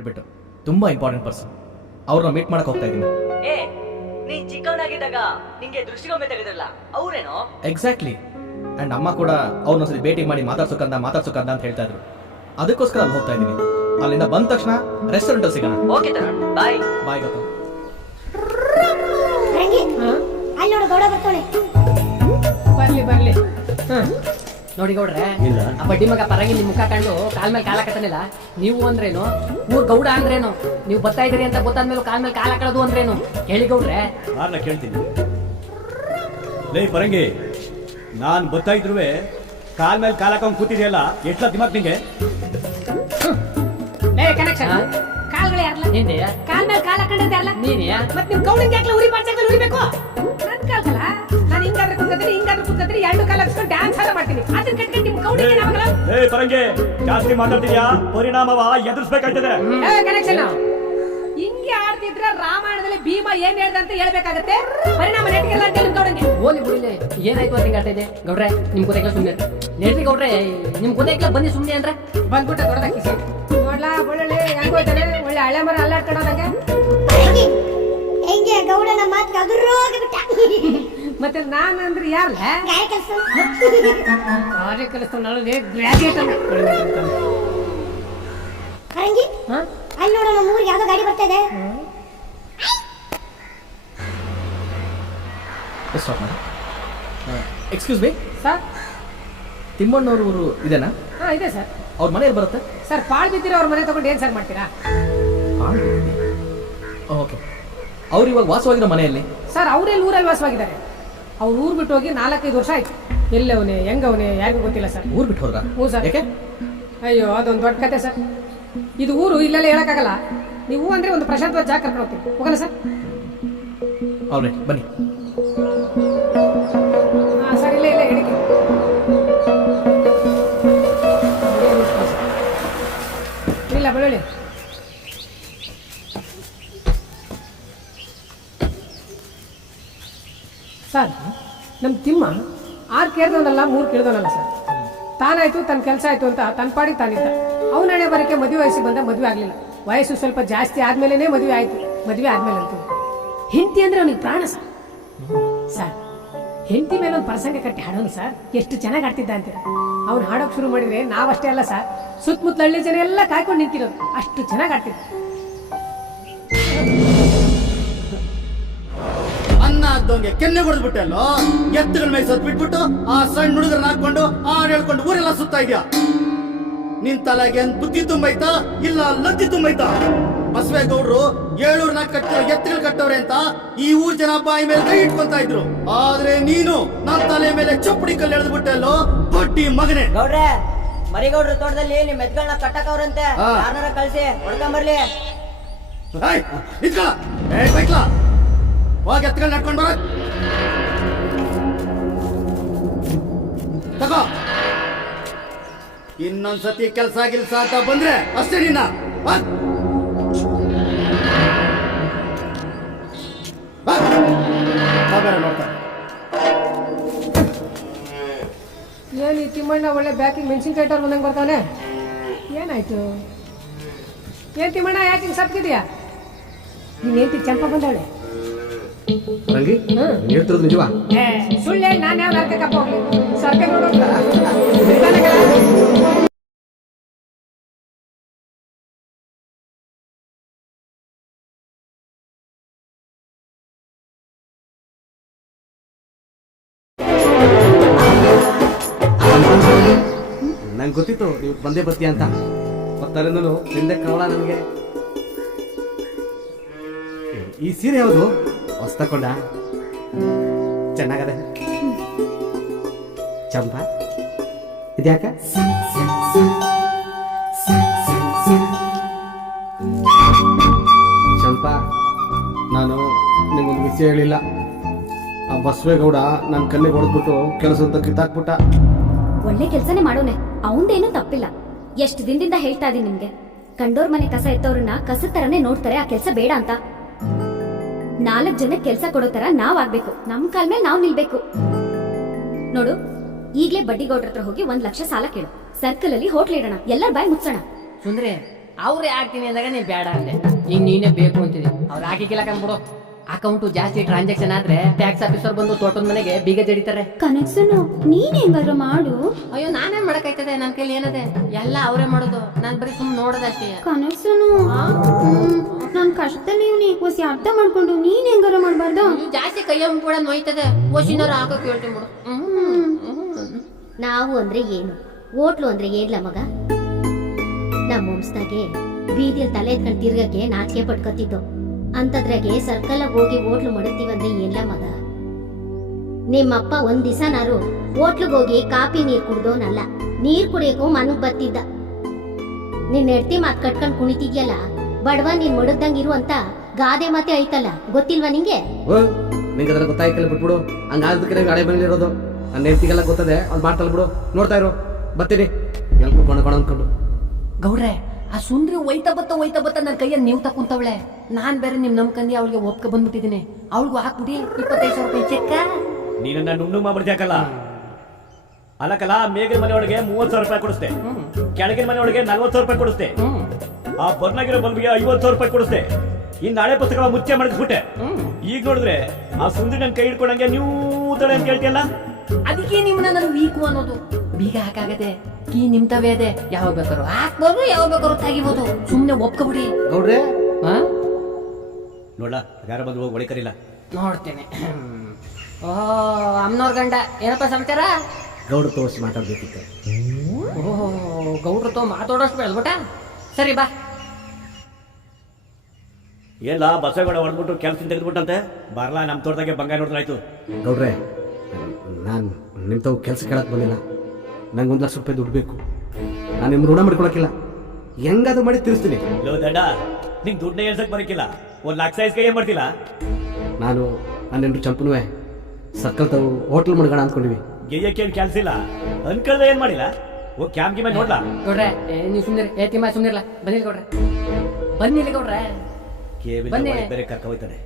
ಹೇಳ್ಬಿಟ್ಟು ತುಂಬಾ important person. ಅವ್ರನ್ನ ಮೀಟ್ ಮಾಡಕ್ ಹೋಗ್ತಾ ಇದ್ದೀನಿ. ಏ ನೀನ್ ಚಿಕ್ಕವನಾಗಿದ್ದಾಗ ನಿಂಗೆ ದೃಷ್ಟಿಗೊಮ್ಮೆ ತೆಗೆದ್ರಲ್ಲ ಅವ್ರೇನೋ? ಎಕ್ಸಾಕ್ಟ್ಲಿ. ಅಂಡ್ ಅಮ್ಮ ಕೂಡ ಅವ್ರನ್ನೊಂದ್ಸರಿ ಭೇಟಿ ಮಾಡಿ ಮಾತಾಡ್ಸೋಕಂದ ಅಂತ ಹೇಳ್ತಾ ಇದ್ರು. ಅದಕ್ಕೋಸ್ಕರ ಅಲ್ಲಿ ಹೋಗ್ತಾ ಇದ್ದೀನಿ. ಅಲ್ಲಿಂದ ಬಂದ ತಕ್ಷಣ ರೆಸ್ಟೋರೆಂಟ್ ಅಲ್ಲಿ ಸಿಗೋಣ. ಓಕೆ ತರ ಬಾಯ್ ಬಾಯ್ ಗೌತಮ್. ಅಲ್ಲಿ ನೋಡು ಗೌಡ ಬರ್ತಾಳೆ. ಬರ್ಲಿ ನೋಡಿ ಗೌಡ್ರೆ, ಆ ಬಡ್ಡಿ ಮಗ ಪರಂಗಿ ನಿಮ್ ಮುಖ ಕಂಡು ಕಾಲ್ ಮೇಲೆ ಕಾಲ ಹಾಕತಾನಿಲ್ಲ. ನೀವು ಅಂದ್ರೇನು, ಊರ್ ಗೌಡ ಅಂದ್ರೇನು, ನೀವು ಬರ್ತಾ ಇದ್ರಿ ಅಂತ ಗೊತ್ತಾದ್ಮೇಲೆ ಕಾಲ್ ಮೇಲೆ ಕಾಲ ಹಾಕೊಳ್ಳೋದು ಅಂದ್ರೇನು ಹೇಳಿ ಗೌಡ್ರೆ? ಯಾರನ್ನ ಕೇಳ್ತೀನಿ? ಲೇ ಪರಂಗಿ, ನಾನ್ ಬರ್ತಾ ಇದ್ರು ಕಾಲ್ ಮೇಲೆ ಕಾಲ್ ಹಾಕೊಂಡ್ ಕೂತಿದೆಯಲ್ಲ, ಎಟ್ಲ ದಿಮಾಕ್ ನಿಂಗೆ? ಕನೆಕ್ಷನ್ ಕಾಲ್ಗಳು ಯಾರಲ್ಲ? ನಿಂದೆ ಕಾಲ್ ಮೇಲೆ ಕಾಲ ಹಾಕೊಂಡಿದ್ದೆ ಅಲ್ಲ ನೀನೇ. ಮತ್ತೆ ನಿಮ್ ಗೌಡಂಗೆ ಯಾಕೆ ಉರಿ ಪಾಡ್ಸಕ್ಕೆ ಉರಿಬೇಕು? ನನ್ ಕಾಲ್ಕಲ್ಲ, ನಾನು ಹಿಂಗಾದ್ರೆ ಕೂತ್ಕೊತೀನಿ ಎರಡು ಕಾಲ ಹಾಕ್ಸ್ಕೊಂಡು ಡ್ಯಾನ್ಸ್ ಎಲ್ಲ ಮಾಡ್ತೀನಿ. ಅದನ್ನ ಕಟ್ಕೊಂಡು ನಿಮ್ ಗೌಡಿಗೆ ನಾವಾಗಲ್ಲ. ಏ ಪರಂಗಿ, ಜಾಸ್ತಿ ಮಾತಾಡ್ತಿದ್ಯಾ, ಪರಿಣಾಮವ ಎದುರಿಸ್ಬೇಕಾಗ್ತದೆ. ಕನೆಕ್ಷನ್ ಹಿಂಗೆ ಆಡ್ತಿದ್ರೆ ರಾಮಾಯಣದಲ್ಲಿ ಭೀಮ ಏನ್ ಹೇಳ್ದ ಅಂತ ಹೇಳ್ಬೇಕಾಗತ್ತೆ. ಪರಿಣಾಮ ನೆಟ್ಟಿಗೆಲ್ಲ ಅಂತ ನಿಮ್ ಗೌಡಂಗೆ ಓಲಿ ಬಿಡಿಲೆ ಏನಾಯ್ತು ಅಂತ ಹಿಂಗಾಡ್ತಾ ಇದೆ ಗೌಡ್ರೆ. ನಿಮ್ ಗೊತ್ತಾಗ್ಲ ಸುಮ್ಮನೆ ನೆಟ್ರಿ ಗೌಡ್ರೆ, ನಿಮ್ ಗೊತ್ತಾಗ್ಲ ಬನ್ನಿ ಸುಮ್ಮನೆ ಅಂದ್ರೆ ಬಂದ್ಬಿಟ್ಟ ದೊಡ್ಡದಾಕಿ ನೋಡ್ಲಾ ಒಳ್ಳೆ ಹೆಂಗ್ ಹೋಯ್ತಾನೆ, ಒಳ್ಳೆ ಹಳೆ ಮರ ಅಲ್ಲಾಡ್ಕೊಡೋದಂಗೆ. ಹೆಂಗೆ ಗೌಡನ ಮಾತು ಅದುರೋಗಿಬಿಟ್ಟ. ಮತ್ತೆ ನಾನು ಅಂದ್ರೆ ಯಾರಲ್ಲ ಗಾಯ ಕೆಲಸ ಕಾರ್ಯ ಕೆಲಸ ಗ್ರಾಜುಯೇಟ್ ಪರಂಗಿ, ಅಲ್ಲಿ ನೋಡು ನಮ್ಮ ಊರಿಗೆ ಯಾವ್ದೋ ಗಾಡಿ ಬರ್ತಾ ಇದೆ. ಎಕ್ಸ್ಕ್ಯೂಸ್ ಮೀ ಸರ್, ತಿಮ್ಮಣ್ಣವ್ರ ಊರು ಇದೆನಾ? ಹಾ ಇದೆ ಸರ್. ಅವ್ರ ಮನೆಯಲ್ಲಿ ಬರುತ್ತೆ ಸರ್. ಪಾಳ್ ಬಿದ್ದಿರೋ ಅವ್ರ ಮನೆ ತಗೊಂಡು ಏನ್ ಸರ್ ಮಾಡ್ತೀರಾ? ಓಕೆ. ಅವ್ರು ಇವಾಗ ವಾಸವಾಗಿರೋ ಮನೆಯಲ್ಲಿ? ಸರ್ ಅವರೆಲ್ಲಿ ಊರಲ್ಲಿ ವಾಸವಾಗಿದ್ದಾರೆ. ಅವ್ರು ಊರ್ ಬಿಟ್ಟು ಹೋಗಿ 4-5 ವರ್ಷ ಆಯ್ತು. ಎಲ್ಲವನೇ ಹೆಂಗವನೇ ಯಾರಿಗೂ ಗೊತ್ತಿಲ್ಲ ಸರ್. ಊರು ಬಿಟ್ಟು ಹೋದ್ರ? ಹ್ಞೂ ಸರ್. ಯಾಕೆ? ಅಯ್ಯೋ ಅದೊಂದು ದೊಡ್ಡ ಕತೆ ಸರ್. ಇದು ಊರು ಇಲ್ಲೆಲ್ಲ ಹೇಳಕ್ಕಾಗಲ್ಲ. ನೀವು ಅಂದ್ರೆ ಒಂದು ಪ್ರಶಾಂತವಾದ ಜಾಗ ಕರ್ಕೊಂಡು ಹೋಗ್ತೀವಿ. ಹೋಗೋಣ ಸರ್? ಆಲ್ರೈಟ್, ಬನ್ನಿ. ಹಾಂ ಸರ್, ಇಲ್ಲ ಹೇಳಿಕೆ ಇಲ್ಲ ಬೆಳ್ಳುಳ್ಳಿ. ಸರ್, ನಮ್ಮ ತಿಮ್ಮ 6 ಕೇಳ್ದವನಲ್ಲ 3 ಕೇಳ್ದವನಲ್ಲ ಸರ್. ತಾನಾಯ್ತು, ತನ್ನ ಕೆಲಸ ಆಯ್ತು ಅಂತ ತನ್ನ ಪಾಡಿಗೆ ತಾನಿದ್ದ. ಅವನ ಹಣೆ ಬರೋಕ್ಕೆ ಮದುವೆ ವಯಸ್ಸಿಗೆ ಬಂದ, ಮದುವೆ ಆಗಲಿಲ್ಲ. ವಯಸ್ಸು ಸ್ವಲ್ಪ ಜಾಸ್ತಿ ಆದ್ಮೇಲೆ ಮದುವೆ ಆಯ್ತು. ಮದುವೆ ಆದ್ಮೇಲೆ ಅಂತ ಹೆಂಡತಿ ಅಂದ್ರೆ ಅವನಿಗೆ ಪ್ರಾಣ ಸರ್. ಸರ್, ಹೆಂಡತಿ ಮೇಲೆ ಒಂದು ಪ್ರಸಂಗ ಕಟ್ಟಿ ಹಾಡೋನು ಸರ್. ಎಷ್ಟು ಚೆನ್ನಾಗಿ ಆಡ್ತಿದ್ದ ಅಂತೀರ. ಅವ್ನು ಹಾಡೋಕೆ ಶುರು ಮಾಡಿದ್ರೆ ನಾವಷ್ಟೇ ಅಲ್ಲ ಸರ್, ಸುತ್ತಮುತ್ತಲ ಹಳ್ಳಿ ಜನ ಎಲ್ಲ ಕಾಯ್ಕೊಂಡು ನಿಂತಿರೋದು. ಅಷ್ಟು ಚೆನ್ನಾಗಿ ಆಡ್ತಿದ್ದ. ಅನ್ನ ಆಗ್ದವಂಗೆ ಕೆನ್ನೆ ಹೊಡೆದ್ಬಿಟ್ಟೆ ಅಲ್ಲೋ. ಎತ್ತುಗಳ ಮೇಯ್ಸೋದ್ ಬಿಟ್ಬಿಟ್ಟು ಆ ಸಣ್ಣ ಹುಡುಗರನ್ನ ಹಾಕೊಂಡು ಹಾಡು ಹೇಳ್ಕೊಂಡು ಊರೆಲ್ಲ ಸುತ್ತಾ ಇದ್ಯಾ. ನಿನ್ ತಲೆಗೆ ಬುದ್ಧಿ ತುಂಬೈತಾ ಇಲ್ಲ ಲದ್ದಿ ತುಂಬೈತಾ? ಬಸವೇಗೌಡರು 7 ಕಟ್ಟಿರೋ ಎತ್ತುಗಳು ಕಟ್ಟವ್ರೆ ಅಂತ ಈ ಊರ್ ಜನ ಬಾಯಿ ಮೇಲೆ ಕೈ ಇಟ್ಕೊಂತ ಇದ್ರು. ಆದ್ರೆ ನೀನು ನನ್ನ ತಲೆ ಮೇಲೆ ಚಪ್ಪಡಿ ಕಲ್ಲು ಎಳೆದ್ಬಿಟ್ಟೆ ಅಲ್ಲೋ ಬಡ್ಡಿ ಮಗನೇ. ಗೌಡ್ರೆ, ಮರಿಗೌಡ್ರ ತೋಟದಲ್ಲಿ ನಿಮ್ ಎತ್ಗಳನ್ನ ಕಟ್ಟಕವ್ರಂತೆ. ಯಾರನ್ನಾರ ಕಳ್ಸಿ ಹೊಡ್ಕೊಂಬರ್ಲಿ. ಹೋಗಿ ಎತ್ತುಗಳನ್ನ ನಡ್ಕೊಂಡು ಬರ ತಗೋ. ಇನ್ನೊಂದ್ಸತಿ ಕೆಲಸ ಗಿಲ್ಸ ಅಂತ ಬಂದ್ರೆ ಅಷ್ಟೇ ನಿನ್ನ. ನೋಡ್ತಾರೆ ಏನು ಈ ತಿಮ್ಮಣ್ಣ ಒಳ್ಳೆ ಬ್ಯಾಕಿಂಗ್ ಮೆಣಸಿನ್ಕಾಯಿ ಇಟ್ಟವ್ರು ಬಂದಂಗೆ ಬರ್ತಾನೆ. ಏನಾಯ್ತು? ಏನ್ ತಿಮ್ಮಣ್ಣ, ಯಾಕೆ ಹಿಂಗೆ ಸಪ್ತಿದ್ಯಾ? ನೀನ್ ಏಂತಿ ಚಂಪ ಬಂದವಳೆ? ರಂಗಿ, ಹೇಳ್ತಿರೋದು ನಿಜವಾ? ಸುಳ್ಳು ಹೇಳಿ ನಾನು ಯಾವ ನರ್ಕ ಕಪ್ಪ ಹೋಗ್ಲಿ. ಸರ್ಕ ನೋಡೋಣ. ನಂಗೆ ಗೊತ್ತಿತ್ತು ನೀವು ಬಂದೇ ಬರ್ತೀಯ ಅಂತ. ಮತ್ತರಿಂದಲೂ ಹಿಂದೆ ಕವಳ ನನಗೆ. ಈ ಸೀರೆ ಯಾವುದು? ಹೊಸ ತಕೊಂಡ? ಚೆನ್ನಾಗದೆ. ಚಂಪ ಇದ್ಯಾಕ? ಚಂಪ, ನಾನು ನಿಮ್ಗೊಂದು ವಿಷಯ ಹೇಳಿಲ್ಲ. ಆ ಬಸವೇಗೌಡ ನನ್ನ ಕಣ್ಣಿಗೆ ಹೊಡೆದ್ಬಿಟ್ಟು ಕೆಲಸದ ಕಿತ್ತಾಕ್ಬಿಟ್ಟ. ಒಳ್ಳೆ ಕೆಲ್ಸನೇ ಮಾಡೋನೆ, ಅವಂದೇನು ತಪ್ಪಿಲ್ಲ. ಎಷ್ಟು ದಿನದಿಂದ ಹೇಳ್ತಾ ಇದೀನಿ ನಿಮ್ಗೆ, ಕಂಡೋರ್ ಮನೆ ಕಸ ಎತ್ತವ್ರನ್ನ ಕಸದ ತರನೇ ನೋಡ್ತಾರೆ. ಆ ಕೆಲ್ಸ ಬೇಡ ಅಂತ. 4 ಜನ ಕೆಲ್ಸ ಕೊಡೋ ತರ ನಾವ್ ಆಗ್ಬೇಕು. ನಮ್ ಕಾಲ್ ಮೇಲೆ ನಾವ್ ನಿಲ್ಬೇಕು. ನೋಡು, ಈಗ್ಲೇ ಬಡ್ಡಿಗೌಡ್ರ ಹತ್ರ ಹೋಗಿ 1 ಲಕ್ಷ ಸಾಲ ಕೇಳು. ಸರ್ಕಲ್ ಅಲ್ಲಿ ಹೋಟ್ಲ್ ಇಡೋಣ, ಎಲ್ಲರ ಬಾಯಿ ಮುಚ್ಚೋಣ. ಸುಂದ್ರೆ, ಅವ್ರೇ ಹಾಕ್ತೀನಿ ಅಂದಾಗ ನೀನ್ ಬೇಡ ಅಂದೆ ಈಗ ನೀನೇ ಬೇಕು ಅಂತಿದ್ದೆ ಅವ್ರು ಹಾಕಿಕ್ಕಿಲ್ಲ ಕಂದ್ಬಿಡು. ಅಕೌಂಟು ಜಾಸ್ತಿ ಟ್ರಾನ್ಸಾಕ್ಷನ್ ಆದ್ರೆ ಟ್ಯಾಕ್ಸ್ ಆಫೀಸರ್ ಬಂದು ತೋಟದ ಮನೆಗೆ ಬೀಗ ಜಡಿತಾರೆ. ಕನೆಕ್ಷನ್ ನೀನ್ ಹೆಂಗಾರ ಮಾಡು. ಅಯ್ಯೋ ನಾನೇನ್ ಮಾಡಕ್ಕಾಯ್ತದೆ, ನನ್ ಕೈಲಿ ಏನದೆ, ಎಲ್ಲ ಅವರೇ ಮಾಡೋದು, ನಾನ್ ಬರೀ ಸುಮ್ಮನೆ ನೋಡೋದಷ್ಟೇ. ಕನೆಕ್ಷನ್ ನನ್ ಕಷ್ಟದಲ್ಲಿ ಇವ್ನಿ ಹೊಸಿ ಅರ್ಥ ಮಾಡ್ಕೊಂಡು ನೀನ್ ಹೆಂಗಾರ ಮಾಡ್ಬಾರ್ದು. ಜಾಸ್ತಿ ಕೈಯ ಕೂಡ ನೋಯ್ತದೆ, ಓಸಿನಾರ ಹಾಕಕ್ ಹೇಳ್ತೀನಿ ಬಿಡು. ನಾವು ಅಂದ್ರೆ ಏನು, ಹೋಟ್ಲು ಅಂದ್ರೆ ಏನ್ಲ ಮಗ. ನಮ್ಮ ವಂಶದಾಗೆ ಬೀದಿಯಲ್ಲಿ ತಲೆ ಎತ್ಕೊಂಡು ತಿರ್ಗಕ್ಕೆ ನಾಚಿಕೆ ಪಟ್ಕೊತಿದ್ದು, ಅಂತದ್ರಾಗೆ ಸರ್ಕಲ್ ಹೋಗಿ ಹೋಟ್ಲು ಮಡಗ್ತೀವಂದ್ರೆ ಏನ್ಲ ಮಗ. ನಿಮ್ಮಪ್ಪ ಒಂದ್ ದಿವಸನಾರು ಹೋಟ್ಲಿಗೆ ಹೋಗಿ ಕಾಫಿ ನೀರ್ ಕುಡ್ದೋನಲ್ಲ, ನೀರ್ ಕುಡಿಯಕ್ಕೂ ಮನಗ್ ಬತ್ತಿದ್ದ. ನಿನ್ ಹೆಡ್ತಿ ಮಾತ್ ಕಟ್ಕೊಂಡ್ ಕುಣಿತಿದ್ಯಲ್ಲ, ಬಡವ ನೀನ್ ಮಡಗ್ದಂಗಿರು ಅಂತ ಗಾದೆ ಮಾತೆ ಐತಲ್ಲ, ಗೊತ್ತಿಲ್ವಾ ನಿಂಗೆ? ನಿಂಗೆ ಅದ್ರ ಗೊತ್ತಾಯ್ತಲ್ಲ, ಬಿಟ್ಬಿಡು. ಹಂಗಾದ್ರೆ ಗಾಡಿ ಬಂದಿರೋದು ನನ್ನ ಹೆಂಡತಿಗೆಲ್ಲ ಗೊತ್ತದೆ, ಅವ್ನು ಮಾಡ್ತಲ್ಲ ಬಿಡು. ನೋಡ್ತಾ ಇರು, ಬರ್ತೀನಿ ಎಲ್ರು ಕೊಣ ಅನ್ಕೊಂಡು. ಗೌಡ್ರೆ, ಆ ಸುಂದ್ರಿ ಒಯ್ತಾ ಬತ್ತ ನನ್ನ ಕೈಯಲ್ಲಿ ನೀವು ತಕೊಂತವಳೆ. ನಾನ್ ಬೇರೆ ನಿಮ್ ನಂಬ್ಕಂದಿ ಅವಳಿಗೆ ಒಪ್ಕ ಬಂದ್ಬಿಟ್ಟಿದ್ದೀನಿ. ಅವಳಿಗೂ ಹಾಕ್ಬಿಡಿ 25,000 ರೂಪಾಯಿ ಚೆಕ್ಕ. ನೀನನ್ನ ನುಣ್ಣು ಮಾಡ್ಬಿಡ್ತೀಯಕಲ್ಲ. ಅಲ್ಲಕಲ್ಲ, ಮೇಗಿನ ಮನೆ ಒಳಗೆ 30,000 ರೂಪಾಯಿ ಕೊಡಿಸ್ತೆ, ಕೆಳಗಿನ ಮನೆ ಒಳಗೆ 40,000 ರೂಪಾಯಿ ಕೊಡಿಸ್ತೆ, ಆ ಬರ್ನಾಗಿರೋ ಬಲ್ಬಿಗೆ 50,000 ರೂಪಾಯಿ ಕೊಡಿಸ್ತೆ. ಇನ್ನು ನಾಳೆ ಪುಸ್ತಕ ಮುಚ್ಚೆ ಮಾಡಿಸ್ಬಿಟ್ಟೆ. ಈಗ ನೋಡಿದ್ರೆ ಆ ಸುಂದ್ರಿ ನನ್ ಕೈ ಹಿಡ್ಕೊಂಡಂಗೆ ನೀವು ತಡೆ ಅಂತ ಹೇಳ್ತಿಯಲ್ಲ. ಅದಕ್ಕೆ ನಿಮ್ನ ನಾನು ವೀಕು ಅನ್ನೋದು. ಬೀಗ ಹಾಕಾಗದೆ, ಕೀ ನಿಮ್ತವೇ ಅದೆ, ಯಾವಾಗ ಬೇಕಾರು ಹಾಕ್ಬೋದು, ಯಾವಾಗ ಬೇಕಾರು ತೆಗಿಬೋದು. ಸುಮ್ನೆ ಒಪ್ಕೊಬಿಡಿ ಗೌಡ್ರೆ. ನೋಡ್ಲಾ, ಯಾರ ಬಂದ್ರು ಹೋಗಿ ಒಳಕರಿಲ್ಲ. ನೋಡ್ತೇನೆ. ಓ ಅಮ್ಮನವ್ರ ಗಂಡ, ಏನಪ್ಪ ಸಮಾಚಾರ? ಗೌಡ್ರು ತೋರಿಸಿ ಮಾತಾಡ್ಬೇಕಿತ್ತು. ಓಹೋ, ಗೌಡ್ರು ತೋ ಮಾತಾಡೋಷ್ಟು ಬೆಳೆದ್ಬಿಟ್ಟ. ಸರಿ ಬಾ. ಎಲ್ಲ ಬಸವಗಡ ಹೊಡೆದ್ಬಿಟ್ಟು ಕೆಲಸ ತೆಗೆದ್ಬಿಟ್ಟಂತೆ. ಬರ್ಲಾ, ನಮ್ಮ ತೋಟದಾಗೆ ಬಂಗಾರ ನೋಡಿದ್ರಾಯ್ತು. ಗೌಡ್ರೆ, ನಾನು ನಿಮ್ಮ ತಾವು ಕೆಲಸ ಕೇಳಕ್ಕೆ ಬಂದಿಲ್ಲ. ನಂಗೆ 1 ಲಕ್ಷ ರೂಪಾಯಿ ದುಡ್ಡು ಬೇಕು. ನಾನು ನಿಮ್ಮ ಋಣ ಮಾಡ್ಕೊಳಕ್ಕಿಲ್ಲ, ಹೆಂಗಾದ್ರೂ ಮಾಡಿ ತಿರ್ಸ್ತೀನಿ. ಲೋ ದಡ್ಡ, ನಿಂಗೆ ದುಡ್ಡನ್ನ ಏಳ್ಸಕ್ ಬರಕ್ಕಿಲ್ಲ, 1 ಲಕ್ಷ ಇಸ್ಕ ಏನ್ ಮಾಡ್ತಿಲ್ಲ. ನಾನು ನನ್ನೆಂಟ್ರು ಚಂಪನುವೆ ಸರ್ಕಲ್ ತಾವು ಹೋಟ್ಲ್ ಮಡ್ಗೋಣ ಅಂದ್ಕೊಂಡಿವಿ. ಗೆಯ್ಯಕ್ಕೇನು ಕೆಲಸ ಇಲ್ಲ ಅನ್ಕಳ್ದೆ, ಏನ್ ಮಾಡಿಲ್ಲ. ಹೋಗಿ ಕ್ಯಾಮ್ ಗಿಮೆ ನೋಡ್ಲಾ. ಗೌಡ್ರೆ, ನೀವು ಸುಂದರ ತಿಮ್ಮ ಸುಂದಿರ್ಲ, ಬಂದಿಲ್ಲ ಗೌಡ್ರೆ, ಬನ್ನಿಲ್ಲ ಗೌಡ್ರೆ, ಬನ್ನಿ. ಬೇರೆ ಕರ್ಕ ಹೋಯ್ತಾನೆ.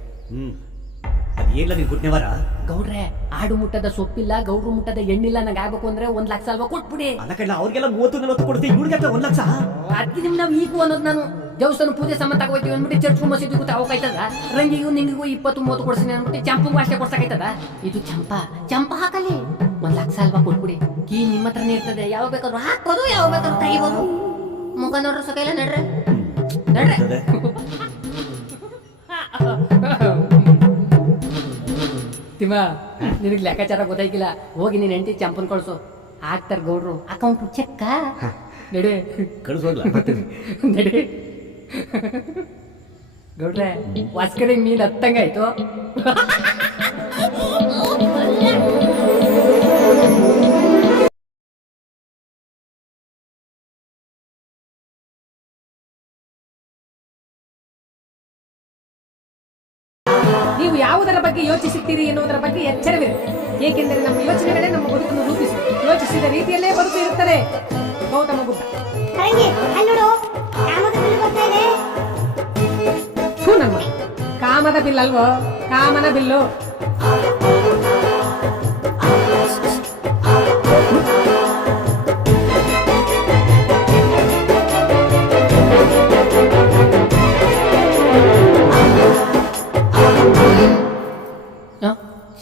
ಅದೇನಿಲ್ಲ ನಿನ್ ಗುಟ್ನೆವಾರ. ಗೌಡ್ರೆ, ಆಡು ಮುಟ್ಟದ ಸೊಪ್ಪಿಲ್ಲ, ಗೌಡ್ರು ಮುಟ್ಟದ ಎಣ್ಣಿಲ್ಲ, ನಂಗೆ ಆಗ್ಬೇಕು ಅಂದ್ರೆ 1 ಲಕ್ಷ ಅಲ್ವಾ ಕೊಟ್ಬಿಡಿ. ಅಲ್ಲ ಕಣ್ಣ, ಅವ್ರಿಗೆಲ್ಲ 30-40 ಕೊಡ್ತೀವಿ, ಇವ್ರಿಗೆ 1 ಲಕ್ಷ. ಅದಕ್ಕೆ ನಿಮ್ ನಾವು ಈಗೂ ಅನ್ನೋದು. ನಾನು ದೇವಸ್ಥಾನ ಪೂಜೆ ಸಂಬಂಧ ತಗೋತೀವಿ ಅಂದ್ಬಿಟ್ಟು ಚರ್ಚ್ಗೂ ಮಸೀದಿಗೂ ತಗೋಕಾಯ್ತದ. ರಂಗಿಗೂ ನಿಂಗಿಗೂ 20-30 ಕೊಡ್ತೀನಿ ಅಂದ್ಬಿಟ್ಟು ಚಂಪಗೂ ಅಷ್ಟೇ ಕೊಡ್ಸಕಾಯ್ತದ. ಇದು ಚಂಪ ಹಾಕಲಿ, 1 ಲಕ್ಷ ಅಲ್ವಾ ಕೊಟ್ಬಿಡಿ. ಕೀ ನಿಮ್ಮ ಹತ್ರನೇ ಇರ್ತದೆ, ಯಾವಾಗ ಬೇಕಾದ್ರು ಹಾಕ್ಬೋದು, ಯಾವಾಗ ಬೇಕಾದ್ರು ತೆಗಿಬೋದು. ಮುಖ ನೋಡ್ರ ಸಕೈಲ ನಡ್ರೆ ನಡ್ರೆ. ತಿಮ್ಮ, ನಿನಗೆ ಲೆಕ್ಕಾಚಾರ ಗೊತ್ತಾಯ್ಕಿಲ್ಲ. ಹೋಗಿ ನೀನ್ ಹೆಂಡತಿ ಚಂಪನ್ ಕಳ್ಸು, ಹಾಕ್ತಾರ ಗೌಡ್ರು. ಅಕೌಂಟ್ ಚೆಕ್ಕ ನಡೆ, ಕಳಿಸೋಗ್ಲ ನಡೆ. ಗೌಡ್ರೆ, ವಾಸ್ಕಡೆ ಮೀನ್ ಹತ್ತಂಗಾಯ್ತು. ನೀವು ಯಾವುದರ ಬಗ್ಗೆ ಯೋಚಿಸುತ್ತೀರಿ ಎನ್ನುವುದರ ಬಗ್ಗೆ ಎಚ್ಚರವಿದೆ. ಏಕೆಂದರೆ ನಮ್ಮ ಯೋಚನೆಗಳೇ ನಮ್ಮ ಬದುಕನ್ನು ರೂಪಿಸಿ, ಯೋಚಿಸಿದ ರೀತಿಯಲ್ಲೇ ಬದುಕು ಇರುತ್ತದೆ. ಗೌತಮ ಬುದ್ಧ. ನಮ್ಮ ಕಾಮದ ಬಿಲ್ ಅಲ್ವೋ, ಕಾಮನ ಬಿಲ್ಲು.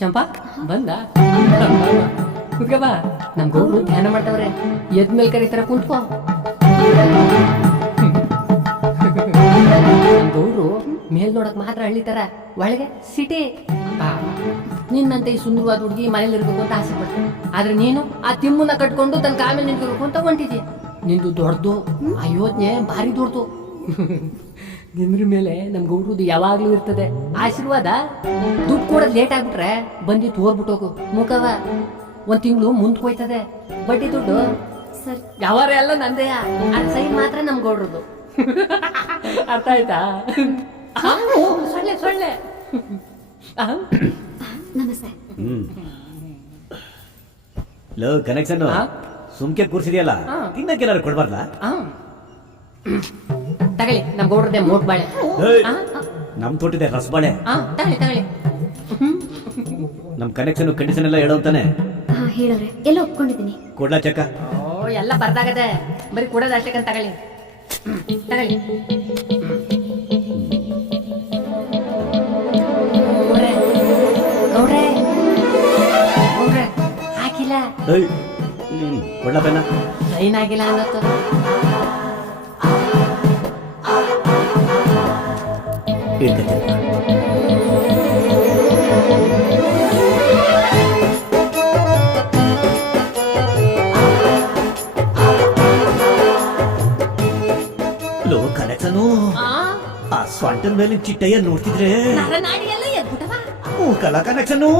ಶಂಪಾ ಬಂದ ಕುತ್ಕಬಾ. ನಮ್ ಗೌಡ್ರು ಧ್ಯಾನ ಮಾಡ್ತಾವ್ರೆ, ಎದ್ಮೇಲೆ ಕರೀತಾರ ಕುಂತ್ಕೋ. ಗೌಡ್ರು ಮೇಲ್ ನೋಡಕ್ ಮಾತ್ರ ಹಳ್ಳಿತಾರ, ಒಳಗೆ ಸಿಟಿ. ನಿನ್ನಂತೆ ಈ ಸುಂದರವಾದ ಹುಡುಗಿ ಮನೇಲಿ ಇರ್ಬೇಕು ಅಂತ ಆಸೆ ಪಡ್ತಾರೆ. ಆದ್ರೆ ನೀನು ಆ ತಿಮ್ಮನ್ನ ಕಟ್ಕೊಂಡು ತನ್ನ ಕಾಮೇಲೆ ನಿಂತಿರ್ಬೇಕು ಅಂತ ಹೊಂಟಿದ್ಯ. ನಿಂದು ದೊಡ್ಡದು, ಆ ಯೋಚನೆ ಭಾರಿ ದೊಡ್ಡದು. ನಿಂದ್ರ ಮೇಲೆ ನಮ್ ಗೌಡ್ರದ್ದು ಯಾವಾಗ್ಲೂ ಇರ್ತದೆ ಆಶೀರ್ವಾದ. ದುಡ್ಡು ಕೊಡೋದ್ ಲೇಟ್ ಆಗ್ಬಿಟ್ರೆ ಬಂದಿ ತೋರ್ಬಿಟ್ಟೋಗು ಮುಖವ. 1 ತಿಂಗಳು ಮುಂದ್ಕೋಯ್ತದೆ. ಬಡ್ಡಿ ದುಡ್ಡು ಯಾವಾರ ಎಲ್ಲ ನಂದೆಯ, ಸೈನ್ ಮಾತ್ರ ನಮ್ ಗೌಡ್ರದ್ದು. ಅರ್ಥ ಆಯ್ತಾ? ಸೊಳ್ಳೆ ನಮಸ್ತೆ. Low connection ಸುಮ್ಕೆ ಕೂರ್ಸಿದ್ಯಲ್ಲ, ತಿನ್ನಕ್ಕೆಲ್ಲಾರು ಕೊಡ್ಬಾರ್ದ? ತಗಳಿ, ನಮ್ ಗೌಡ್ರದೇ ಮೋಟ್ ಬಾಳೆ. ನಮ್ ತೋಟಿದೆ ರಸಬಾಳೆ. ತಗಳಿ. ನಮ್ ಕನೆಕ್ಷನ್ ಕಂಡೀಷನ್ ಎಲ್ಲ ಹೇಳೋಂತಾನೆ. ಹೇಳೋರೆ ಎಲ್ಲ ಒಪ್ಕೊಂಡಿದ್ದೀನಿ. ಕೊಡ್ಲಾ ಚೆಕ್ಕ? ಎಲ್ಲ ಬರ್ದಾಗದೆ, ಬರೀ ಕೊಡೋದು ಅಷ್ಟಕ್ಕಂತ ತಗಳಿ. ತಗೊಳ್ಳಿ. ಗೌಡ್ರೆ, ಗೌಡ್ರೆ, ಗೌಡ್ರೆ, ಹಾಕಿಲ್ಲ ಏಯ್, ಕೊಡ್ಲ ಬೆನ್ನ ಸೈನ್ ಆಗಿಲ್ಲ ಅನ್ನತ್ತು. ಇಟ್ಕೊತೀನಿ. ಲೋ ಕನೆಕ್ಸನು ಆ ಸ್ವಂಟದ ಮೇಲೆ ಚಿಟ್ಟಯ್ಯ ನೋಡ್ತಿದ್ರೆ ನರನಾಡಿಗೆಲ್ಲ ಎದ್ಬಿಟ್ಟವ. ಕಲ ಕನೆಕ್ಷನು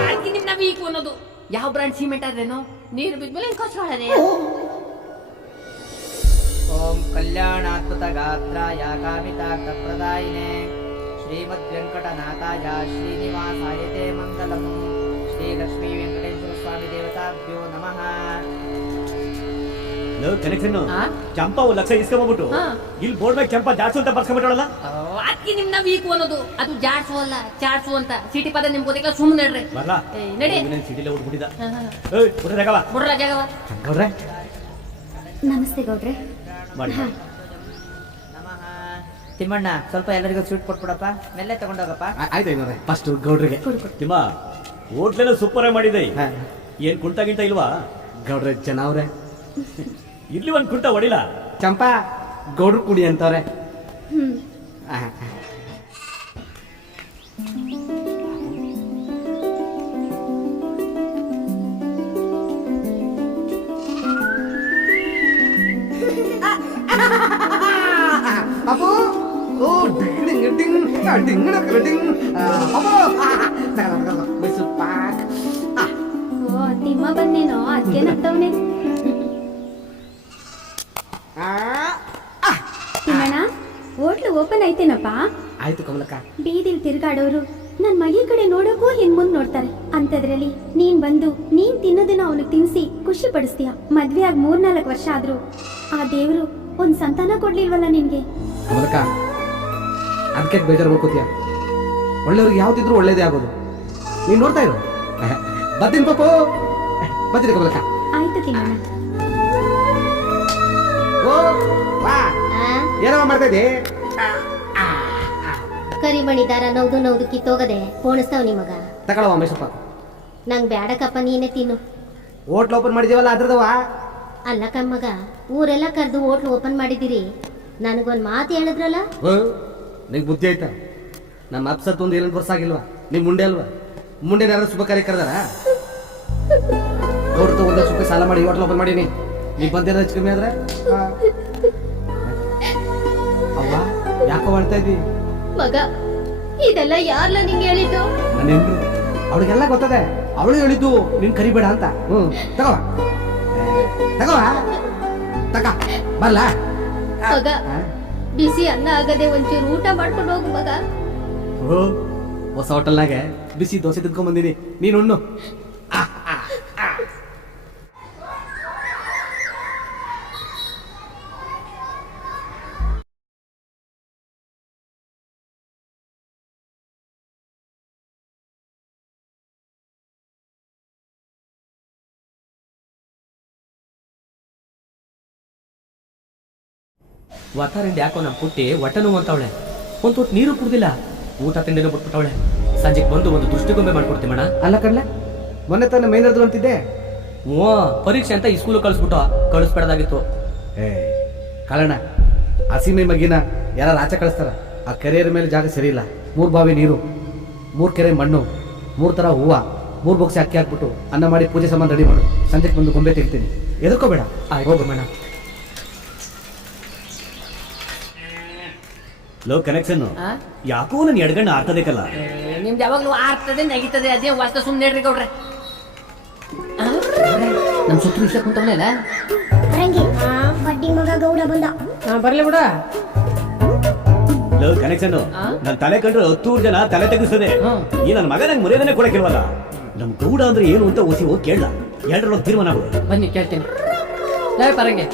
ಅದಕ್ಕೆ ನಿಮ್ನ ವೀಕ್ ಅನ್ನೋದು. ಯಾವ ಬ್ರಾಂಡ್ ಸಿಮೆಂಟ್ ಆದ್ರೇನು ನೀರು ಬಿದ್ಮೇಲೆ ಹೆಂಗ್ ಕೊಚ್ಕೊಳ್ಳೋದೆ? ಓಂ ಕಲ್ಯಾಣಾತ್ಮತ ಗಾತ್ರಾಯ ಕಾಮಿತಾರ್ಥ ಪ್ರದಾಯಿನೇ ಶ್ರೀಮದ್ ವೆಂಕಟನಾಥಾಯ ಶ್ರೀನಿವಾಸಾಯ ತೇ ಮಂಗಲಂ. ಶ್ರೀ ಲಕ್ಷ್ಮೀ ವೆಂಕಟೇಶ್ವರ ಸ್ವಾಮಿ ದೇವತಾಭ್ಯೋ ನಮಃ. ಲೋ ಕನೆಕ್ಷನ್ ಆ? ಚಂಪಾ 1 ಲಕ್ಷ ಇಸ್ಕೊಂಡ್ಬಿಟ್ಟು ಹಾ. ಇಲ್ಲಿ ಬೋರ್ಡ್ ಮೇಲೆ ಚಂಪಾ ಜಾಸ್ತಿ ಅಂತ ಬರ್ಸ್ಕೊಂಡ್ಬಿಟ್ಟವಳಲ್ಲ. ಅದಕ್ಕೆ ನಿಮ್ನ ವೀಕ್ ಅನ್ನೋದು. ಅದು ಜಾಡ್ಸು ಅಲ್ಲ ಚಾಡ್ಸು ಅಂತ. ಸಿಟಿ ಪದ ನಿಮ್ಗೆ ಗೊತ್ತಿಲ್ಲ, ಸುಮ್ಮನೆ ನಡ್ರಿ. ಬರ್ಲಾ ನಡಿ ಸಿಟಿಲೇ ಉಟ್ಬಿಟ್ಟಿದ್ದ. ಏಯ್ ಬಿಡ್ರಿ ಜಾಗವ ಬುಡ್ರ ಜಾಗವ. ಗೌಡ್ರೆ ನಮಸ್ತೆ ಗೌಡ್ರೆ. ಮಾಡಿ ನಮಃ. ತಿಮ್ಮಣ್ಣ ಸ್ವಲ್ಪ ಎಲ್ಲರಿಗೂ ಸ್ವೀಟ್ ಕೊಟ್ಬಿಡಪ್ಪ, ಮೆಲ್ಲೆ ತಗೊಂಡೋಗಪ್ಪ. ಆಯ್ತು ಐನೋರೆ ಫಸ್ಟ್ ಗೌಡ್ರಿಗೆ. ತಿಮ್ಮ ಹೋಟ್ಲೆಲ್ಲ ಸೂಪರ್ ಆಗಿ ಮಾಡಿದೆ. ಹಾ. ಏನ್ ಕುಂಟ ಗಿಂಟ ಇಲ್ವಾ? ಗೌಡ್ರೆ ಜನ ಅವ್ರೆ. ಇಲ್ಲಿ ಒಂದ್ ಕುಂಟ ಹೊಡಿಲ್ಲ. ಚಂಪಾ ಗೌಡ್ರು ಕುಡಿ ಅಂತವ್ರೆ. ಹ್ಮ್. ಅಪ್ಪೋ ಓ ಡಿಂಗ್ ಡಿಂಗ್ ಡಿಂಗ್ ಡಿಂಗ್ ಅಪ್ಪೋ ಮೈಸೂರು ಪಾಕ್. ಓ ತಿಮ್ಮ ಬಂದೇನೋ ಅದ್ಕೇನಂತವ್ನೆ. ತಿಮ್ಮಣ್ಣ ಹೋಟ್ಲು ಓಪನ್ ಐತೇನಪ್ಪ? ಆಯ್ತು ಕಮಲಕ್ಕ. ಬೀದಿಲ್ ತಿರ್ಗಾಡೋರು ನನ್ ಮಗಿ ಕಡೆ ನೋಡೋಕೂ ಹಿಂದ್ ಮುಂದ್ ನೋಡ್ತಾರೆ. ಅಂತದ್ರಲ್ಲಿ ನೀನ್ ಬಂದು ನೀನ್ ತಿನ್ನೋದನ್ನ ಅವನಿಗೆ ತಿನ್ಸಿ ಖುಷಿ ಪಡಿಸ್ತೀಯ. ಮದ್ವೆ ಆಗಿ 3-4 ವರ್ಷ ಆದ್ರೂ ಆ ದೇವ್ರು ಒಂದ್ ಸಂತಾನ ಕೊಡ್ಲಿಲ್ವಲ್ಲ ನಿನ್ಗೆ? ಕಮಲಕ್ಕ ಅದಕ್ಕೆ ಬೇಜಾರು ಮಾಡ್ಕೋತೀಯ. ಒಳ್ಳೆಯವ್ರಿಗೆ ಯಾವ್ದಿದ್ರು ಒಳ್ಳೇದೇ ಆಗೋದು. ನೀನ್ ನೋಡ್ತಾ ಇರು. ಬರ್ತೀನಿ ಪಾಪು, ಬರ್ತೀನಿ ಕಮಲಕ್ಕ. ಆಯ್ತು ತಿಮ್ಮಣ್ಣ. ಓ ವಾ ಏನೋ ಮಾಡ್ತಾ ಇದ್ದಿ? ಕರಿಮಣಿ ದಾರ ನೌದು ಕಿತ್ತೋಗದೆ ಪೋಣಿಸ್ತಾವ್ ನಿಮಗ. ತಗೊಳವ ಮೈಸೂರು ನಂಗ್ ಬ್ಯಾಡಕಪ್ಪ, ನೀನೇ ತಿನ್ನು. ಹೋಟ್ಲ್ ಓಪನ್ ಮಾಡಿದೀವಲ್ಲ ಅದ್ರದವ. ಅಲ್ಲ ಕಮ್ಮಗ, ಊರೆಲ್ಲ ಕರೆದು ಹೋಟ್ಲು ಓಪನ್ ಮಾಡಿದಿರಿ, ನನಗೊಂದ್ ಮಾತು ಹೇಳಿದ್ರಲ್ಲ. ನಿಂಗೆ ಬುದ್ಧಿ ಆಯ್ತಾ? ನಮ್ಮ ಅಪ್ಸತ್ ಒಂದು 7 ವರ್ಷ ಆಗಿಲ್ವಾ? ನಿಮ್ ಮುಂಡೆ ಅಲ್ವಾ? ಮುಂಡೆ ಯಾರು ಶುಭ ಕಾರ್ಯ ಕರೆದಾರ? ಅವ್ರ 1 ಲಕ್ಷ ರೂಪಾಯಿ ಸಾಲ ಮಾಡಿ ಹೋಟ್ಲ್ ಓಪನ್ ಮಾಡೀನಿ. ನೀ ಬಂದೇನ ಹೆಚ್ಚು ಕಮ್ಮಿ ಆದ್ರೆ ಅವ್ವ ಯಾಕೋ ಮಾಡ್ತಾ ಇದ್ದಿ? ಮಗ, ಇದೆಲ್ಲ ಯಾರ್ಲ ನಿಂಗೆ ಹೇಳಿದ್ದು? ನನ್ನ ಹೆಂಡ್ರು, ಅವಳಿಗೆಲ್ಲ ಗೊತ್ತದೆ. ಅವಳು ಹೇಳಿದ್ದು ನೀನ್ ಕರಿಬೇಡ ಅಂತ. ತಗೋ ತಗೋ ತಗ ಬಲ್ಲ. ಮಗ, ಬಿಸಿ ಅನ್ನ ಆಗದೆ ಒಂಚೂರು ಊಟ ಮಾಡ್ಕೊಂಡು ಹೋಗು ಮಗ. ಹೊಸ ಹೋಟೆಲ್ನಾಗೆ ಬಿಸಿ ದೋಸೆ ತಿನ್ಕೊಂಡ್ ಬಂದಿನಿ, ನೀನು ಉಣ್ಣು. ವಾತಾರಿಂದ ಯಾಕೋ ನಮ್ಮ ಪುಟ್ಟಿ ಹೊಟ್ಟೆ ನೋವು ಅಂತವಳೆ. ಒಂದು ತುಟ್ಟು ನೀರು ಕುಡ್ದಿಲ್ಲ, ಊಟ ತಿಂಡಿನೂ ಬಿಟ್ಬಿಟ್ಟವಳೆ. ಸಂಜೆಗೆ ಬಂದು ಒಂದು ದೃಷ್ಟಿಗೊಂಬೆ ಮಾಡ್ಕೊಡ್ತೀಮಣ್ಣ. ಅಲ್ಲ ಕಡ್ಲೆ, ಮೊನ್ನೆ ತಾನೆ ಮೇನಾದ್ರು ಅಂತಿದ್ದೆ. ಓ ಪರೀಕ್ಷೆ ಅಂತ ಈ ಸ್ಕೂಲ್ ಕಳಿಸ್ಬಿಡದಾಗಿತ್ತು. ಏ ಕಾಳಣ್ಣ, ಹಸಿಮೆ ಮಗಿನ ಯಾರು ಆಚೆ ಕಳಿಸ್ತಾರ? ಆ ಕೆರೆಯ ಮೇಲೆ ಜಾಗ ಸರಿ ಇಲ್ಲ. 3 ಬಾವಿ ನೀರು, 3 ಕೆರೆ ಮಣ್ಣು, 3 ಥರ ಹೂವು, 3 ಬಾಕ್ಸ್ ಅಕ್ಕಿ ಹಾಕ್ಬಿಟ್ಟು ಅನ್ನ ಮಾಡಿ ಪೂಜೆ ಸಾಮಾನು ರೆಡಿ ಮಾಡು. ಸಂಜೆಗೆ ಬಂದು ಗೊಂಬೆ ತೆಗಿತೀನಿ, ಎದರ್ಕೋಬೇಡ. ಹೋಗಮ್ಮಣ್ಣ. ಲೋ ಕನೆಕ್ಷನ್ ಯಾಕೋ ನನ್ ಎಡಗಣ್ಣ ಆರ್ತದೇಕಲ್ಲ. ನಿಮ್ದು ಯಾವಾಗ್ಲೂ ಆರ್ತದೆ ನೆಗಿತದೆ, ಅದೇ ವಾಸ್ತ ಸುಮ್ಮನೆ ಹೇಳ್ರಿ ಗೌಡ್ರೆ. ನಮ್ ಸುತ್ತಲೂ ಇಷ್ಟ ಕುಂತವನಲ್ಲ ಬಡ್ಡಿ ಮಗ ಗೌಡ ಬಂದ. ಬರ್ಲಿ ಬಿಡ. ಲೋ ಕನೆಕ್ಷನ್ ನನ್ ತಲೆ ಕಂಡ್ರೆ 10 ಜನ ತಲೆ ತೆಗಿಸ್ತದೆ. ಈ ನನ್ನ ಮಗ ನಂಗೆ ಮರ್ಯಾದನೆ ಕೊಡಕ್ಕಿಲ್ವಲ್ಲ. ನಮ್ ಗೌಡ ಅಂದ್ರೆ ಏನು ಅಂತ ಓಸಿ ಹೋಗಿ ಕೇಳ. 2 ತೀರ್ಮಾನ ಆಗೋದು. ಬನ್ನಿ ಕೇಳ್ತೀನಿ. ಪರಂಗೆ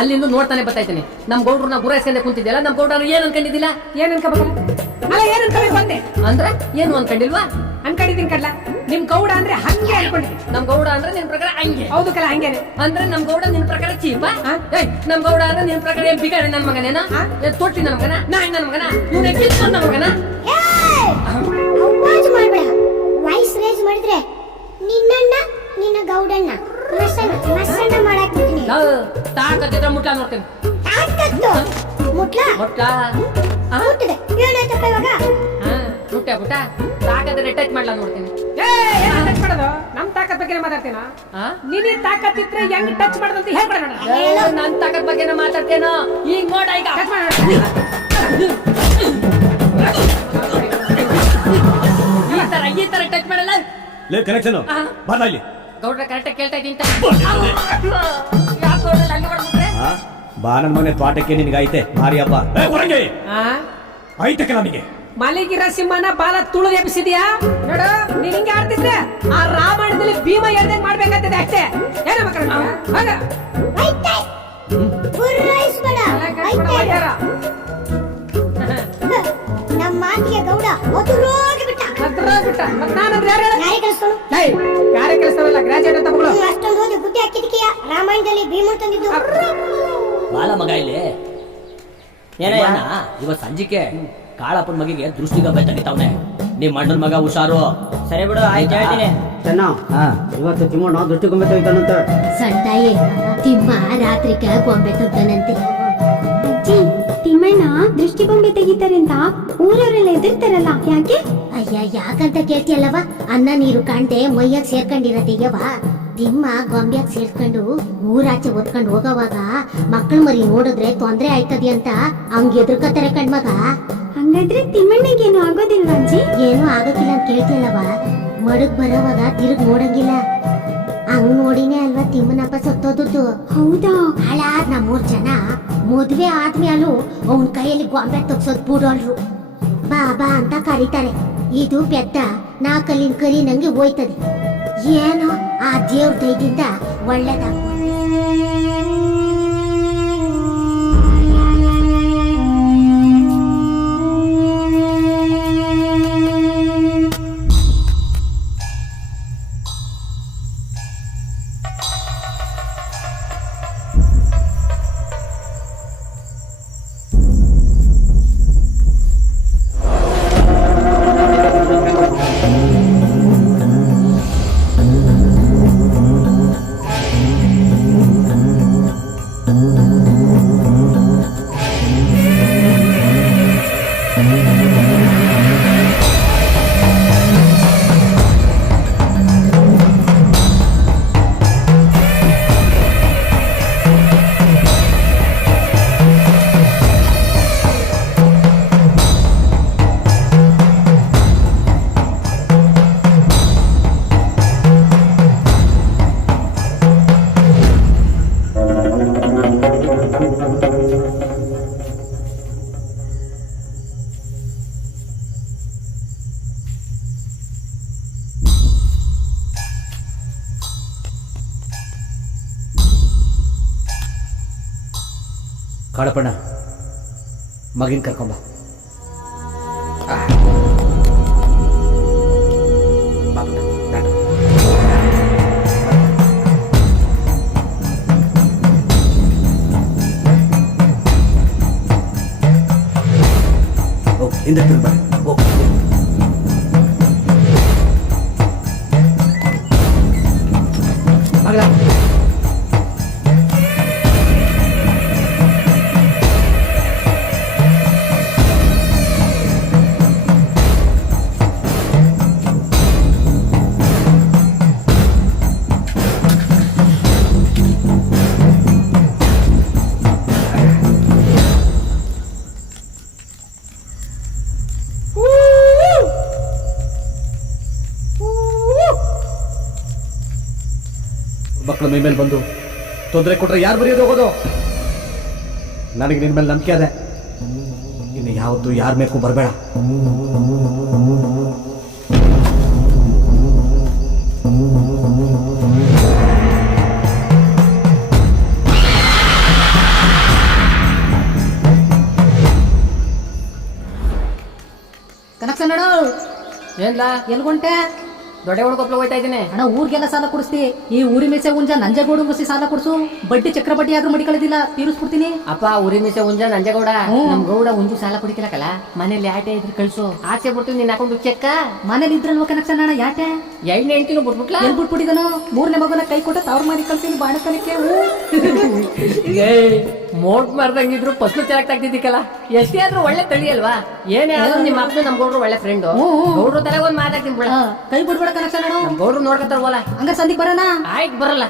ಅಲ್ಲಿಂದ ನೋಡ್ತಾನೆ ಬರ್ತಾಯ್ತಾನೆ. ನಮ್ ಗೌಡ್ರನ್ನ ಗುರಾಯಿಸ್ಕೊಂಡೆ ಕುಂತಿದ್ಯಲ್ಲ, ನಮ್ ಗೌಡ್ರ ಏನ್ ಅನ್ಕೊಂಡಿದ್ದಿಲ್ಲ? ಏನ್ ಅನ್ಕೋಬೇಕಲ್ಲ? ಅಲ್ಲ ಏನ್ ಅನ್ಕೋಬೇಕು ಅಂದೆ ಅಂದ್ರೆ ಏನು ಅನ್ಕೊಂಡಿಲ್ವಾ? ಅನ್ಕೊಂಡಿದ್ದೀನಿ ಕಡ್ಲ. ನಿಮ್ ಗೌಡ ಅಂದ್ರೆ ಹಂಗೆ ಅನ್ಕೊಂಡಿದ್ದೆ. ನಮ್ ಗೌಡ ಅಂದ್ರೆ ನಿನ್ ಪ್ರಕಾರ ಹಂಗೆ ಹೌದು ಕಲ ಹಂಗೇನೆ. ಅಂದ್ರೆ ನಮ್ ಗೌಡ ನಿನ್ ಪ್ರಕಾರ ಚೀಪ ನಮ್ ಗೌಡ ಅಂದ್ರೆ ನಿನ್ ಪ್ರಕಾರ ಏನ್ ಬಿಗಾಡಿ ನನ್ ಮಗನೇನ ತೊಟ್ಟಿ ನನ್ ಮಗನ ನಾಯಿ ನನ್ ಮಗನ ಇವನೇ ಕಿತ್ಕೊಂಡ್ ನನ್ ಮಗನ. ಅವಾಜ್ ಮಾಡ್ಬೇಡ. ವಾಯ್ಸ್ ರೇಜ್ ಮಾಡಿದ್ರೆ ನಿನ್ನಣ್ಣ ನಿನ್ನ ಗೌಡಣ್ಣ ಮಸಣ್ಣ ಮಾಡಕ್ ಬಿಡ್ತೀನಿ. ತಾಕತ್ತಿದ್ರ ಮುಟ್ಲಾ ನೋಡ್ತೇನೆ. ತಾಕತ್ತು ಮುಟ್ಲಾ ಮುಟ್ಲಾ ಮುಟ್ಟಿದೆ ಏನಾಯ್ತಪ್ಪ ಇವಾಗ? ಮುಟ್ಟ ಪುಟ್ಟ ತಾಕತ್ತಿದ್ರೆ ಟಚ್ ಮಾಡ್ಲಾ ನೋಡ್ತೇನೆ. ಟಚ್ ಮಾಡೋದು ನಮ್ ತಾಕತ್ ಬಗ್ಗೆ ಮಾತಾಡ್ತೀನ. ನಿನ್ನ ತಾಕತ್ತಿದ್ರೆ ಹೆಂಗ್ ಟಚ್ ಮಾಡೋದಂತ ಹೇಳ್ಬೇಡ. ನನ್ ತಾಕತ್ ಬಗ್ಗೆ ಮಾತಾಡ್ತೇನೋ ಈಗ ನೋಡ ಈಗ ಟಚ್ ಮಾಡ. ಈ ತರ ಟಚ್ ಮಾಡಲ್ಲ. ಲೇ ಕನೆಕ್ಷನ್ ಬರಲ್ಲ ಇಲ್ಲಿ. ಗೌಡ್ರ ಕರೆಕ್ಟ್ ಕೇಳ್ತಾ ಇದ್ದೀನಿ ಯಾಕೆ ಗೌಡ್ರ ಅಲ್ಲಿ ಮಾಡ್ಬಿಟ್ರೆ ಬಾ ನನ್ನ ಮನೆ ತೋಟಕ್ಕೆ ನಿನಗೈತೆ ಮಾರಿ ಹಬ್ಬ ಹೊರಗೆ ಐತಕ್ಕೆ ನನಗೆ ಮಲಗಿರ ಸಿಂಹನ ಬಾಲ ತುಳಿದು ಎಬ್ಬಿಸಿದ್ಯಾ ನೋಡು. ನೀನ್ ಹಿಂಗೆ ಆಡ್ತಿದ್ರೆ ಆ ರಾಮಾಯಣದಲ್ಲಿ ಭೀಮ ಹೇಳ್ದಂಗ್ ಮಾಡ್ಬೇಕಾಗ್ತದೆ ಅಷ್ಟೇ. ಏನ ಮಕ್ಕಳ ನಮ್ಮ ಮಾತಿಗೆ ಗೌಡ ಒತ್ತುರೋಗಿ ಬಿಟ್ಟ. ನಾನಂದ್ರೆ ಯಾರು ಕಾರ್ಯ ಕೆಲಸವಲ್ಲ ಗ್ರಾಜುಯೇಟ್ ಅಂತ ಮಗಳು. ಅಷ್ಟೊಂದು ಓದಿ ಬುದ್ಧಿ ಹಾಕಿದಕ್ಕೆಯ ರಾಮಾಯಣದಲ್ಲಿ ಭೀಮ ತಂದಿದ್ದು. ಬಾಲ ಮಗ ಇಲ್ಲಿ ಏನಯ್ಯ ಇವತ್ ಸಂಜಿಕೆ ಕಾಳಪ್ಪನ ಮಗಿಗೆ ದೃಷ್ಟಿ ಗೊಂಬೆ ತೆಗಿತಾವ್ನೆ. ನಿಮ್ ಅಣ್ಣನ ಮಗ ಹುಷಾರು. ಸರಿ ಬಿಡು, ಆಯ್ತು ಹೇಳ್ತೀನಿ. ಇವತ್ತು ತಿಮ್ಮಣ್ಣ ದೃಷ್ಟಿ ಗೊಂಬೆ ತೆಗಿತಾನಂತ. ಸಂತಾಯಿ ತಿಮ್ಮ ರಾತ್ರಿಕ ಗೊಂಬೆ ತೆಗ್ದಾನಂತೆ. ಅಜ್ಜಿ, ತಿಮ್ಮಣ್ಣ ದೃಷ್ಟಿ ಬೊಂಬೆ ತೆಗಿತಾರೆ ಅಂತ ಊರವರೆಲ್ಲ ಎದುರ್ತಾರಲ್ಲ, ಯಾಕೆ? ಅಯ್ಯ ಯಾಕಂತ ಕೇಳ್ತಿಯಲ್ಲವ? ಅನ್ನ ನೀರು ಕಾಣ್ದೆ ಮೈಯಾಗ ಸೇರ್ಕೊಂಡಿರತ್ತೆಯವ. ತಿಮ್ಮ ಗೊಂಬ್ಯಾಗ ಸೇರ್ಕೊಂಡು ಊರಾಚೆ ಒತ್ಕೊಂಡು ಹೋಗೋವಾಗ ಮಕ್ಕಳ ಮರಿ ನೋಡಿದ್ರೆ ತೊಂದ್ರೆ ಆಯ್ತದೆ ಅಂತ ಹಂಗ ಎದುರ್ಕತಾರೆ ಕಣ್ಮಗ. ಹಂಗಾದ್ರೆ ತಿಮ್ಮಣ್ಣಗೇನು ಆಗೋದಿಲ್ವಾ ಅಜ್ಜಿ? ಏನೂ ಆಗಕ್ಕಿಲ್ಲ ಅಂತ ಕೇಳ್ತಿಯಲ್ಲವ? ಮಡಗ್ ಬರೋವಾಗ ತಿರುಗ್ ನೋಡಂಗಿಲ್ಲ. ಹಂಗ್ ನೋಡಿನೇ ಅಲ್ವಾ ತಿಮ್ಮನಪ್ಪ ಸತ್ತೋದದ್ದು. ಹೌದಾ? ಹಾಳಾದ ನಮ್ಮೂರ್ ಜನ ಮದ್ವೆ ಆದ್ಮೇಲೂ ಅವನ್ ಕೈಯಲ್ಲಿ ಗೊಂಬೆ ತಗ್ಸೋದ್ ಬಿಡೋಲ್ರು. ಬಾ ಬಾ ಅಂತ ಕರೀತಾರೆ. ಇದು ಪೆದ್ದ ನಾಲ್ಕಲ್ಲಿನ ಕರಿ ನಂಗೆ ಹೋಯ್ತದೆ. ಏನೋ ಆ ದೇವ್ರ ದಯದಿಂದ ಒಳ್ಳೇದಾಗ. ಕಾಳಪ್ಪಣ್ಣ ಮಗಿನ ಕರ್ಕೊಂಬ. ಹಿಂದೆ ತಿರುಗ ಮಗಳ. ಮಕ್ಕಳ ಮೈ ಮೇಲೆ ಬಂದು ತೊಂದರೆ ಕೊಟ್ರೆ ಯಾರು ಬರೆಯೋದು ಹೋಗೋದು? ನನಗೆ ನಿನ್ನ ಮೇಲೆ ನಂಬಿಕೆ ಅದೇ. ಇನ್ನು ಯಾವತ್ತೂ ಯಾರ ಮೇಲೂ ಬರಬೇಡ. ಕನಕ್ಸ ನೋಡು. ಏನ್ಲಾ ಎಲ್ಗುಂಟೆ? ದೊಡ್ಡ ಹುಡುಕೊಪ್ಲ ಹೋಯ್ತಾ ಇದ್ದೀನಿ. ಅಣ್ಣ ಊರಿಗೆಲ್ಲ ಸಾಲ ಕೊಡಿಸ್ತಿ. ಈ ಊರಿ ಮೇಸೆ ಉಂಜ ನಂಜೇಗೌಡ ಮುಗಿಸಿ ಸಾಲ ಕೊಡ್ಸು. ಬಡ್ಡಿ ಚಕ್ರ ಬಡ್ಡಿ ಆದ್ರೂ ಮಡಿಕೊಳ್ಳೋದಿಲ್ಲ, ತೀರಿಸ್ಬಿಡ್ತೀನಿ. ಅಪ್ಪ ಉರಿ ಮಿಸೆ ಉಂಜ ನಂಜೇಗೌಡ, ನಮ್ ಗೌಡ ಉಂಜು ಸಾಲ ಕುಡಿಕಲಕಲ್ಲ, ಮನೇಲಿ ಆಟೆ ಇದ್ರೆ ಕಳ್ಸು, ಆಚೆ ಬಿಡ್ತೀವಿ ನಿನ್ನ ಅಕೌಂಟ್ ಚೆಕ್ಕ. ಮನೇಲಿ ಇದ್ರಲ್ವ ಕನೆಕ್ಷನ್ ಅಣ್ಣ, ಯಾಕೆ ಎಣ್ಣೆ ಹೆಂಡ್ತಿನೂ ಬಿಟ್ಬಿಟ್ಲ. ಎಲ್ ಬಿಟ್ಬಿಟ್ಟಿದನು? 3ನೇ ಮಗನ ಕೈ ಕೊಟ್ಟ ತವ್ರ ಮಾಡಿ ಕಳ್ತೀನಿ ಬಾಣಕನಕ್ಕೆ. ಮೋಟ್ ಮಾರ್ದಂಗಿದ್ರು ಫಸ್ಲು ಚೆನ್ನಾಗಿ ತೆಗ್ದಿದ್ದಕ್ಕಲ್ಲ, ಎಷ್ಟೇ ಆದ್ರೂ ಒಳ್ಳೆ ತಳಿ ಅಲ್ವಾ. ಏನೇ ಆದ್ರೂ ನಿಮ್ಮ ಅಪ್ಪನ ನಮ್ ಗೌಡ್ರು ಒಳ್ಳೆ ಫ್ರೆಂಡ್. ಗೌಡ್ರು ತರ ಒಂದ್ ಮಾತಾಡ್ತೀನಿ ಬಿಡ, ಕೈ ಬಿಡ್ಬೇಡ ಕನೆಕ್ಷನ್ ಅಣ್ಣ. ನಮ್ ಗೌಡ್ರು ನೋಡ್ಕೊತಾರವಲ್ಲ, ಹಂಗ ಸಂದಿಗ್ ಬರೋಣ. ಆಯ್ತು ಬರಲ್ಲ.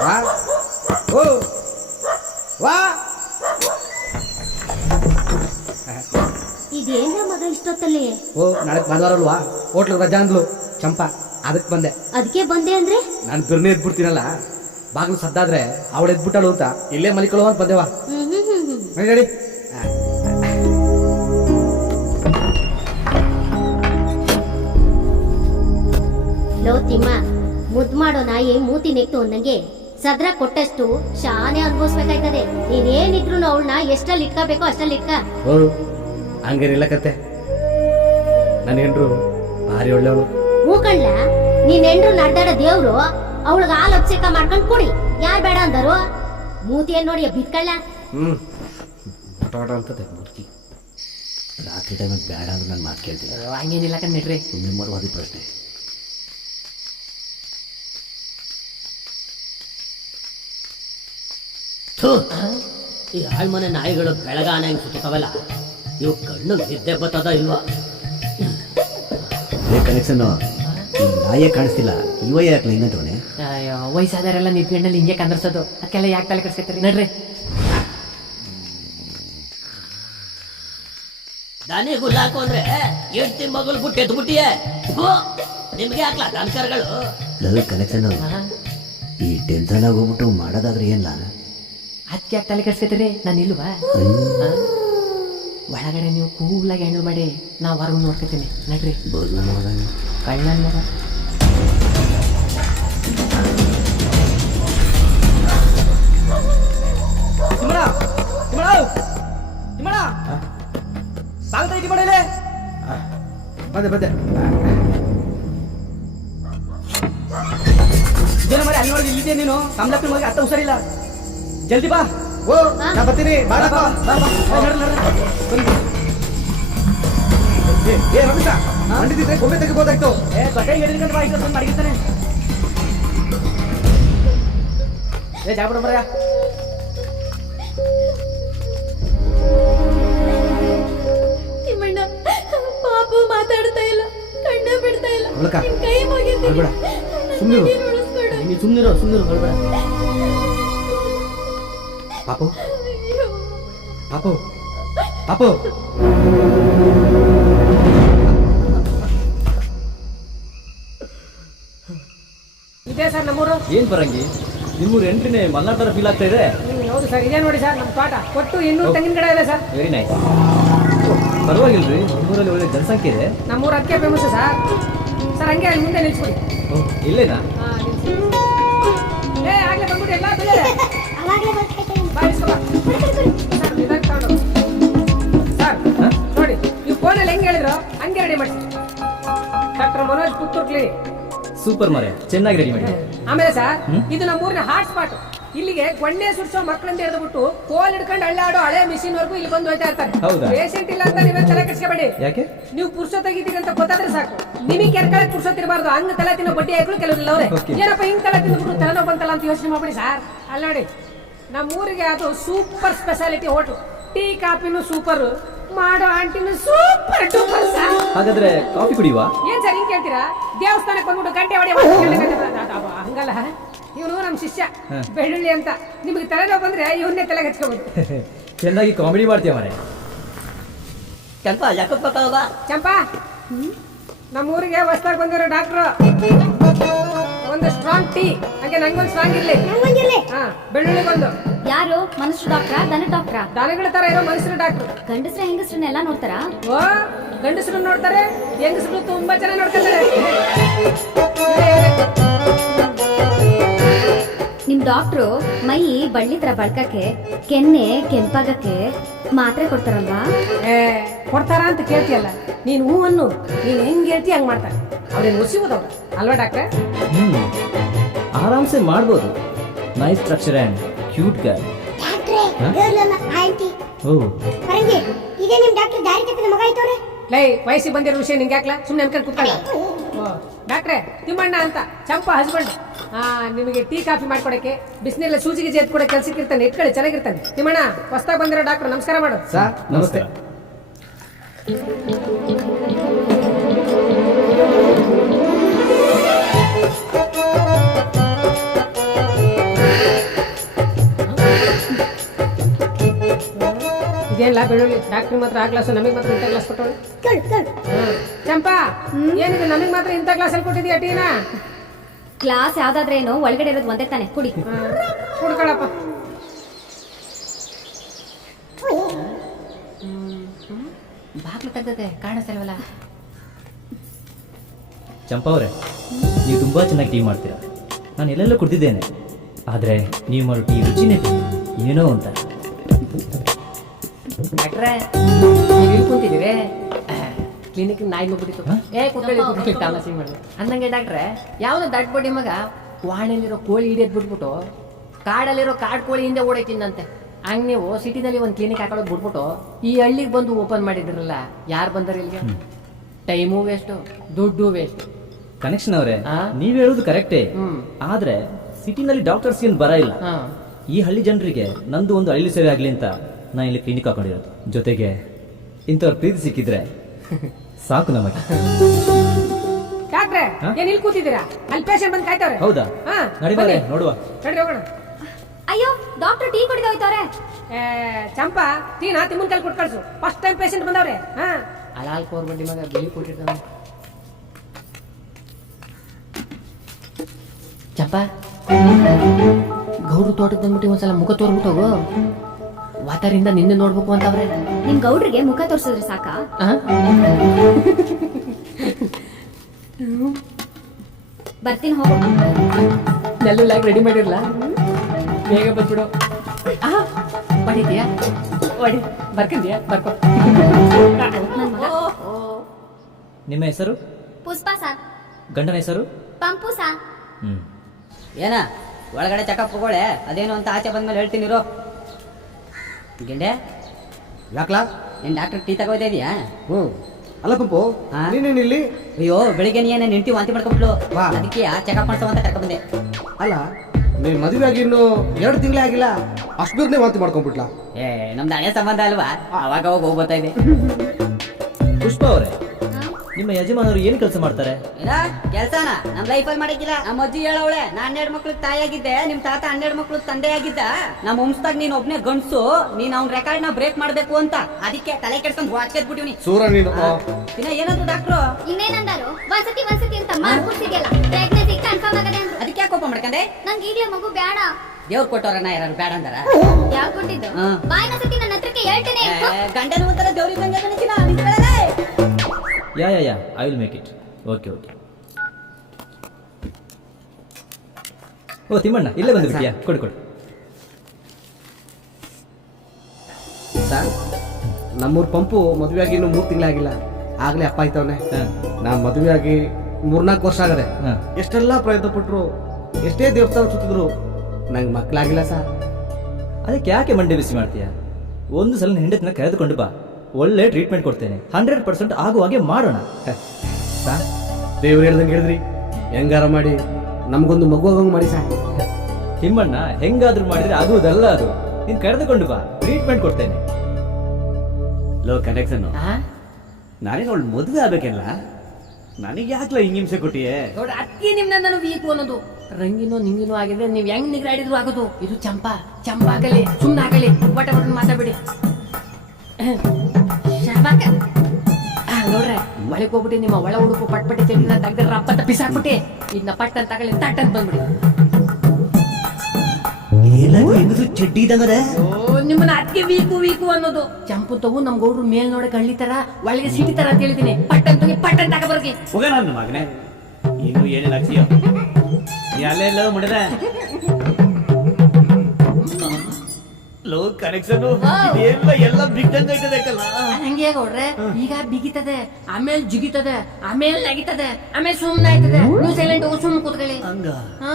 ವಾ ಓ ವಾ ಇದೇನ ಮಗ ಇಷ್ಟೊತ್ತಲ್ಲಿ? ಓ ನಾಳೆ ಭಾನುವಾರ ಅಲ್ವಾ, ಹೋಟ್ಲು ರಜಾ ಅಂದ್ಲು ಚಂಪಾ, ಅದಕ್ಕೆ ಬಂದೆ. ಅದಕ್ಕೆ ಬಂದೆ ಅಂದ್ರೆ? ನಾನು ಬಿರ್ನೆ ಎದ್ಬಿಡ್ತೀನಲ್ಲ, ಬಾಗಿಲು ಸದ್ದಾದ್ರೆ ಅವಳು ಎದ್ಬಿಟ್ಟಳು ಅಂತ ಇಲ್ಲೇ ಮಲಿಕೊಳ್ಳೋ ಅಂತ ಬಂದೇವಾ. ಹೇಳಿ ಲೋ ತಿಮ್ಮ, ಮುದ್ ಮಾಡೋ ನಾಯಿ ಮೂತಿ ನೆಕ್ತು ಅಂದಂಗೆ ಸದ್ರ ಕೊಟ್ಟಷ್ಟು ಶಾನೆ ಅನುಭವಿಸ್ಬೇಕಾಯ್ತದೆ. ನೀನೇನಿದ್ರು ಅವಳನ್ನ ಎಷ್ಟಲ್ಲಿ ಇಟ್ಕೋಬೇಕೋ ಅಷ್ಟಲ್ಲಿ ಇಟ್ಕ. ಓ ಹಂಗೇನಿಲ್ಲ ಕತೆ, ನನ್ನ ಹೆಂಡ್ರು ಭಾರಿ ಒಳ್ಳೆಯವಳು. ಹೂಕಂಡ್ಲ, ನೀನ್ ಹೆಂಡ್ರು ನಡ್ದಾಡ ದೇವ್ರು ಅವಳಿಗೆ ಹಾಲು ಅಭಿಷೇಕ ಮಾಡ್ಕೊಂಡ್ ಕುಡಿ. ಯಾರ್ ಬೇಡ ಅಂದರು? ಮೂತಿ ಏನ್ ನೋಡಿ ಬಿತ್ಕಳ್ಳ. ಆಟ ಅಂತದೆ ಮೂರ್ತಿ. ರಾತ್ರಿ ಟೈಮಿಗೆ ಬೇಡ ಅಂದ್ರೆ ನಾನು ಮಾತು ಕೇಳ್ತೀನಿ. ಹಂಗೇನಿಲ್ಲ ಕಣ್ಣಿಡ್ರಿ, ನಿಮ್ಮರು ಅದೇ ಪ್ರಶ್ನೆ. ಈ ಹಾಳ್ಮನೆ ನಾಯಿಗಳು ಬೆಳಗಾನೆ ಹೆಂಗ್ ಸುತ್ತವಲ್ಲ, ಇವು ಕಣ್ಣು ನಿದ್ದೆ ಬರ್ತದ ಇಲ್ವಾ? ಕನೆಕ್ಷನ್ ನಾಯೇ ಕಾಣಿಸ್ತಿಲ್ಲ, ಇವ ಯಾಕೆ ಹಿಂಗಂತವನೆ? ಅಯ್ಯೋ ವಯಸ್ಸಾದವರೆಲ್ಲ ನಿದ್ಗಣ್ಣಲ್ಲಿ ಹಿಂಗೆ ಕಂದರ್ಸೋದು, ಅದಕ್ಕೆಲ್ಲ ಯಾಕೆ ತಲೆ ಕೆಡ್ಸ್ಕೊತೀರಿ ನಡ್ರಿ. ದನಿ ಗುಲ್ಲಾಕು ಅಂದ್ರೆ ಎಡ್ತಿ ಮಗಳು ಬಿಟ್ಟು ಎದ್ದು ಬಿಟ್ಟಿಯೇ. ನಿಮ್ಗೆ ಹಾಕ್ಲಾ ದನಕರ್ಗಳು? ಕನೆಕ್ಷನ್ ಈ ಟೆನ್ಷನ್ ಆಗೋಗ್ಬಿಟ್ಟು ಮಾಡೋದಾದ್ರೆ ಏನಿಲ್ಲ. ಅದಕ್ಕೆ ಯಾಕೆ ತಲೆ ಕೆಡ್ಸ್ಕೊತೀರಿ, ನಾನು ಇಲ್ವಾ? ಒಳಗಡೆ ನೀವು ಕೂಲಾಗಿ ಹ್ಯಾಂಡಲ್ ಮಾಡಿ, ನಾವು ಹೊರಗೆ ನೋಡ್ಕೊತೀನಿ ನಡ್ರಿ. ಕಳ್ಳನ್ ಮಗ ಬಂದೆ ಬಂದೆ. ಇದೇನ ಮಾಡಿ ಅಲ್ಲಿ ನೋಡಿ ಇಲ್ಲಿದ್ದೆ ನೀನು? ಕಮಲಪ್ಪನ ಮಗ ಅತ್ತ ಹುಷಾರಿಲ್ಲ, ಜಲ್ದಿ ಬಾ. ಓ ನಾ ಬರ್ತೀನಿ. ಏ ರಮೇಶ, ಮಂಡಿದ್ರೆ ಗೊಂಬೆ ತೆಗಿಬೋದಾಯ್ತು. ದೊಡ್ಡ ಹೇಳಿದ್ರೆ ಬಾ, ಇಷ್ಟ ಮಾಡಿರ್ತಾನೆ. ಜಾಗ್ಬಿಡ ಮರ. ತಿಮ್ಮಣ್ಣ ಪಾಪು ಮಾತಾಡ್ತಾ ಇಲ್ಲ, ಕಣ್ಣ ಬಿಡ್ತಾ ಇಲ್ಲ, ಅವಳಕ್ಕ ಕೈ ಮುಗಿತೀನಿ. ಅಳ್ಬೇಡ, ಸುಮ್ಮನಿರು. ನೀನು ಸುಮ್ಮನಿರು, ಸುಮ್ಮನಿರು, ಹೊರಬೇಡ. ಪಾಪು ಪಾಪು ಪಾಪು. ಇದೇ ಸರ್ ನಮ್ಮೂರು. ಏನ್ ಬರಂಗಿ, ನಿಮ್ಮೂರು ಎಂಟ್ರಿನೇ ಮಲ್ನಾಡ್ ತರ ಫೀಲ್ ಆಗ್ತಾ ಇದೆ. ಹೌದು ಸರ್, ಇದೇ ನೋಡಿ ಸರ್ ನಮ್ಮ ತೋಟ. ಒಟ್ಟು 200 ತೆಂಗಿನ ಗಿಡ ಇದೆ ಸರ್. Very nice. ಪರವಾಗಿಲ್ರಿ, ನಿಮ್ಮೂರಲ್ಲಿ ಒಳ್ಳೆ ಜನಸಂಖ್ಯೆ ಇದೆ. ನಮ್ಮೂರು ಅದಕ್ಕೆ ಫೇಮಸ್ ಸರ್. ಸರ್ ಹಂಗೆ ಅಲ್ಲಿ ಮುಂದೆ ನಿಲ್ಸ್ಬಿಡಿ. ಇಲ್ಲೇನಾ? ಏ ಆಗ್ಲೇ ಬಂದ್ಬಿಟ್ಟು ಎಲ್ಲ ಬೆಳೆ ಬಾಯ್ ಸರ್, ನಿಧಾನ ತಗೊಂಡು. ಸರ್ ನೋಡಿ, ನೀವು ಫೋನಲ್ಲಿ ಹೆಂಗೆ ಹೇಳಿದ್ರು ಹಂಗೆ ರೆಡಿ ಮಾಡಿ. Doctor Manoj Puttur clinic. Super ಮರೆ, ಚೆನ್ನಾಗಿ ರೆಡಿ ಮಾಡಿ. ಆಮೇಲೆ ಸರ್, ಇದು ನಮ್ಮೂರಿನ ಹಾಟ್ ಸ್ಪಾಟ್. ಇಲ್ಲಿಗೆ ಗೊಣ್ಣೆ ಸುಡ್ಸೋ ಮಕ್ಕಳಿಂದ ಹಿಡಿದ್ಬಿಟ್ಟು ಕೋಲ್ ಹಿಡ್ಕೊಂಡು ಅಳ್ಳಾಡೋ ಹಳೆ ಮಿಷಿನ್ ವರ್ಗು ಇಲ್ಲಿ ಬಂದು ಹೋಯ್ತಾ ಇರ್ತಾರೆ. ಹೌದಾ? ಪೇಷಂಟ್ ಇಲ್ಲ ಅಂತ ನೀವೇ ತಲೆ ಕೆಡ್ಸ್ಕೊಬೇಡಿ. ಯಾಕೆ? ನೀವು ಪುರುಷೊತ್ತಾಗಿದ್ದೀರಿ ಅಂತ ಗೊತ್ತಾದ್ರೆ ಸಾಕು. ನಿಮಗೆ ಕೆರ್ಕಳಕ್ ಪುರುಷೊತ್ತಿರಬಾರ್ದು. ಹಂಗ ತಲೆ ತಿನ್ನೋ ಬಡ್ಡಿ ಹಾಕಲು ಕೆಲವರು ಅವ್ರೆ. ಏನಪ್ಪ ಹಿಂಗ್ ತಲೆ ತಿಂದ್ಬಿಟ್ಟು ತಲೆನೋ ಬಂತಲ್ಲ ಅಂತ ಯೋಚನೆ ಮಾಡ್ಬಿಡಿ ಸರ್. ಅಲ್ಲಿ ನೋಡಿ, ನಮ್ಮೂರಿಗೆ ಅದು ಸೂಪರ್ ಸ್ಪೆಷಾಲಿಟಿ ಹೋಟ್ಲು. ಟೀ ಕಾಫಿನೂ ಸೂಪರ್, ಮಾಡೋ ಆಂಟಿನೂ ಸೂಪರ್ ಡೂಪರ್ ಸರ್. ಹಾಗಾದ್ರೆ ಕಾಫಿ ಕುಡಿಯುವ? ಏನ್ ಸರ್ ಹಿಂಗ್ ಕೇಳ್ತೀರಾ? ದೇವಸ್ಥಾನಕ್ಕೆ ಬಂದ್ಬಿಟ್ಟು ಗಂಟೆ ಹೊಡಿ ಹಂಗಲ್ಲ. ಇವನು ನಮ್ ಶಿಷ್ಯ ಬೆಳ್ಳುಳ್ಳಿ ಅಂತ. ನಿಮ್ಗೆ ತಲೆನೋವು ಬಂದ್ರೆ ಇವನ್ನೇ ತಲೆಗೆ ಹಚ್ಕೋಬಹುದು. ಚೆನ್ನಾಗಿ ಕಾಮಿಡಿ ಮಾಡ್ತೀಯ ಮರೆ. ಕೆಂಪ ಯಾಕಪ್ಪ ಚಂಪಾ, ನಮ್ಮೂರಿಗೆ ಹೊಸದಾಗಿ ಬಂದಿರೋ ಡಾಕ್ಟ್ರು. ಒಂದು ಸ್ಟ್ರಾಂಗ್ ಟೀ, ಹಾಗೆ ನಂಗೊಂದು ಸ್ಟ್ರಾಂಗ್ ಇರ್ಲಿ. ಹಾ, ಬೆಳ್ಳುಳ್ಳಿ ಬಂದು. ಯಾರು? ಮನುಷ್ಯರು ಡಾಕ್ಟ್ರಾ, ದನ ಡಾಕ್ಟ್ರಾ? ದನಗಳ ತರ ಇರೋ ಮನುಷ್ಯರು ಡಾಕ್ಟ್ರು. ಗಂಡಸ್ರ ಹೆಂಗಸ್ರನ್ನೆಲ್ಲ ನೋಡ್ತಾರಾ? ಓ, ಗಂಡಸರು ನೋಡ್ತಾರೆ, ಹೆಂಗಸರು ತುಂಬಾ ಚೆನ್ನಾಗಿ ನೋಡ್ಕೊತಾರೆ. ನಿಮ್ ಡಾಕ್ಟ್ರು ಮೈ ಬಳ್ಳಿ ತರ ಬಳ್ಕಕ್ಕೆ ಕೆನ್ನೆ ಕೆಂಪಾಗಕ್ಕೆ ಮಾತ್ರೆ ಕೊಡ್ತಾರಲ್ವಾ? ಏ ಕೊಡ್ತಾರ ಅಂತ ಕೇಳ್ತೀಯಲ್ಲ ನೀನು ಹೂ ಅನ್ನು, ನೀನು ಹೆಂಗ್ ಹೇಳ್ತಿ ಹಂಗ್ ಮಾಡ್ತಾರೆ. ಅವ್ರೇನು ಒಸಿಬೋದವ್ರ ಅಲ್ವಾ ಡಾಕ್ಟ್ರೆ? ಆರಾಮ್ಸೆ ಮಾಡ್ಬೋದು. Nice structure and cute girl. ಓ ಇದೇ ನಿಮ್ ಡಾಕ್ಟರ್ ದಾರಿ ತಪ್ಪಿದ ಮಗ ಆಯ್ತವ್ರೆ. ಲೈ ವಯಸ್ಸಿಗೆ ಬಂದಿರೋ ವಿಷಯ ನಿಂಗೆ ಹಾಕ್ಲಾ? ಸುಮ್ಮನೆ ಅನ್ಕೊಂಡು ಕೂತ್ಕೊಳ್ಳ. ಡಾಕ್ಟ್ರೆ ತಿಮ್ಮಣ್ಣ ಅಂತ ಚಂಪಾ ಹಸ್ಬೆಂಡ್. ನಿಮಗೆ ಟೀ ಕಾಫಿ ಮಾಡ್ಕೊಡಕ್ಕೆ ಬಿಸಿನೆಲ್ಲ ಸೂಜಿಗೆ ಜೇತ್ ಕೂಡ ಕೆಲ್ಸಕ್ಕೆ ಇರ್ತಾನೆ. ಇಟ್ಕೊಳ್ಳಿ, ಚೆನ್ನಾಗಿರ್ತಾನೆ. ತಿಮ್ಮಣ್ಣ ಹೊಸ್ದಾಗಿ ಬಂದಿರೋ ಡಾಕ್ಟರ್, ನಮಸ್ಕಾರ ಮಾಡು. ಸರ್ ನಮಸ್ತೆ. ಇದೇನಿಲ್ಲ ಬೆಳ್ಳುಳ್ಳಿ. ಡಾಕ್ಟ್ರಿಗೆ ಮಾತ್ರ ಆ ಗ್ಲಾಸು, ನಮಗೆ ಮಾತ್ರ ಇಂಥ ಗ್ಲಾಸ್ ಕೊಟ್ಟವಳು. ಚಂಪಾ ಏನಿದೆ, ನಮಗೆ ಮಾತ್ರ ಇಂಥ ಗ್ಲಾಸಲ್ಲಿ ಕೊಟ್ಟಿದ್ಯಾ ಟೀನಾ? ಕ್ಲಾಸ್ ಯಾವ್ದಾದ್ರೇನು, ಒಳಗಡೆ ಇರೋದು ಒಂದೇ ತಾನೆ, ಕುಡಿ. ಕುಡ್ಕೊಳಪ್ಪ. ಬಾಗ್ಲು ತೆಗ್ದತೆ ಕಾಣಿಸ್ತಿಲ್ವಲ್ಲ? ಚಂಪಾ ಅವರೇ, ನೀವು ತುಂಬ ಚೆನ್ನಾಗಿ ಟೀ ಮಾಡ್ತೀರಾ. ನಾನು ಎಲ್ಲೆಲ್ಲೂ ಕುಡ್ದಿದ್ದೇನೆ, ಆದರೆ ನೀವು ಮಾಡೋ ಟೀ ರುಚಿನೇ ಏನೋ ಅಂತ. ಡಾಕ್ಟ್ರೆ ನೀವು ಇಲ್ಲಿ ಕುಂತಿದ್ದೀರಿ, ಕ್ಲಿನಿಕ್ ನಾಯಿ ಹೋಗ್ಬಿಟ್ಟಿತ್ತು. ಕೂತ್ಕೊಳ್ಳಿ ತಾಮಸಿ ಮಾಡಿದೆ ಅಂದಂಗೆ. ಡಾಕ್ಟ್ರೆ ಯಾವುದೋ ದಡ್ಡ ಬಡ್ಡಿ ಮಗ ವಾಣೆಯಲ್ಲಿರೋ ಕೋಳಿ ಹಿಡಿಯೋದು ಬಿಟ್ಬಿಟ್ಟು ಕಾಡಲ್ಲಿರೋ ಕಾಡು ಕೋಳಿ ಹಿಂದೆ ಓಡೈತಿಂದಂತೆ. ಹಂಗೆ ನೀವು ಸಿಟಿನಲ್ಲಿ ಒಂದು ಕ್ಲಿನಿಕ್ ಹಾಕೊಳ್ಳೋದು ಬಿಟ್ಬಿಟ್ಟು ಈ ಹಳ್ಳಿಗೆ ಬಂದು ಓಪನ್ ಮಾಡಿದ್ರಲ್ಲ, ಯಾರು ಬಂದಾರ ಇಲ್ಲಿಗೆ? ಟೈಮು ವೇಸ್ಟು, ದುಡ್ಡು ವೇಸ್ಟ್. ಕನೆಕ್ಷನ್ ಅವರೇ, ನೀವು ಹೇಳೋದು ಕರೆಕ್ಟೇ. ಆದರೆ ಸಿಟಿನಲ್ಲಿ ಡಾಕ್ಟರ್ಸ್ ಏನು ಬರ ಇಲ್ಲ. ಈ ಹಳ್ಳಿ ಜನರಿಗೆ ನಂದು ಒಂದು ಹಳ್ಳಿ ಸೇವೆ ಆಗಲಿ ಅಂತ ನಾನು ಇಲ್ಲಿ ಕ್ಲಿನಿಕ್ ಹಾಕೊಂಡಿರೋದು. ಜೊತೆಗೆ ಇಂಥವ್ರ ಪ್ರೀತಿ ಸಿಕ್ಕಿದ್ರೆ ಸಾಕು ನಮಗೆ. ಡಾಕ್ಟ್ರೆ ಏನ್ ಇಲ್ಲಿ ಕೂತಿದ್ದೀರಾ? ಅಲ್ಲಿ ಪೇಷಂಟ್ ಬಂದು ಕಾಯ್ತವ್ರೆ. ಹೌದಾ? ನಡಿಬಾರೆ ನೋಡುವ. ನಡಿ ಹೋಗೋಣ. ಅಯ್ಯೋ ಡಾಕ್ಟರ್ ಟೀ ಕುಡಿದು ಹೋಯ್ತವ್ರೆ. ಚಂಪಾ ಟೀನಾ ತಿಮ್ಮನ್ ಕೈಲಿ ಕೊಟ್ಟು ಕಳ್ಸು. ಫಸ್ಟ್ ಟೈಮ್ ಪೇಷಂಟ್ ಬಂದವ್ರೆ. ಅಲಾಲ್ ಕೋರ್ ಬಡ್ಡಿ ಮಗ ಬೆಳಿ ಕೊಟ್ಟಿರ್ತಾನೆ. ಚಂಪಾ ಗೌಡ್ರು ತೋಟಕ್ಕೆ ಬಂದ್ಬಿಟ್ಟು ಒಂದ್ಸಲ ಮುಖ ತೋರ್ಬಿಟ್ಟು ಹೋಗು. ವಾತಾರಿಂದ ನಿನ್ನೆ ನೋಡ್ಬೇಕು ಅಂತವ್ರೆ. ನಿಮ್ ಗೌಡ್ರಿಗೆ ಮುಖ ತೋರ್ಸಿದ್ರೆ ಸಾಕಾ? ಬರ್ತೀನಿ ಹೋಗು. ನೆಲ್ಲ ರೆಡಿ ಮಾಡಿರಲ್ಲ, ಬೇಗ ಬಂದ್ಬಿಡು. ಹೊಡಿದ್ಯಾ? ಹೊಡಿ. ಬರ್ಕಂದ್ಯಾ? ಬರ್ಕೊ. ನಿಮ್ಮ ಹೆಸರು? ಪುಷ್ಪಾ ಸಾರ್. ಗಂಡನ ಹೆಸರು? Pump sir. ಏನ ಒಳಗಡೆ ಚೆಕಪ್ ಹೋಗೋಳೆ, ಅದೇನು ಅಂತ ಆಚೆ ಬಂದ್ಮೇಲೆ ಹೇಳ್ತೀನಿ ಇರೋ. ಗಿಂಡೆ ಯಾಕ್ಲಾ? ನೀನ್ ಡಾಕ್ಟರ್ ಟೀ ತಗೋತಾ ಇದೀಯಾ? ಅಲ್ಲ ಪಂಪು, ನೀನೇನು ಇಲ್ಲಿ? ಅಯ್ಯೋ ಬೆಳಿಗ್ಗೆ ನೀ ಏನೇ ನಿಂಟಿ ವಾಂತಿ ಮಾಡ್ಕೊಬಿಟ್ಲು, ಅದಕ್ಕೆ ಚೆಕಪ್ ಮಾಡ್ಸೋ ಅಂತ ಕರ್ಕೊಂಡ್ ಬಂದೆ. ಅಲ್ಲ ನೀನ್ ಮದುವೆ ಆಗಿ ಇನ್ನು 2 ತಿಂಗಳೇ ಆಗಿಲ್ಲ, ಅಷ್ಟು ಬೇಗನೆ ವಾಂತಿ ಮಾಡ್ಕೊಂಡ್ಬಿಟ್ಲಾ? ನಮ್ದು ಹಳೆ ಸಂಬಂಧ ಅಲ್ವಾ, ಅವಾಗ ಅವಾಗ ಹೋಗ್ಬೋತಾ ಇದೆ. ಪುಷ್ಪ ಅವರೇ, ನಿಮ್ಮ ಯಜಮಾನರು ಏನು ಕೆಲಸ ಮಾಡ್ತಾರೆ? ಏನ ಕೆಲ್ಸನ ನಮ್ ಲೈಫಲ್ಲಿ ಮಾಡಿದ್ದಿಲ್ಲ. ನಮ್ಮ ಅಜ್ಜಿ ಹೇಳವಳೆ, ನಾ 12 ಮಕ್ಳಿಗೆ ತಾಯಿ ಆಗಿದ್ದೆ, ನಿಮ್ ತಾತ 12 ಮಕ್ಳಿಗೆ ತಂದೆ ಆಗಿದ್ದ. ನಮ್ಮ ವಂಶದಾಗ ನೀನ್ ಒಬ್ನೇ ಗಂಡ್ಸು, ನೀನ್ ಅವ್ನ ರೆಕಾರ್ಡ್ ನ ಬ್ರೇಕ್ ಮಾಡ್ಬೇಕು ಅಂತ. ಅದಕ್ಕೆ ತಲೆ ಕೆಡ್ಸ್ಕೊಂಡ್ ವಾಚ್ಕೆದ್ಬಿಟ್ಟಿವ್ನಿ. ಸೂರ ನೀನು. ಇನ್ನ ಏನಂದ್ರು ಡಾಕ್ಟ್ರು? ಇನ್ನೇನಂದಾರು? ಒಂದ್ಸತಿ ಅಂತ ಮಾಡ್ಬಿಡ್ತಿದ್ಯಲ್ಲ, ಪ್ರೆಗ್ನೆನ್ಸಿ ಕನ್ಫರ್ಮ್ ಆಗದೆ ಅಂದ್ರು. ಅದಕ್ಕೆ ಯಾಕೆ ಕೋಪ ಮಾಡ್ಕಂದೆ? ನಂಗೆ ಈಗ್ಲೇ ಮಗು ಬೇಡ. ದೇವ್ರು ಕೊಟ್ಟವ್ರನ್ನ ಯಾರು ಬೇಡ ಅಂದಾರ? ಯಾಕೆ ಕೊಟ್ಟಿದ್ದು? ಬಾಯಿನ ಸತಿ ನನ್ನ ಹತ್ರಕ್ಕೆ ಹೇಳ್ತೇನೆ. ಗಂಡನ ಒಂಥರ ದೇವ್ರಿಗೆ ಬಂದ yeah I will make it. Okay. ಓ ತಿಮ್ಮಣ್ಣ, ಇಲ್ಲೇ ಬಂದ್ಬಿಟ್ಟಿಯಾ? ಕೊಡು. ಸರ್, ನಮ್ಮೂರ ಪಂಪು ಮದುವೆ ಆಗಿ ಇನ್ನು 3 ತಿಂಗಳೇ ಆಗಿಲ್ಲ, ಆಗ್ಲೇ ಅಪ್ಪ ಆಯ್ತವನೆ. ನಾ ಮದುವೆ ಆಗಿ 3-4 ವರ್ಷ ಆಗದೆ. ಎಷ್ಟೆಲ್ಲ ಪ್ರಯತ್ನ ಪಟ್ರು, ಎಷ್ಟೇ ದೇವಸ್ಥಾನ ಸುತ್ತಿದ್ರು ನಂಗೆ ಮಕ್ಕಳಾಗಿಲ್ಲ ಸರ್. ಅದಕ್ಕೆ ಯಾಕೆ ಮಂಡೆ ಬಿಸಿ ಮಾಡ್ತೀಯಾ? ಒಂದು ಸಲ ಹೆಂಡತಿನ ಕರೆದುಕೊಂಡು ಬಾ, ಒಳ್ಳೆ ಟ್ರೀಟ್ಮೆಂಟ್ ಕೊಡ್ತೇನೆ. 100% ಆಗುವ ಹಾಗೆ ಮಾಡೋಣ. ಸರ್, ದೇವ್ರು ಹೇಳ್ದಂಗೆ ಹೇಳಿದ್ರಿ, ಹೆಂಗಾರ ಮಾಡಿ ನಮಗೊಂದು ಮಗು ಆಗೋಂಗೆ ಮಾಡಿ ಸರ್. ತಿಮ್ಮಣ್ಣ, ಹೆಂಗಾದ್ರೂ ಮಾಡಿದ್ರೆ ಆಗುವುದಲ್ಲ ಅದು. ನೀನು ಕರೆದುಕೊಂಡು ಬಾ, ಟ್ರೀಟ್ಮೆಂಟ್ ಕೊಡ್ತೇನೆ. ಲೋ ಕನೆಕ್ಷನ್, ನಾನೇನು ಅವಳು ಮದುವೆ ಆಗ್ಬೇಕಲ್ಲ, ನನಗೆ ಯಾಕಲ ಹಿಂಗೆ ಹಿಂಸೆ ಕೊಟ್ಟಿಯೇ? ನೋಡ್ರಿ, ಅದಕ್ಕೆ ನಿಮ್ನ ವೀಕು ಅನ್ನೋದು. ರಂಗಿನೋ ನಿಂಗಿನೋ ಆಗಿದೆ, ನೀವು ಹೆಂಗ್ ನಿಗ್ರಾಡಿದ್ರು ಆಗೋದು. ಇದು ಚಂಪಾ ಆಗಲಿ, ಸುಮ್ಮನೆ ಆಗಲಿ, ಬಟ ಮಾತಾಡ್ಬೇಡಿ. ನೋಡ್ರೆ, ಒಳಗೆ ಹೋಗ್ಬಿಟ್ಟು ನಿಮ್ಮ ಒಳ ಹುಡುಕು ಪಟ್ಪಟ್ಟಿ ಚೆಲ್ಲಿನ ತೆಗ್ದ ರಪ್ಪತ್ತ ಬಿಸಾಕ್ಬಿಟ್ಟಿ, ಇದನ್ನ ಪಟ್ಟ ಅಂತ ತಗೊಳ್ಳಿ, ತಟ್ಟ ಅಂತ ಬಂದ್ಬಿಡಿ. ಚಡ್ಡಿ ನಿಮ್ಮನ್ನ ಅದಕ್ಕೆ ವೀಕು ಅನ್ನೋದು. ಚಂಪು ತಗು ನಮ್ ಗೌಡ್ರು ಮೇಲ್ ನೋಡಕ್ ಹಳ್ಳಿ ತರ, ಒಳಗೆ ಸಿಟಿ ತರ ಅಂತ ಹೇಳಿದೀನಿ. ಪಟ್ಟನ್ ತಗೊಬರ್ಗಿ. ಹೋಗ ನನ್ನ ಮಗನೇ, ಇನ್ನು ಏನೇನು ಹಾಕ್ತೀಯೋ? ನೀ ಅಲ್ಲೆಲ್ಲ ಮಾಡಿದೆ ಲೋ ಕನೆಕ್ಷನ್ ಎಲ್ಲ ಬಿಟ್ಟಂಗ ಐತದಕ್ಕಲ್ಲ. ಹಂಗೆ ಗೌಡ್ರೆ, ಈಗ ಬಿಗಿತದೆ, ಆಮೇಲೆ ಜಿಗಿತದೆ, ಆಮೇಲೆ ನಗಿತದೆ, ಆಮೇಲೆ ಸುಮ್ಮನೆ ಆಯ್ತದೆ. ನೀವು ಸೈಲೆಂಟ್ ಹೋಗಿ ಸುಮ್ಮನೆ ಕೂತ್ಕೊಳ್ಳಿ. ಹಂಗ ಹಾ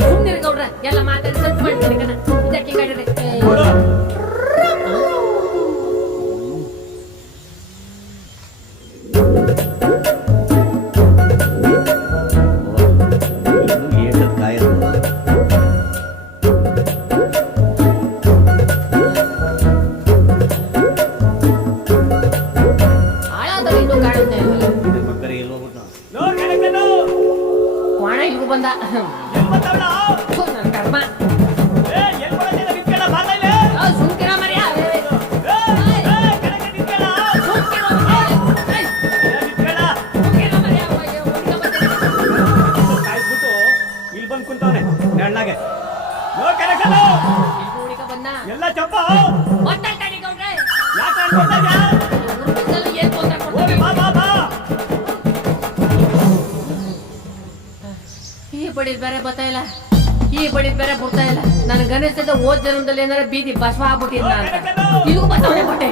ಸುಮ್ಮನೆ ಗೌಡ್ರೆ, ಎಲ್ಲ ಮಾತಾಡಿ ಸ್ವಲ್ಪ ಮಾಡ್ತೀನಿ ಕಣ. ಇದಕ್ಕೆ ಹಿಂಗಾಡಿದ್ರೆ ಹಾಳಾದ್ರೆ ಇನ್ನೂ ಕಾಣುತ್ತೆ. ಕ್ವಾಣ ಇಲ್ಗೂ ಬಂದ. ಥು, ನನ್ ಕರ್ಮ. ಸುಮ್ಕಿರ ಮರ್ಯಾ. ಇಲ್ಲಿ ಬಂದ್ ಕುಂತವನೆ ನೆಳ್ಳಾಗೆ. ಎಲ್ಲ ಚಪ್ಪ ಈ ಬಡಿದ್ ಬೇರೆ ಬರ್ತಾ ಇಲ್ಲ, ಈ ಬಡಿದ್ ಬೇರೆ ಬರ್ತಾ ಇಲ್ಲ. ನನ್ ಗಣೇಶದ ಓದ್ ಜನ್ಮದಲ್ಲಿ ಏನಾರ ಬೀದಿ ಬಸವ ಆಗ್ಬಿಟ್ಟಿಲ್ಲ ಅಂತ ಇಲ್ಲಿಗೂ ಬರ್ತಾವನೆ ಬಟ್ಟೆ.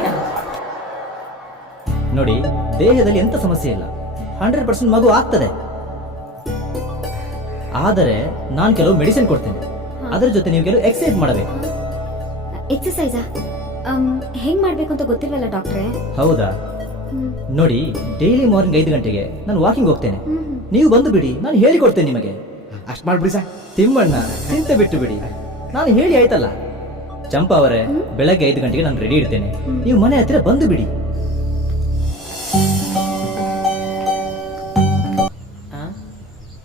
ನೋಡಿ, ದೇಹದಲ್ಲಿ ಎಂತ ಸಮಸ್ಯೆ ಇಲ್ಲ, 100% ಮಗು ಆಗ್ತದೆ. ಆದರೆ ನಾನು ಕೆಲವು ಮೆಡಿಸಿನ್ ಕೊಡ್ತೇನೆ, ಅದರ ಜೊತೆ ನೀವು ಕೆಲವು ಎಕ್ಸರ್ಸೈಸ್ ಮಾಡಬೇಕು. ಎಕ್ಸಸೈಸಾ? ಹೆಂಗ್ ಮಾಡ್ಬೇಕು ಅಂತ ಗೊತ್ತಿಲ್ವಲ್ಲ ಡಾಕ್ಟ್ರೆ. ಹೌದಾ? ನೋಡಿ, ಡೈಲಿ ಮಾರ್ನಿಂಗ್ 5 ಗಂಟೆಗೆ ನಾನು ವಾಕಿಂಗ್ ಹೋಗ್ತೇನೆ. ನೀವು ಬಂದು ಬಿಡಿ, ನಾನು ಹೇಳಿಕೊಡ್ತೇನೆ ನಿಮಗೆ. ಅಷ್ಟು ಮಾಡ್ಬಿಡಿ ಸರ್. ತಿಮ್ಮಣ್ಣ, ಚಿಂತೆ ಬಿಟ್ಟು ಬಿಡಿ, ನಾನು ಹೇಳಿ ಆಯ್ತಲ್ಲ. ಚಂಪಾ ಅವರೇ, ಬೆಳಗ್ಗೆ 5 ಗಂಟೆಗೆ ನಾನು ರೆಡಿ ಇರ್ತೇನೆ, ನೀವು ಮನೆ ಹತ್ತಿರ ಬಂದು ಬಿಡಿ.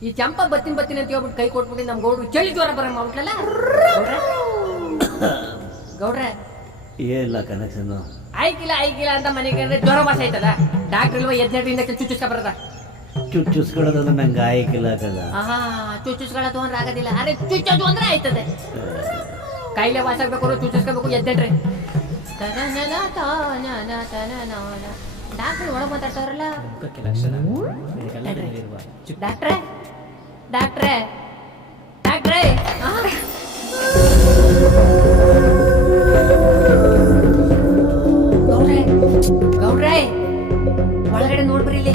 ಈ ಚಂಪಾ ಬತ್ತಿನ ಅಂತ ಹೇಳ್ಬಿಟ್ಟು ಕೈ ಕೊಟ್ಬಿಟ್ಟು ನಮ್ ಗೌಡ್ರು ಚಳಿ ಜ್ವರ ಬರ ಮಾಡ್ಬಿಟ್ಲಲ್ಲ. ಗೌಡ್ರೆ ಏನಿಲ್ಲ ಕನೆಕ್ಷನ್. ಆಯ್ಕಿಲ್ಲ ಅಂತ ಮನೆಗೆ ಜ್ವರ ವಾಸ ಆಯ್ತದ. ಡಾಕ್ಟರ್ ಇಲ್ವಾ 18 ಇಂಜೆಕ್ಷನ್ ಚುಚ್ಚುಸ್ಕ ಬರದ. ಚುಚ್ಚಿಸ್ಕೊಳ್ಳೋದು ನಂಗೆ ಆಯ್ಕಿಲ್ಲ ಆಗಲ್ಲ. ಚುಚ್ಚುಸ್ಕೊಳ್ಳೋದು ಅಂದ್ರೆ ಆಗೋದಿಲ್ಲ, ಅರೆ ಚುಚ್ಚೋದು ಅಂದ್ರೆ ಆಯ್ತದೆ. ಕಾಯಿಲೆ ವಾಸ ಆಗ್ಬೇಕು, ಚುಚ್ಚಿಸ್ಕೋಬೇಕು. 18 ಡಾಕ್ಟರ್ ಒಳಗೆ ಮಾತಾಡ್ತಾರಲ್ಲ. ಡಾಕ್ಟ್ರೇ ಡಾಕ್ಟ್ರೇ ಡಾಕ್ಟ್ರೇ ಗೌಡ್ರೆ ಗೌಡ್ರೆ, ಒಳಗಡೆ ನೋಡ್ಬ್ರಿ ಇಲ್ಲಿ.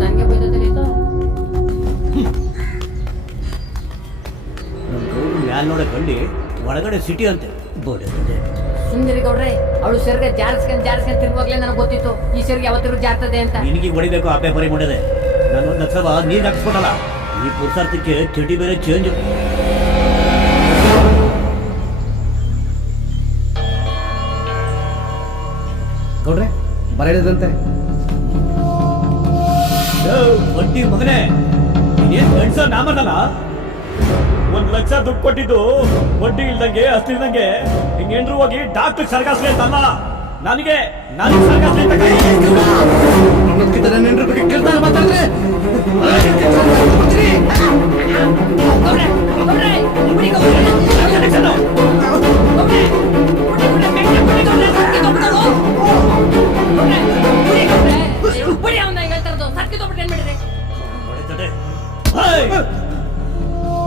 ನನ್ಗೆ ಬೈದದಲ್ಲಿ ಇದು ಮ್ಯಾಲ್ ನೋಡ ಕಂಡಿ ಒಳಗಡೆ ಸಿಟಿ ಅಂತೆ ಬೋಡಿದೆ. ಸುಂದರಿ ಗೌಡ್ರೆ, ಅವಳು ಸೆರ್ಗೆ ಜಾರಿಸ್ಕೊಂಡ್ ತಿರುವಾಗ್ಲೇ ನನಗೆ ಗೊತ್ತಿತ್ತು ಈ ಸೆರ್ಗೆ ಯಾವತ್ತಿರು ಜಾರ್ತದೆ ಅಂತ. ನಿನಗೆ ಹೊಡಿಬೇಕು, ಆ ಪೇಪರಿ ಮಾಡಿದೆ. ನಾನು ಒಂದು ಲಕ್ಷವ ನೀರು ಹಾಕಿಸ್ಕೊಟ್ಟಲ್ಲ, ಈ ಪುರುಷಾರ್ಥಕ್ಕೆ ಚಟಿ ಬೇರೆ ಚೇಂಜ್. ಗೌಡ್ರೆ, ಬರಡಿದಂತೆ. ಬಡ್ಡಿ ಮಗನೇ, ನೀನೇನ್ ಗಂಡ್ಸ ನಾಮಲ್ಲ. 1 ಲಕ್ಷ ದುಡ್ಡು ಕೊಟ್ಟಿದ್ದು ಬಡ್ಡಿ ಇಲ್ದಂಗೆ ಅಷ್ಟಿಲ್ದಂಗೆ ಹಿಂಗೇನ್ರು ಹೋಗಿ ಡಾಕ್ಟರ್ ಸರ್ಗಾಸ್ಲಿ ಅಂತಲ್ಲ, ನನಗೆ ಸರ್ಗಾಸ್ಲಿ ಅಂತ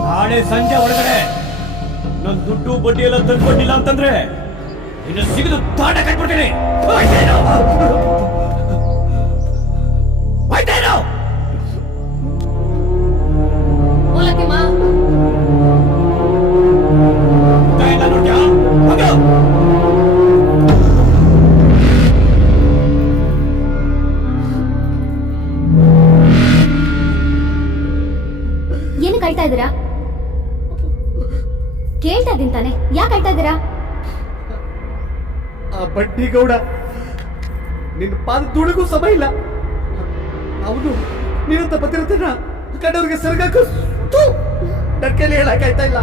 ನಾಳೆ ಸಂಜೆ ಒಳಗಡೆ ನನ್ ದುಡ್ಡು ಬಡ್ಡಿ ಎಲ್ಲ ತಂದ್ಕೊಟ್ಟಿಲ್ಲ ಅಂತಂದ್ರೆ ಇನ್ನು ಸಿಗದು ತಾಟ ಕಟ್ಬಿಡ್ತೀನಿ. ಏನು ಕಾಯ್ತಾ ಇದ್ದೀರಾ? ಕೇಳ್ತಾ ಇದ್ದೀನಿ ತಾನೆ, ಯಾಕೆ ಕಾಯ್ತಾ ಇದ್ದೀರಾ? ಆ ಬಡ್ಡಿ ಗೌಡ ನಿನ್ನ ಪಾದ ಧೂಳಿಗೂ ಸಮ ಇಲ್ಲ. ಅವನು ನೀನಂತ ಪತಿರತನ ಕಂಡವ್ರಿಗೆ ಸರ್ಗಾಕು ನನ್ನ ಕೈಲಿ ಹೇಳಕ್ಕಾಯ್ತಾ ಇಲ್ಲ.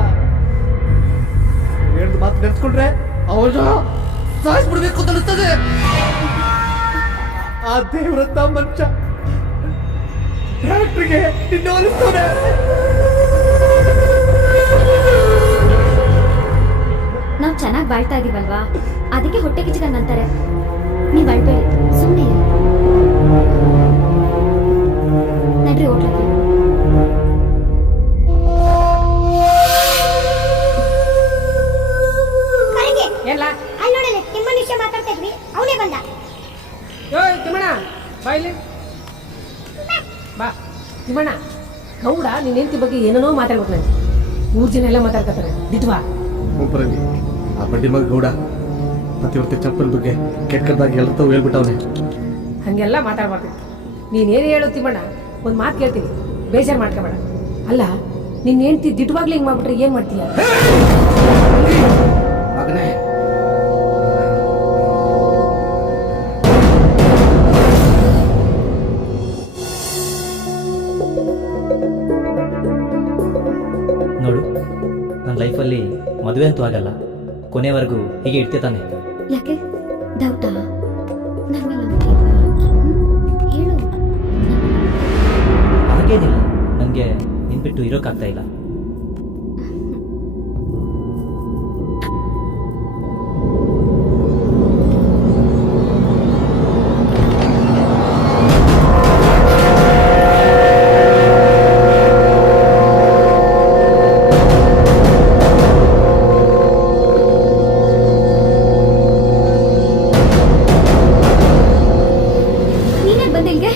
ಹೇಳಿದ ಮಾತು ನೆನ್ಸ್ಕೊಂಡ್ರೆ ಅವನು ಸಾಯಿಸ್ಬಿಡ್ಬೇಕು ಅಂತ ಅನಿಸ್ತದೆ. ಆ ದೇವರತ್ತ ಮನುಷ್ಯ ಡಾಕ್ಟ್ರಿಗೆ ನಿನ್ನ ಹೋಲಿಸ್ತಾನೆ. ಚೆನ್ನಾಗಿ ಬಾಳ್ತಾ ಇದೀವಲ್ವಾ, ಅದಕ್ಕೆ ಹೊಟ್ಟೆ ಕಿಚ್ಚಿದಂಗಂತಾರೆ. ನೀವ್ ಅಳ್ಬೇಡಿ, ಸುಮ್ಮನೆ ನಡ್ರಿ ಹೋಟ್ಲಕ್ಕೆ. ಎಲ್ಲ ಅಲ್ಲಿ ನೋಡಲಿ ನಿಮ್ಮ ವಿಷಯ ಮಾತಾಡ್ತಾ ಇದ್ವಿ, ಅವನೇ ಬಂದ. ಯೋ ತಿಮ್ಮಣ್ಣ ಬಾ ಇಲ್ಲಿ ಬಾ. ತಿಮ್ಮಣ್ಣ, ಗೌಡ ನಿನ್ನ ಹೆಂಡತಿ ಬಗ್ಗೆ ಏನೇನೋ ಮಾತಾಡ್ಬೇಕು. ನಾನು 3 ಜನ ಎಲ್ಲ ಮಾತಾಡ್ಕತ್ತಾರೆ, ದಿಟ್ವಾ. ಒಬ್ಬರಲ್ಲಿ ಆ ಬಡ್ಡಿ ಮಗ ಗೌಡ ಪತಿವರ್ತಿ ಚಪ್ಪಲ್ ಬಗ್ಗೆ ಕೆಟ್ಟದಾಗಿ ಹೇಳ್ತಾವ ಹೇಳ್ಬಿಟ್ಟವನೆ. ಹಂಗೆಲ್ಲ ಮಾತಾಡ್ಬಾರ್ದು. ನೀನೇನು ಹೇಳು ತಿಮ್ಮಣ್ಣ, ಒಂದು ಮಾತು ಕೇಳ್ತೀನಿ, ಬೇಜಾರು ಮಾಡ್ಕೋಬೇಡ. ಅಲ್ಲ, ನಿನ್ನ ಹೆಂಡತಿ ದಿಟ್ವಾಗ್ಲಿ ಹಿಂಗೆ ಮಾಡ್ಬಿಟ್ರೆ ಏನು ಮಾಡ್ತೀಯ? ಮಗನೇ, ನೋಡು, ನನ್ನ ಲೈಫಲ್ಲಿ ಮದುವೆ ಅಂತೂ ಆಗಲ್ಲ, ಕೊನೆವರೆಗೂ ಹೀಗೆ ಇರ್ತೀಯ ತಾನೆ? ಯಾಕೆ ಡೌಟಾ? ನನ್ನ ಮೇಲೆ ನಂಬಿಕೆ ಇಲ್ವಾ? ಹೇಳು. ಹಾಗೇನಿಲ್ಲ, ನನಗೆ ನಿನ್ ಬಿಟ್ಟು ಇರೋಕ್ಕಾಗ್ತಾ ಇಲ್ಲ. ನೀನೇ ಬಂದೆ ಇಲ್ಲಿಗೆ?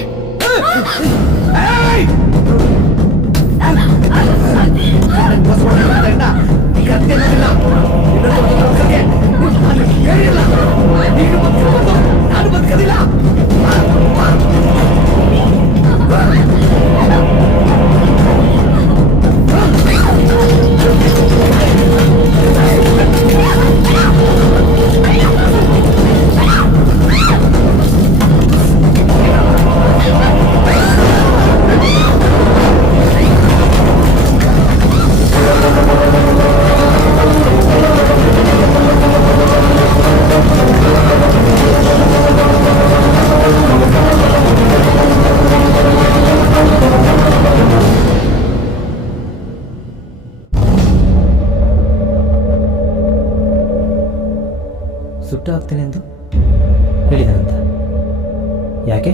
ಸುಟ್ಟು ಹಾಕ್ತೇನೆ ಎಂದು ಹೇಳಿದನಂತ. ಯಾಕೆ?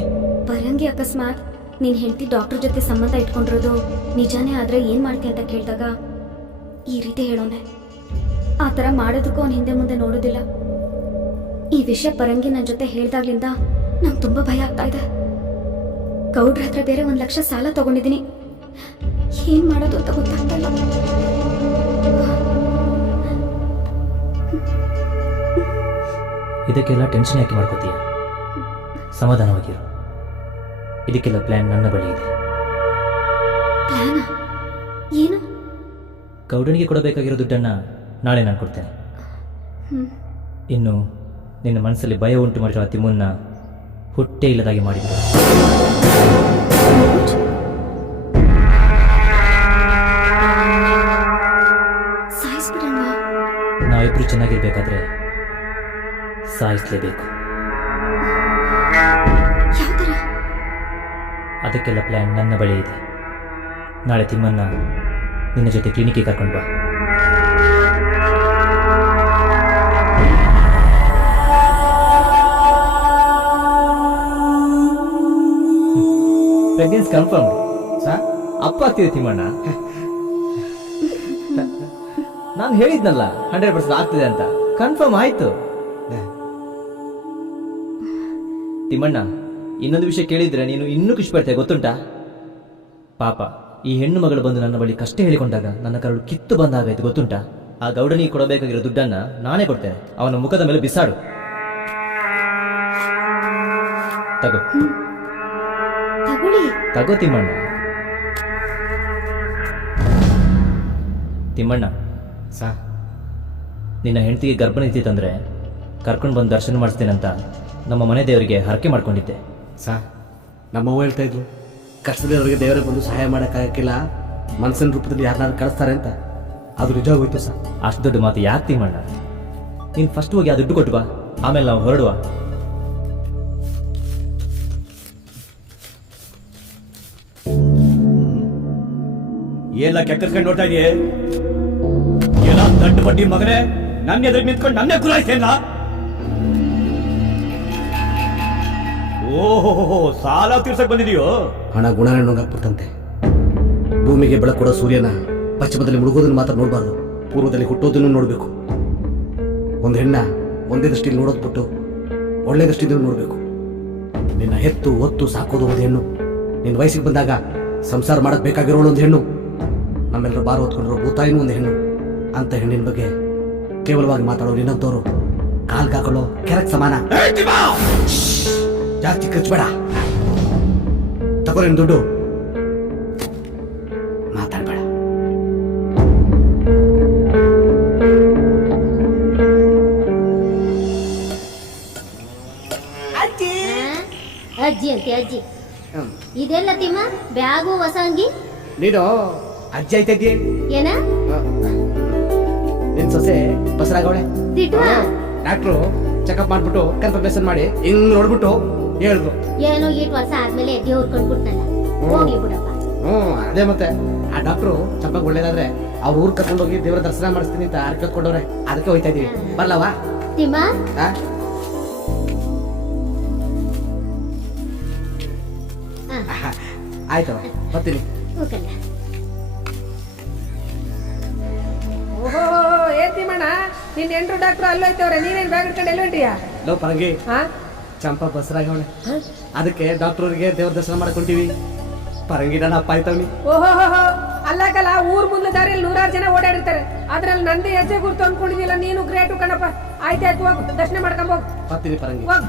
ಪರಂಗಿ ಅಕಸ್ಮಾತ್ ನೀನ್ ಹೆಂಡತಿ ಡಾಕ್ಟರ್ ಜೊತೆ ಸಂಬಂಧ ಇಟ್ಕೊಂಡಿರೋದು ನಿಜಾನೇ ಆದ್ರೆ ಏನ್ ಮಾಡ್ತೀಯ ಅಂತ ಕೇಳಿದಾಗ ಈ ರೀತಿ ಹೇಳೋನೆ. ಆ ಥರ ಮಾಡೋದಕ್ಕೂ ಅವ್ನು ಹಿಂದೆ ಮುಂದೆ ನೋಡೋದಿಲ್ಲ. ಈ ವಿಷಯ ಪರಂಗಿ ನನ್ನ ಜೊತೆ ಹೇಳ್ದಾಗ್ಲಿಂದ ನಂಗೆ ತುಂಬಾ ಭಯ ಆಗ್ತಾ ಇದೆ. ಗೌಡ್ರ ಹತ್ರ ಬೇರೆ 1 ಲಕ್ಷ ಸಾಲ ತಗೊಂಡಿದ್ದೀನಿ. ಏನ್ ಮಾಡೋದು ಅಂತ ಗೊತ್ತಾಗ್ತಾ ಇಲ್ಲ. ಇದಕ್ಕೆಲ್ಲ ಟೆನ್ಷನ್ ಯಾಕೆ ಮಾಡ್ಕೋತೀಯ? ಸಮಾಧಾನವಾಗಿರು. ಇದಕ್ಕೆಲ್ಲ ಪ್ಲಾನ್ ನನ್ನ ಬಳಿ ಇದೆ. ಪ್ಲಾನಾ? ಏನು? ಗೌಡನಿಗೆ ಕೊಡಬೇಕಾಗಿರೋ ದುಡ್ಡನ್ನು ನಾಳೆ ನಾನು ಕೊಡ್ತೇನೆ. ಇನ್ನು ನಿನ್ನ ಮನಸ್ಸಲ್ಲಿ ಭಯ ಉಂಟು ಮಾಡಿರೋ ಆ ತಿಮ್ಮನ್ನ ಹುಟ್ಟೇ ಇಲ್ಲದಾಗಿ ಮಾಡಿದ್ರು. ಸಾಯಿಸ್ಬಿಡಲ್ವಾ? ನಾವಿಬ್ರು ಚೆನ್ನಾಗಿರ್ಬೇಕಾದ್ರೆ ಸಾಯಿಸಲೇಬೇಕು. ಯಾವ ಥರ? ಅದಕ್ಕೆಲ್ಲ ಪ್ಲ್ಯಾನ್ ನನ್ನ ಬಳಿ ಇದೆ. ನಾಳೆ ತಿಮ್ಮನ್ನ ನಿನ್ನ ಜೊತೆ ಕ್ಲಿನಿಕ್ಗೆ ಕರ್ಕೊಂಡು ಬಾ. Pregnancy confirm sir. ಅಪ್ಪ ಆಗ್ತಿದೆ ತಿಮ್ಮಣ್ಣ. ನಾನು ಹೇಳಿದ್ನಲ್ಲ 100% ಆಗ್ತಿದೆ ಅಂತ. ಕನ್ಫರ್ಮ್ ಆಯ್ತು. ತಿಮ್ಮಣ್ಣ, ಇನ್ನೊಂದು ವಿಷಯ ಕೇಳಿದ್ರೆ ನೀನು ಇನ್ನೂ ಖುಷಿ ಪಡ್ತೀಯ ಗೊತ್ತುಂಟಾ? ಪಾಪ ಈ ಹೆಣ್ಣು ಮಗಳು ಬಂದು ನನ್ನ ಬಳಿ ಕಷ್ಟ ಹೇಳಿಕೊಂಡಾಗ ನನ್ನ ಕರಳು ಕಿತ್ತು ಬಂದಾಗಾಯ್ತು ಗೊತ್ತುಂಟಾ? ಆ ಗೌಡನಿಗೆ ಕೊಡಬೇಕಾಗಿರೋ ದುಡ್ಡನ್ನ ನಾನೇ ಕೊಡ್ತೇನೆ. ಅವನ ಮುಖದ ಮೇಲೆ ಬಿಸಾಡು. ತಗೋ ತಗೋ ತಿಮ್ಮಣ್ಣ. ತಿಮ್ಮಣ್ಣ ಸಾ, ನಿನ್ನ ಹೆಂಡತಿಗೆ ಗರ್ಭ ನಿಂತಿತ್ತಂದ್ರೆ ಕರ್ಕೊಂಡು ಬಂದು ದರ್ಶನ ಮಾಡಿಸ್ತೇನಂತ ನಮ್ಮ ಮನೆ ದೇವರಿಗೆ ಹರಕೆ ಮಾಡ್ಕೊಂಡಿದ್ದೆ. ಸಾ, ನಮ್ಮವ್ವ ಹೇಳ್ತಾ ಇದ್ರು, ಕಷ್ಟದವರಿಗೆ ದೇವರಿಗೆ ಬಂದು ಸಹಾಯ ಮಾಡೋಕ್ಕಾಗಕ್ಕಿಲ್ಲ, ಮನಸ್ಸಿನ ರೂಪದಲ್ಲಿ ಯಾರನ್ನಾರು ಕಳಿಸ್ತಾರೆ ಅಂತ. ಅದು ನಿಜ ಹೋಯ್ತು ಸರ್. ಅಷ್ಟು ದೊಡ್ಡ ಮಾತು ಯಾಕೆ ತಿಮ್ಮಣ್ಣ? ನೀನು ಫಸ್ಟ್ ಹೋಗಿ ಆ ದುಡ್ಡು ಕೊಟ್ಟು ಬಾ, ಆಮೇಲೆ ನಾವು ಹೊರಡುವ. ಎಲ್ಲ ಕೆಕ್ಕರ್ಸ್ಕೊಂಡು ನೋಡ್ತಾ ಇದೆಯೇ? ಎಲ್ಲ ದಡ್ಡ ಬಡ್ಡಿ ಮಗನೇ, ನನ್ನ ಎದುರು ನಿಂತ್ಕೊಂಡು ನನ್ನೇ ಗುರಾಯಿಸ್ತೇನ? ಓಹೋ, ಸಾಲ ತೀರ್ಸಕ್ ಬಂದಿದೀಯೋ? ಹಣ ಗುಣನೇ ನುಂಗಾಕ್ಬಿಡ್ತಂತೆ. ಭೂಮಿಗೆ ಬೆಳಕು ಕೊಡೋ ಸೂರ್ಯನ ಪಶ್ಚಿಮದಲ್ಲಿ ಮುಳುಗೋದನ್ನು ಮಾತ್ರ ನೋಡಬಾರ್ದು, ಪೂರ್ವದಲ್ಲಿ ಹುಟ್ಟೋದನ್ನು ನೋಡಬೇಕು. ಒಂದು ಹೆಣ್ಣ ಒಂದೇ ದೃಷ್ಟಿಯಲ್ಲಿ ನೋಡೋದು ಬಿಟ್ಟು ಒಳ್ಳೆ ದೃಷ್ಟಿಯಿಂದ ನೋಡಬೇಕು. ನಿನ್ನ ಹೆತ್ತು ಒತ್ತು ಸಾಕೋದು ಒಂದು ಹೆಣ್ಣು, ನಿನ್ನ ವಯಸ್ಸಿಗೆ ಬಂದಾಗ ಸಂಸಾರ ಮಾಡಕ್ ಬೇಕಾಗಿರೋಳು ಒಂದು ಹೆಣ್ಣು, ನಮ್ಮೆಲ್ಲರೂ ಬಾರು ಹೊತ್ಕೊಂಡಿರೋ ಭೂತಾಯಿನೂ ಒಂದು ಹೆಣ್ಣು. ಅಂತ ಹೆಣ್ಣಿನ ಬಗ್ಗೆ ಕೇವಲವಾಗಿ ಮಾತಾಡೋ ನಿನ್ನಂತವ್ರು ಕಾಲ್ಗೆ ಹಾಕೊಳ್ಳೋ ಕೆರಕ್ ಸಮಾನ. ಜಾಸ್ತಿ ಖರ್ಚಬೇಡ, ತಗೋ ನಿನ್ ದುಡ್ಡು, ಮಾತಾಡ್ಬೇಡ. ಅಜ್ಜಿ ಅಂತೆ ಅಜ್ಜಿ. ಇದೆಲ್ಲ ತಿಮ್ಮ ಬ್ಯಾಗು ಹೊಸ ಅಂಗಿ. ನೀನು ಅಜ್ಜಿ ಆಯ್ತಿದ್ದಿ. ಏನ ನಿನ್ ಸೊಸೆ ಬಸರಾಗವಳೆ. ತಿಟ್ವಾ? ಡಾಕ್ಟ್ರು ಚೆಕಪ್ ಮಾಡ್ಬಿಟ್ಟು ಕನ್ಫರ್ಮೇಶನ್ ಮಾಡಿ ಹಿಂಗ್ ನೋಡ್ಬಿಟ್ಟು ಹೇಳಿದ್ರು. ಏನೋ 8 ವರ್ಷ ಆದ್ಮೇಲೆ ದೇವ್ರು ಕಂಡ್ಬಿಡ್ತಲ್ಲ, ಹೋಗ್ಲಿ ಬಿಡಪ್ಪ. ಅದೇ ಮತ್ತೆ ಆ ಡಾಕ್ಟ್ರು ಚಂಪಾಗ್ ಒಳ್ಳೇದಾದ್ರೆ ಅವ್ರ ಊರ್ ಕರ್ಕೊಂಡೋಗಿ ದೇವರ ದರ್ಶನ ಮಾಡಿಸ್ತೀನಿ ಅಂತ ಆರ್ಕೊತ್ಕೊಂಡವ್ರೆ. ಅದಕ್ಕೆ ಹೋಯ್ತಾ ಇದೀವಿ. ಬರ್ಲವಾ? ತಿಮ್ಮ ಆಯ್ತವ, ಬರ್ತೀನಿ. ಹೋಗಲ್ಲ. ಓಹೋ, ಏನ್ ತಿಮ್ಮಣ್ಣ, ನಿನ್ ಎಂಟ್ರು ಡಾಕ್ಟ್ರು ಅಲ್ಲೋಯ್ತವ್ರೆ, ನೀನೇನ್ ಬ್ಯಾಗ್ ಇಟ್ಕೊಂಡು ಎಲ್ಲಿ ಹೊಂಟಿಯಾ? ಲೋ ಪರಂಗಿ, ಹಾ ಚಂಪಾ ಬಸರಾಗವಳೆ, ಅದಕ್ಕೆ ಡಾಕ್ಟ್ರಿಗೆ ದೇವರ ದರ್ಶನ ಮಾಡ್ಕೊಂತೀವಿ. ಪರಂಗಿ ನನ್ನ ಅಪ್ಪ ಆಯ್ತವ್ನಿ. ಓಹೋ, ಅಲ್ಲಕಲ್ಲ, ಊರ್ ಮುಂದೆ ದಾರಿಯಲ್ಲಿ 100 ಜನ ಓಡಾಡಿರ್ತಾರೆ, ಅದ್ರಲ್ಲಿ ನಂದೇ ಹೆಜ್ಜೆ ಗುರ್ತು ಅನ್ಕೊಂಡಿದ್ದಿಲ್ಲ. ನೀನು ಗ್ರೇಟು ಕಣಪ್ಪ. ಆಯ್ತಾಯ್ತು, ಹೋಗ್ ದರ್ಶನ ಮಾಡ್ಕೊಂಬೋಗ್. ಬರ್ತೀನಿ ಪರಂಗಿ. ಹೋಗ್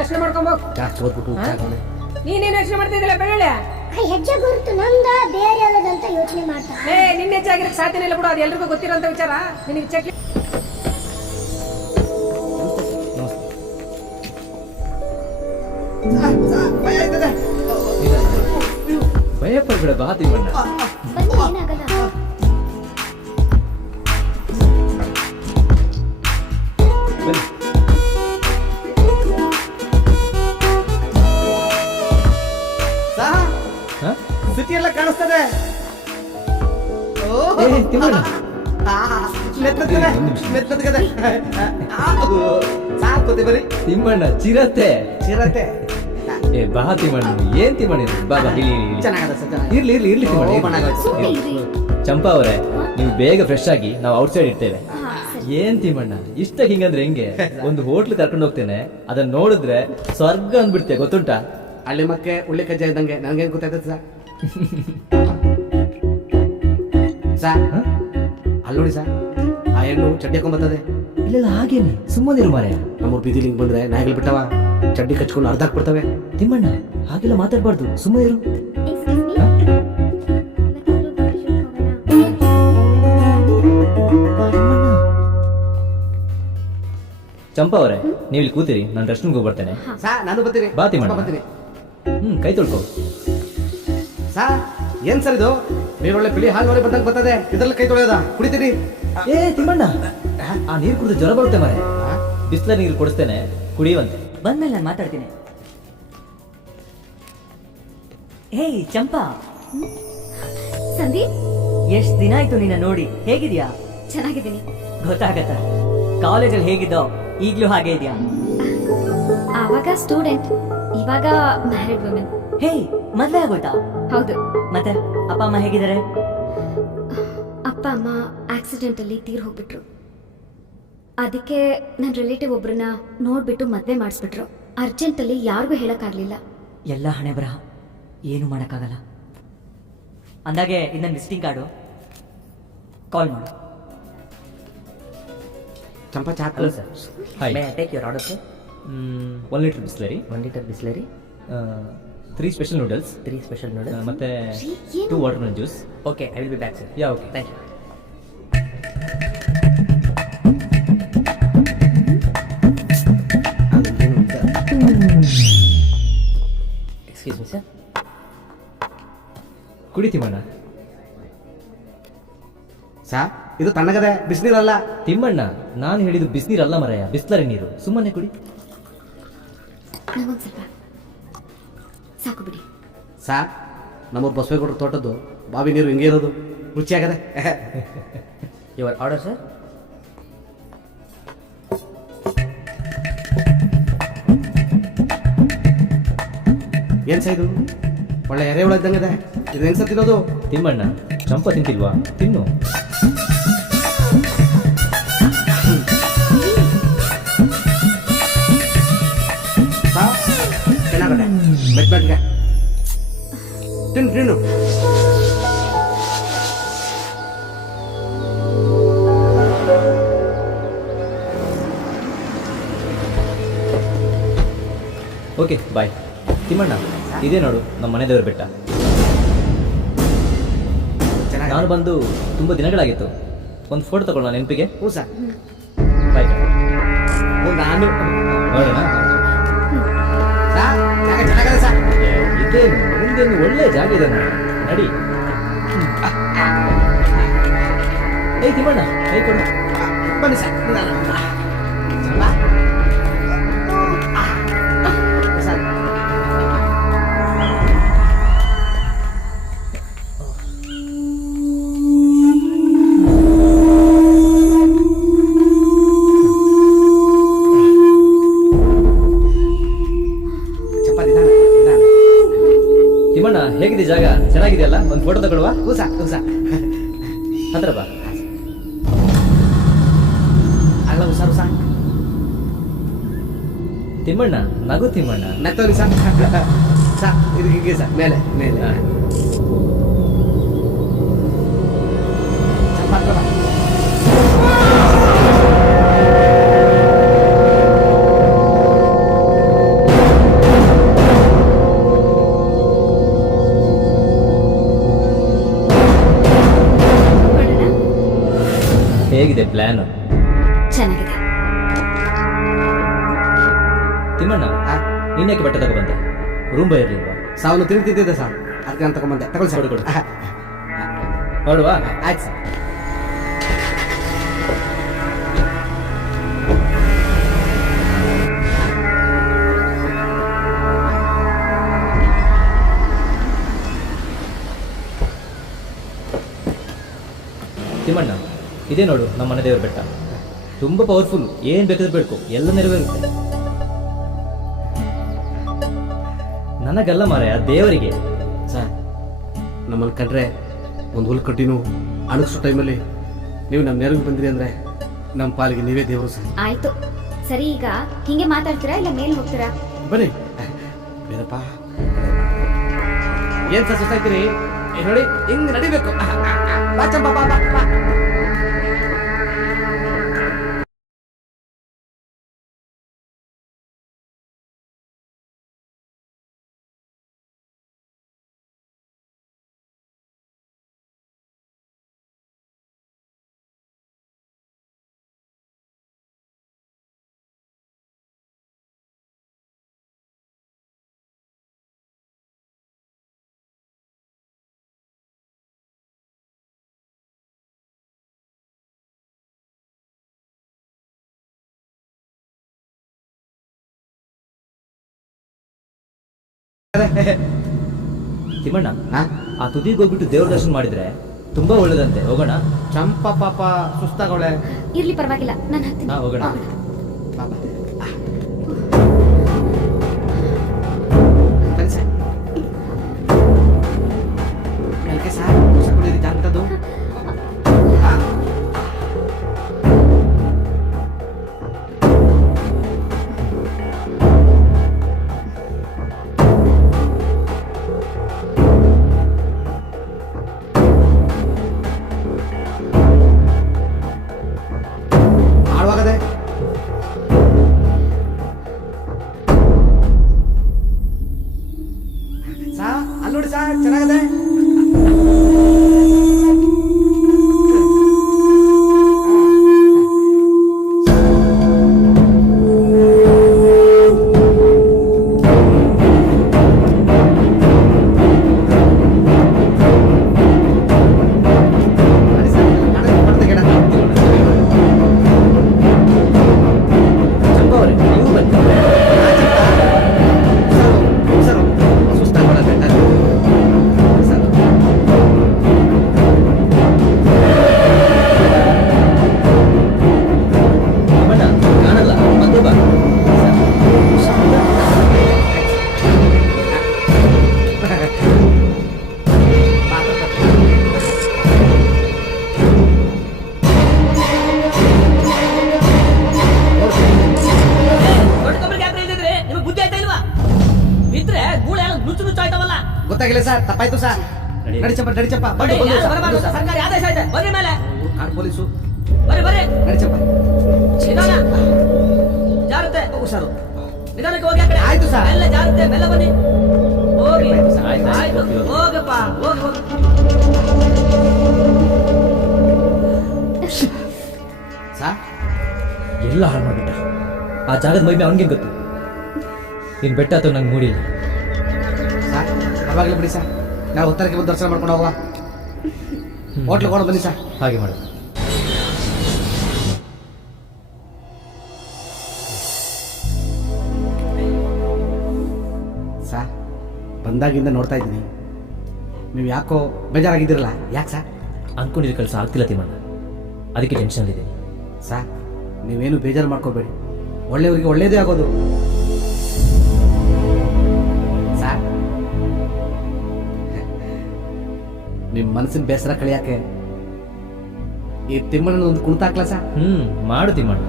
ದರ್ಶನ ಮಾಡ್ಕೊಂಬೋಗ್. ಜಾಸ್ತಿ ಓದ್ಬಿಟ್ಟು ನೀನೇನು ಯೋಚನೆ ಮಾಡ್ತಿದ್ದಿಲ್ಲ ಬೆಳ್ಳೆ? ಹೆಜ್ಜೆ ಗುರುತು ನಮ್ದ ಬೇರೆ ಅಂತ ಯೋಚನೆ ಮಾಡ್ತಾರೆ. ನಿನ್ನ ಹೆಚ್ಚಾಗಿರಕ್ಕೆ ಸಾಧ್ಯನೇ ಇಲ್ಲ ಬಿಡು, ಅದು ಎಲ್ರಿಗೂ ಗೊತ್ತಿರೋಂಥ ವಿಚಾರ. ನಿನಗೆ ಚಕ್ಲಿ ಭಯ ಪಡ್ಬೇಡ, ಬಾ ತಿಮ್ಮಣ್ಣ. ಬನ್ನಿ, ಏನಾಗಲ್ಲ. ಬನ್ನಿ. ಸಿಟಿ ಎಲ್ಲ ಕಾಣಿಸ್ತದೆ. ಏ, ತಿಮ್ಮಣ್ಣ. ಸಾಕೋತೆ ಬರೀ ತಿಮ್ಮಣ್ಣ ಚಿರತೆ. ಚಿರತೆ. ಏ ಬಾ ತಿಮ್ಮಣ್ಣ, ಏನ್ ತಿಮ್ಮಣ್ಣ ಇದು? ಬಾ ಬಾ, ಇಲ್ಲಿ ಚೆನ್ನಾಗದ ಸರ್, ಚೆನ್ನಾಗಿ. ಇರ್ಲಿ ಇರ್ಲಿ ಇರ್ಲಿ ತಿಮ್ಮಣ್ಣ. ಸುಮ್ನೆ ಇರಿ. ಚಂಪಾ ಅವರೇ, ನೀವು ಬೇಗ ಫ್ರೆಶ್ ಆಗಿ ನಾವು ಔಟ್ಸೈಡ್ ಇರ್ತೇವೆ. ಹಾ, ಸರಿ. ಏನ್ ತಿಮ್ಮಣ್ಣ ಇಷ್ಟ ಹಿಂಗಂದ್ರೆ ಹೆಂಗೆ? ಒಂದು ಹೋಟ್ಲ್ ಕರ್ಕೊಂಡು ಹೋಗ್ತೇನೆ, ಅದನ್ನ ನೋಡಿದ್ರೆ ಸ್ವರ್ಗ ಅಂದ್ಬಿಡ್ತೇ, ಗೊತ್ತುಂಟಾ? ಹಳ್ಳಿ ಮಕ್ಕೆ ಉಳ್ಳಿ ಕಜ್ಜ ಇದ್ದಂಗೆ ನನಗೇನು ಗೊತ್ತಾಯ್ತದೆ ಸರ್. ಸರ್ ಅಲ್ಲಿ ನೋಡಿ ಸರ್, ಆ ಹೆಣ್ಣು ಚಡ್ಡಿ ಹಾಕೊಂಬರ್ತದೆ. ಇಲ್ಲ ಹಾಗೇನೆ, ಸುಮ್ಮನಿರು ಮಾರಾಯ. ನಮ್ಮೂರ್ ಬೀದಿಲಿ ಹಿಂಗ್ ಬಂದ್ರೆ ನಾಯಿಗಳು ಬಿಟ್ಟವ, ಚಡ್ಡಿ ಕಚ್ಕೊಂಡು ಅರ್ಧ ಹಾಕ್ಬಿಡ್ತವೆ. ತಿಮ್ಮಣ್ಣ ಹಾಗೆಲ್ಲ ಮಾತಾಡ್ಬಾರ್ದು, ಸುಮ್ಮನಿರು. Excuse me? ಚಂಪಾ ಅವರೇ, ನೀವು ಇಲ್ಲಿ ಕೂತಿರಿ, ನಾನು ರೆಸ್ಟ್ ರೂಮ್ಗೆ ಬರ್ತೇನೆ. ಸಾ ನಾನು ಬರ್ತೀನಿ. ಬಾ ತಿಮ್ಮಣ್ಣ. ಬರ್ತೀನಿ. ಕೈ ತೊಳ್ಕೊ. ಸಾ ಏನ್ ಸರ್ ಇದು? ನೀರೊಳ್ಳೆ ಬಿಳಿ ಹಾಲು ನೋಡಿ ಬಂದಾಗ ಬರ್ತದೆ, ಇದ್ರಲ್ಲಿ ಕೈ ತೊಳೆಯೋದ? ಕುಡಿತೀನಿ. ಏ ತಿಮ್ಮಣ್ಣ, ಆ ನೀರು ಕುಡಿದು ಜ್ವರ ಬರುತ್ತೆ ಮಾರೆ. ಬಿಸ್ಲ ನೀರು ಕೊಡಿಸ್ತೇನೆ, ಕುಡಿಯುವಂತೆ. ಬಂದ್ಮೇಲೆ ನಾನು ಮಾತಾಡ್ತೀನಿ. ಹೇಯ್ ಚಂಪಾ, ಸಂದೀಪ್, ಎಷ್ಟ್ ದಿನ ಆಯ್ತು ನಿನ್ನ ನೋಡಿ. ಹೇಗಿದ್ಯಾ? ಚೆನ್ನಾಗಿದ್ದೀನಿ. ಗೊತ್ತಾಗತ್ತ. ಕಾಲೇಜಲ್ಲಿ ಹೇಗಿದ್ದೋ ಈಗ್ಲೂ ಹಾಗೆ ಇದೆಯಾ? ಆವಾಗ ಸ್ಟೂಡೆಂಟ್, ಇವಾಗ ಮ್ಯಾರಿಡ್ ವುಮೆನ್. ಹೇಯ್, ಮದ್ವೆ ಆಗೋಯ್ತಾ? ಹೌದು. ಮತ್ತೆ ಅಪ್ಪ ಅಮ್ಮ ಹೇಗಿದ್ದಾರೆ? ಅಪ್ಪ ಅಮ್ಮ ಆಕ್ಸಿಡೆಂಟ್ ಅಲ್ಲಿ ತೀರ್ ಹೋಗ್ಬಿಟ್ರು. ಅದಕ್ಕೆ ನನ್ನ ರಿಲೇಟಿವ್ ಒಬ್ರನ್ನ ನೋಡ್ಬಿಟ್ಟು ಮದ್ವೆ ಮಾಡಿಸ್ಬಿಟ್ರು. ಅರ್ಜೆಂಟ್ ಅಲ್ಲಿ ಯಾರಿಗೂ ಹೇಳಕ್ಕಾಗ್ಲಿಲ್ಲ. ಎಲ್ಲ ಹಣೆ ಬರಹ, ಏನು ಮಾಡಕ್ಕಾಗಲ್ಲ. ಅಂದಾಗೆ ಇದನ್ನ ವಿಸಿಟಿಂಗ್ ಕಾರ್ಡು, ಕಾಲ್ ಮಾಡು. ಚಂಪಾ ಚಾ. Hello sir. Hi. May I take your order sir? 1 litre Bisleri, 1 litre Bisleri, 3 special noodles, 3 special noodles, ಮತ್ತೆ ಏನು? 2 watermelon juice. Okay, I will be back sir. Yeah, okay, thank you. Excuse me sir. ಕುಡಿತೀಮಣ್ಣ. ಸಾ ಇದು ತಣ್ಣಗದೆ, ಬಿಸಿನೀರಲ್ಲ. ತಿಮ್ಮಣ್ಣ, ನಾನು ಹೇಳಿದ್ದು ಬಿಸಿನೀರಲ್ಲ ಮರಯ್ಯ, ಬಿಸ್ಲರಿ ನೀರು. ಸುಮ್ಮನೆ ಕುಡಿ. ನಂಗೊಂದು ಸ್ವಲ್ಪ ಸಾಕು ಬಿಡಿ. ಸಾ ನಮ್ಮೂರು ಬಸವೇಗೌಡರ ತೋಟದ್ದು ಬಾವಿ ನೀರು ಹಿಂಗೆ ಇರೋದು, ರುಚಿಯಾಗದೆ. Your order sir? ಏನ್ ಸಾ ಇದು ಒಳ್ಳೆ ಎರೆಹುಳ ಇದ್ದಂಗಿದೆ. ಇದು ಹೆಂಗ್ ಸರ್ ತಿನ್ನೋದು? ತಿಮ್ಮಣ್ಣ, ಚಂಪ ತಿಂತಿಲ್ವಾ? ತಿನ್ನು. ಚೆನ್ನಾಗದೆ ಮೆಟ್ ಮೆಟ್ಗೆ ತಿನ್ನು ತಿನ್ನು. Okay bye. ತಿಮ್ಮಣ್ಣ, ಇದೇ ನೋಡು ನಮ್ಮ ಮನೆ ದೇವ್ರ ಬೆಟ್ಟ. ನಾನು ಬಂದು ತುಂಬ ದಿನಗಳಾಗಿತ್ತು. ಒಂದು ಫೋಟೋ ತಗೊಳ್ಳೋಣ ನೆನಪಿಗೆ? ಹ್ಞೂ ಸರ್. ಬಾಯ್. ನಾನು ನೋಡೋಣ. ಚೆನ್ನಾಗದೆ ಸರ್. ಇದೇನು ಮುಂದೇನು ಒಳ್ಳೆ ಜಾಗ ಇದೆ ನೋಡಿ. ನಡಿ. ಏಯ್ ತಿಮ್ಮಣ್ಣ, ಕೈ ಕೊಡು. ಬನ್ನಿ ಸರ್. ತಿಮ್ಮಣ್ಣ, ಹೇಗಿದೆ ಜಾಗ? ಚೆನ್ನಾಗಿದೆಯಲ್ಲ? ಒಂದು ಫೋಟೋ ತಗೊಳ್ವಾ? ಹ್ಞೂ ಸರ್. ಹ್ಞೂ ಸರ್. ಹತ್ರ ಬಾ. ಅಲ್ಲ ಹುಷಾರು ಸರ್. ತಿಮ್ಮಣ್ಣ, ನಗು ತಿಮ್ಮಣ್ಣ. ನಗ್ತವ್ರಿ ಸರ್. ಸರ್ ಇದು ಹೀಗೆ ಸರ್, ಮೇಲೆ ಮೇಲೆ. ಹಾ. ಸ್ವಲ್ಪ ಹತ್ರ ಬಾ. ಹೇಗಿದೆ ಪ್ಲಾನ್? ಚೆನ್ನಾಗಿದೆ. ತಿಮ್ಮಣ್ಣ, ಇನ್ನೇಕೆ ಬಟ್ಟೆ ತಗೊಬಂದೆ? ರೂಮ್ ಬೈ ಇರಲಿಲ್ವಾ? ಸಾವನು ತಿಂತಿದ್ದೆ ಸರ್, ಅದಕ್ಕೆ ನಾನು ತಗೊಂಬಂದೆ. ತಗೊಳ್ಳಿ ಸರ್. ಕೊಡು. ಹೊರಡುವಾ? ಆಯ್ತು ಸರ್. ತಿಮ್ಮಣ್ಣ, ಇದೇ ನೋಡು ನಮ್ಮ ಮನೆ ದೇವ್ರ ಬೆಟ್ಟ. ತುಂಬ ಪವರ್ಫುಲ್. ಏನು ಬೇಕಾದ್ರೂ ಬೇಡ್ಕೊ, ಎಲ್ಲ ನೆರವೇರುತ್ತೆ. ನನಗಲ್ಲ ಮಾರೆ, ಆ ದೇವರಿಗೆ. ಸರ್ ನಮ್ಮನ್ನು ಕಂಡ್ರೆ ಒಂದು ಹುಲ್ ಕಟ್ಟಿನೂ ಅಣಗಿಸೋ ಟೈಮಲ್ಲಿ ನೀವು ನಮ್ಮ ನೆರವಿಗೆ ಬಂದ್ರಿ ಅಂದರೆ ನಮ್ಮ ಪಾಲಿಗೆ ನೀವೇ ದೇವರು ಸರ್. ಆಯ್ತು ಸರಿ, ಈಗ ಹಿಂಗೆ ಮಾತಾಡ್ತೀರಾ ಇಲ್ಲ ಮೇಲೆ ಹೋಗ್ತೀರಾ? ಬನ್ನಿ. ಬೇರಪ್ಪ ಏನು ಸರ್ ಸುಸ್ತಾಯ್ತೀರಿ? ನೋಡಿ ಹಿಂಗೆ ನಡಿಬೇಕು. ಬಾ ಚಂಪ, ಬಾ ಬಾ ಬಾ. ತಿಮ್ಮಣ್ಣ, ಆ ತುದಿಗೆ ಹೋಗ್ಬಿಟ್ಟು ದೇವ್ರ ದರ್ಶನ ಮಾಡಿದ್ರೆ ತುಂಬಾ ಒಳ್ಳೇದಂತೆ. ಹೋಗೋಣ? ಚಂಪ ಪಾಪ ಸುಸ್ತಾಗೋಳೆ. ಇರ್ಲಿ ಪರವಾಗಿಲ್ಲ, ನಾನು ಹತ್ತೀನಿ. ಹಾ, ಹೋಗೋಣ. ಬಾಬಾ ಬನ್ನಿ ಸರ್. ಮೇಲ್ಕೆ ಸರ್ ಕುಡಿಯೋದು ಜಾಗ್ತದ್ದು. ಅಲ್ಲೋಡಿ ಸರ್, ಚೆನ್ನಾಗದೆ. ಗೊತ್ತಾಗಿಲ್ಲ ಸರ್, ತಪ್ಪಾಯ್ತು ಸರ್. ನಡಿ. ನಡಿಚಪ್ಪ ನಡಿಚಪ್ಪ, ಬರ್ರಿ, ಬಂದು ಯಾರು ಸರ್, ಬರಬಾರ್ದು, ಬಂದು ಸರ್. ಸರ್ಕಾರಿ ಆದೇಶ ಐತೆ, ಬರ್ರಿ ಮೇಲೆ, ಕಾರ್ ಪೊಲೀಸು, ಬರ್ರಿ ಬರ್ರಿ, ನಡಿಚಪ್ಪ. ನಿಧಾನ, ಜಾಗ್ರತೆ, ಸರ್ ನಿಧಾನಕ್ಕೆ ಹೋಗಿ ಆ ಕಡೆ. ಆಯ್ತು ಸರ್. ಮೆಲ್ಲ ಜಾಗ್ರತೆ, ಮೆಲ್ಲ ಬನ್ನಿ, ಹೋಗಿ, ಆಯ್ತು, ಆಯ್ತು, ಹೋಗಿ, ಹೋಗಿ. ಹೋಗಪ್ಪ, ಹೋಗಿ ಹೋಗಿ. ಸರ್ ಎಲ್ಲ ಹಾಳು ಮಾಡ್ಬಿಟ್ಟ. ಆ ಜಾಗದ ಮೈಮೆ ಅವನಿಗೆ ಗೊತ್ತು. ಇನ್ ಬೆಟ್ಟ ಅಥವಾ ನಂಗೆ ಮೂಡಿಲ್ಲ. ಸರ್ ಪರವಾಗಿಲ್ಲ ಬಿಡಿ ಸರ್, ನಾವು ಉತ್ತರಕ್ಕೆ ಬಂದು ದರ್ಶನ ಮಾಡ್ಕೊಂಡು ಹೋಗುವ. ಹೋಟ್ಲಿಗೆ ಕೊಡು ಬನ್ನಿ ಸರ್. ಹಾಗೆ ಮಾಡು. ಸರ್ ಬಂದಾಗಿಂದ ನೋಡ್ತಾ ಇದ್ದೀನಿ, ನೀವು ಯಾಕೋ ಬೇಜಾರಾಗಿದ್ದೀರಲ್ಲ, ಯಾಕೆ ಸರ್? ಅನ್ಕೊಂಡಿದ್ದ ಕೆಲಸ ಆಗ್ತಿಲ್ಲ ತಿಮ್ಮಣ್ಣ, ಅದಕ್ಕೆ ಟೆನ್ಷನ್ ಇದೆ. ಸರ್ ನೀವೇನು ಬೇಜಾರು ಮಾಡ್ಕೋಬೇಡಿ, ಒಳ್ಳೆಯವರಿಗೆ ಒಳ್ಳೇದೇ ಆಗೋದು. ಸರ್ ನಿಮ್ಮ ಮನಸ್ಸಿನ ಬೇಸರ ಕಳಿಯಾಕೆ ಈ ತಿಮ್ಮಣ್ಣನ ಒಂದು ಕುಣಿತ ಹಾಕ್ಲಾ ಸರ್? ಮಾಡು ತಿಮ್ಮಣ್ಣ.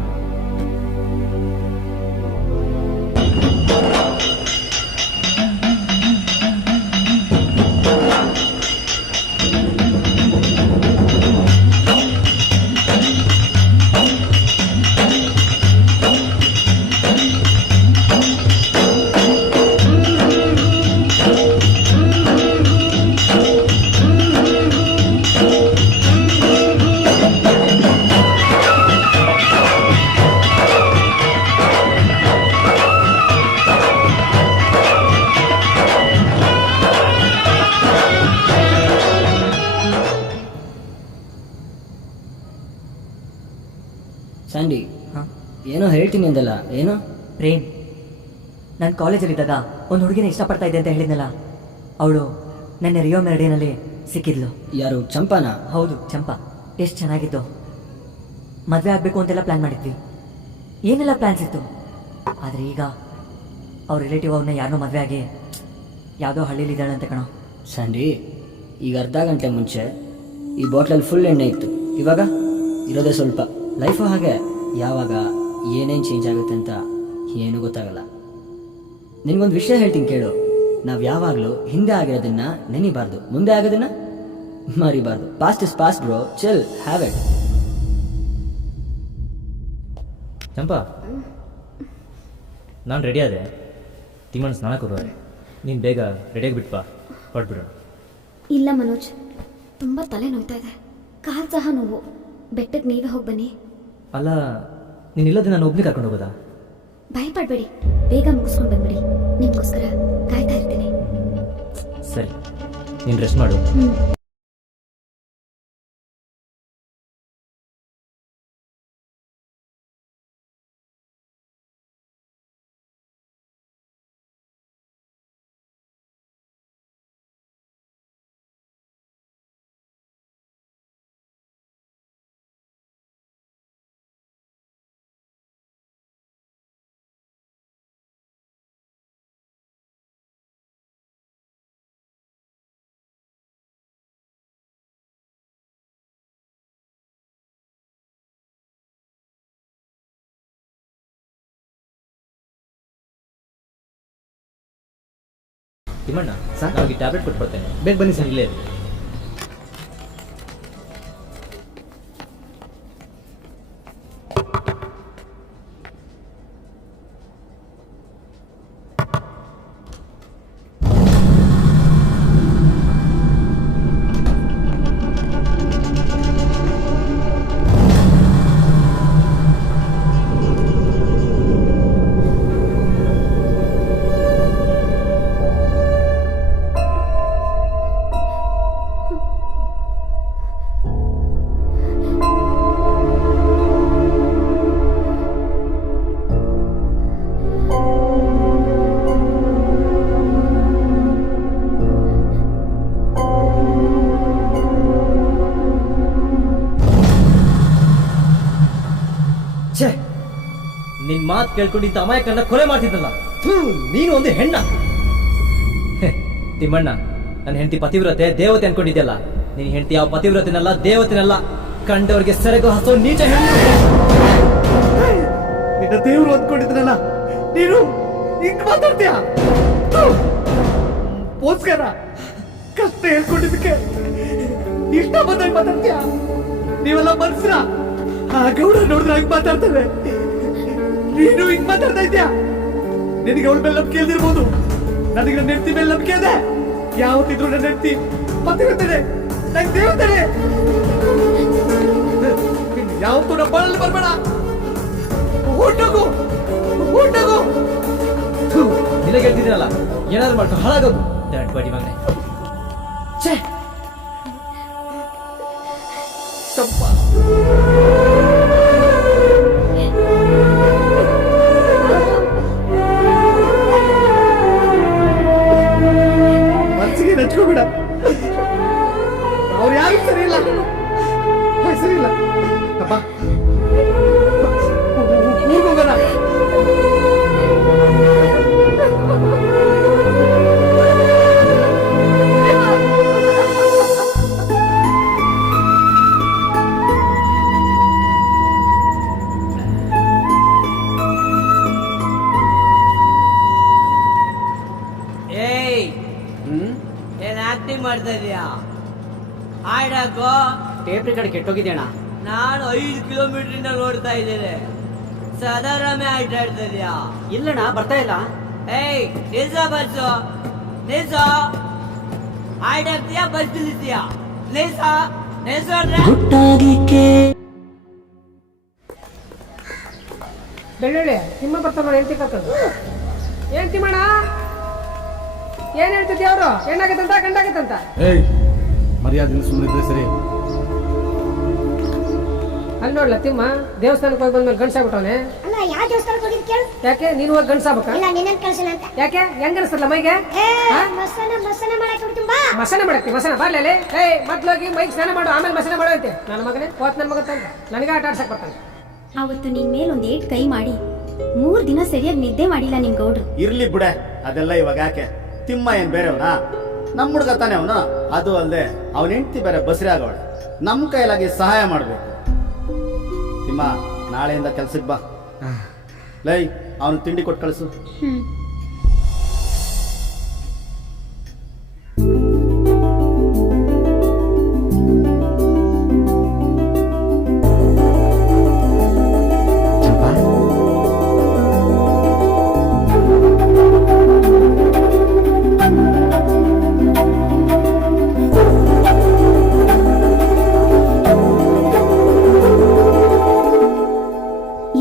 ಸ್ಯಾಂಡಿ, ಏನೋ ಹೇಳ್ತೀನಿ ಅಂದಲ್ಲ, ಏನೋ? ಪ್ರೇಮ್, ನಾನು ಕಾಲೇಜಲ್ಲಿದ್ದಾಗ ಒಂದು ಹುಡುಗಿನ ಇಷ್ಟಪಡ್ತಾ ಇದ್ದೆ ಅಂತ ಹೇಳಿದ್ನಲ್ಲ, ಅವಳು ನನ್ನ ರಿಯೋ ಮೆರಡಿನಲ್ಲಿ ಸಿಕ್ಕಿದ್ಲು. ಯಾರು, ಚಂಪಾನ? ಹೌದು, ಚಂಪಾ. ಎಷ್ಟು ಚೆನ್ನಾಗಿತ್ತು. ಮದುವೆ ಆಗಬೇಕು ಅಂತೆಲ್ಲ ಪ್ಲ್ಯಾನ್ ಮಾಡಿದ್ವಿ, ಏನೆಲ್ಲ ಪ್ಲ್ಯಾನ್ಸ್ ಇತ್ತು. ಆದರೆ ಈಗ ಅವ್ರ ರಿಲೇಟಿವ್ ಅವ್ರನ್ನ ಯಾರನ್ನೋ ಮದುವೆ ಆಗಿ ಯಾವುದೋ ಹಳ್ಳಿಲಿ ಇದ್ದಾಳೆ ಅಂತ ಕಣೋ. ಸ್ಯಾಂಡಿ, ಈಗ ಅರ್ಧ ಗಂಟೆ ಮುಂಚೆ ಈ ಬಾಟ್ಲಲ್ಲಿ ಫುಲ್ ಎಣ್ಣೆ ಇತ್ತು, ಇವಾಗ ಇರೋದೇ ಸ್ವಲ್ಪ. ಲೈಫು ಹಾಗೆ, ಯಾವಾಗ ಏನೇನು ಚೇಂಜ್ ಆಗುತ್ತೆ ಅಂತ ಏನೂ ಗೊತ್ತಾಗಲ್ಲ. ನಿನಗೊಂದು ವಿಷಯ ಹೇಳ್ತೀನಿ ಕೇಳು, ನಾವು ಯಾವಾಗಲೂ ಹಿಂದೆ ಆಗಿರೋದನ್ನ ನೆನಿಬಾರ್ದು, ಮುಂದೆ ಆಗೋದನ್ನ ಮರಿಬಾರ್ದು. Past is past bro, chill, have it. ಚಂಪಾ, ನಾನು ರೆಡಿ ಆದೆ. ತಿಮ್ಮಣ್ಣ ಸ್ನಾನಕ್ಕೆ ಹೋಗೋರೆ, ನೀನು ಬೇಗ ರೆಡಿಯಾಗಿ ಬಿಟ್ಬಾ, ಹೊರಟ್ಬಿಡೋಣ. ಇಲ್ಲ ಮನೋಜ್, ತುಂಬ ತಲೆ ನೋಯ್ತಾ ಇದೆ, ಕಾಲು ಸಹ ನೋವು. ಬೆಟ್ಟಕ್ಕೆ ನೀವೇ ಹೋಗಿ ಬನ್ನಿ. ಅಲ್ಲ, ನೀನಿಲ್ಲದೆ ನಾನು ಒಬ್ಬನೇ ಕರ್ಕೊಂಡು ಹೋಗೋದಾ? ಭಯಪಡಬೇಡಿ, ಬೇಗ ಮುಗಿಸ್ಕೊಂಡು ಬಂದ್ಬಿಡಿ. ನಿಮಗೋಸ್ಕರ ಕಾಯ್ತಾ ಇರ್ತೀನಿ. ಸರಿ, ನೀನು ರೆಸ್ಟ್ ಮಾಡು. ತಿಮ್ಮಣ್ಣ, ಸರ್? ನನಗೆ ಟ್ಯಾಬ್ಲೆಟ್ ಕೊಟ್ಬಿಡ್ತೇನೆ, ಬೇಗ ಬನ್ನಿ ಸರ್. ಇಲ್ಲೇ ಇರು. ಛೇ, ನಿನ್ ಮಾತು ಕೇಳ್ಕೊಂಡಿದ್ದ ಅಮಾಯಕನ್ನ ಕೊಲೆ ಮಾಡ್ತಿದ್ದಲ್ಲ. ನೀನು ಒಂದು ಹೆಣ್ಣ. ತಿಮ್ಮಣ್ಣ, ನನ್ನ ಹೆಂಡತಿ ಪತಿವ್ರತೆ ದೇವತೆ ಅನ್ಕೊಂಡಿದ್ಯಲ್ಲ. ನಿನ್ ಹೆಂಡತಿ ಯಾವ ಪತಿವ್ರತೆನಲ್ಲ, ದೇವತೆನಲ್ಲ. ಕಂಡವ್ರಿಗೆ ಸೆರಗು ಹಸೋ ನೀಚ ಹೆಣ್ಣು. ನಿನ್ನ ದೇವ್ರು ಅಂದ್ಕೊಂಡಿದ್ರಲ್ಲ, ನೀನು ಹಿಂಗ್ ಮಾತಾಡ್ತೀಯ? ಪೋಸ್ಕರ ಕಷ್ಟ ಹೇಳ್ಕೊಂಡಿದ್ದಕ್ಕೆ ಇಷ್ಟ ಬಂದಾಗ ಮಾತಾಡ್ತೀಯ? ನೀವೆಲ್ಲ ಮನ್ಸ್ರ ಆ ಗೌಡ ನೋಡಿದ್ರೆ ಹಂಗ್ ಮಾತಾಡ್ತಾರೆ, ನೀನು ಹಿಂಗ್ ಮಾತಾಡ್ತಾ ಇದ್ಯಾ? ನಿನಗೆ ಅವಳ ಮೇಲೆ ನಂಬಿಕೆ ಇಲ್ದಿರ್ಬೋದು, ನನಗೆ ನನ್ನ ಹೆಂಡತಿ ಮೇಲೆ ನಂಬಿಕೆ ಇದೆ. ಯಾವತ್ತಿದ್ರು ನನ್ನ ಹೆಂಡತಿ ಪತಿರ್ತೇನೆ, ನಂಗೆ ದೇವತೇನೆ. ಯಾವತ್ತೂ ನಮ್ಮ ಬಾಳಲ್ಲಿ ಬರ್ಬೇಡ, ಹೊರ್ಟೋಗು ಹೊರ್ಟೋಗು. ನಿನಗೆ ಹೇಳ್ತಿದ್ದೀನಲ್ಲ, ಏನಾದ್ರು ಮಾಡ್ಕೊ ಹಾಳಾಗೋದು ದಡ್ಬಡಿ ಮಗನೆ. ಛೇ ಚಂಪಾ, ಮನ್ಸಿಗೆ ನೆಚ್ಕೋಬೇಡ. ಅವ್ರು ಯಾರು ಸರಿ ಇಲ್ಲ, ಸರಿ ಇಲ್ಲ. ಅಪ್ಪ ಊರಿಗೆ ಹೋಗೋಣ. ಏಯ್ ಏನ್ ಆಕ್ಟಿಂಗ್ ಮಾಡ್ತಾ ಇದೀಯಾ? ಆಡಾಕೋ. ಟೇಪ್ ರೆಕಾರ್ಡ್ ಕೆಟ್ಟೋಗಿದ್ಯಣ್ಣ. ನಾನು 5 ಕಿಲೋಮೀಟರ್ ಇಂದ ನೋಡ್ತಾ ಇದ್ದೇನೆ. ಸದಾರಾಮೆ ಆಡ್ತಾ ಇದೀಯಾ? ಇಲ್ಲಣ್ಣ, ಬರ್ತಾ ಇಲ್ಲ. ಏಯ್ ನಿಲ್ಸ ಬಸ್ಸು, ನಿಲ್ಸ. ಆಡಾಕ್ತೀಯಾ ಬಸ್ ನಿಲ್ತೀಯಾ? ನಿಲ್ಸ ನಿಲ್ಸೋಡ್ರೆ. ಬೆಳ್ಳುಳ್ಳಿ ತಿಮ್ಮ ಬರ್ತಾವ ನೋಡಿ, ಹೆಂಡತಿ ಕರ್ಕೊಂಡು. ಏನ್ ತಿಮ್ಮಣ್ಣ, ಏನ್ ಹೇಳ್ತಿದ್ದಿ? ಅವರು ಹೆಣ್ಣಾಗತ್ತಂತ ಗಂಡಾಗತ್ತಂತ? ಏಯ್ ಮರ್ಯಾದೆ ಸುಮ್ಮನಿದ್ರೆ ಸರಿ. ಅಲ್ಲಿ ನೋಡ್ಲ ತಿಮ್ಮ ದೇವಸ್ಥಾನಕ್ಕೆ ಹೋಗಿ ಬಂದ್ಮೇಲೆ ಗಂಡ್ಸಾಗ್ಬಿಟ್ಟವನೆ. ಅಲ್ಲ ಯಾವ ದೇವಸ್ಥಾನಕ್ಕೆ ಹೋಗಿದ್ ಕೇಳು? ಯಾಕೆ ನೀನು ಹೋಗಿ ಗಂಡ್ಸಾಗ್ಬೇಕ? ಇಲ್ಲ ನಿನ್ನ ಕಳ್ಸಲ್ಲ ಅಂತ. ಯಾಕೆ ಹೆಂಗನಿಸ್ತಲ್ಲ ಮೈಗೆ? ಮಸನ ಮಾಡಕ್ ಬಿಡ್ತುಂಬಾ. ಮಸನ ಮಾಡಕ್ತಿ, ಮಸನ ಬರ್ಲೇ. ಏಯ್ ಮೊದ್ಲೋಗಿ ಮೈಗೆ ಸ್ನಾನ ಮಾಡು, ಆಮೇಲೆ ಮಸನ ಮಾಡು ಅಂತೆ. ನನ್ನ ಮಗನೇ ಹೋತ್ ನನ್ನ ಮಗ ತಂದ ನನಗೆ ಆಟ ಆಡ್ಸಕ್ ಬರ್ತಾನೆ. ಅವತ್ತು ನಿನ್ ಮೇಲೆ ಒಂದ್ 8 ಕೈ ಮಾಡಿ 3 ದಿನ ಸರಿಯಾಗಿ ನಿದ್ದೆ ಮಾಡಿಲ್ಲ ನಿಮ್ ಗೌಡ್ರು. ಇರ್ಲಿ ಬಿಡೆ, ಅದೆಲ್ಲ ಇವಾಗ ಯಾಕೆ? ತಿಮ್ಮ ಏನ್ ಬೇರೆವನಾ? ನಮ್ಮ ಹುಡುಗ ತಾನೆ ಅವನು. ಅದು ಅಲ್ಲದೆ ಅವನ ಹೆಂಡತಿ ಬೇರೆ ಬಸ್ರಿ ಆಗವಳೆ. ನಮ್ಮ ಕೈಲಾಗಿ ಸಹಾಯ ಮಾಡ್ಬೇಕು. ತಿಮ್ಮ ನಾಳೆಯಿಂದ ಕೆಲ್ಸಕ್ಕೆ ಬಾ. ಲೈ ಅವನು ತಿಂಡಿ ಕೊಟ್ಟು ಕಳಿಸು.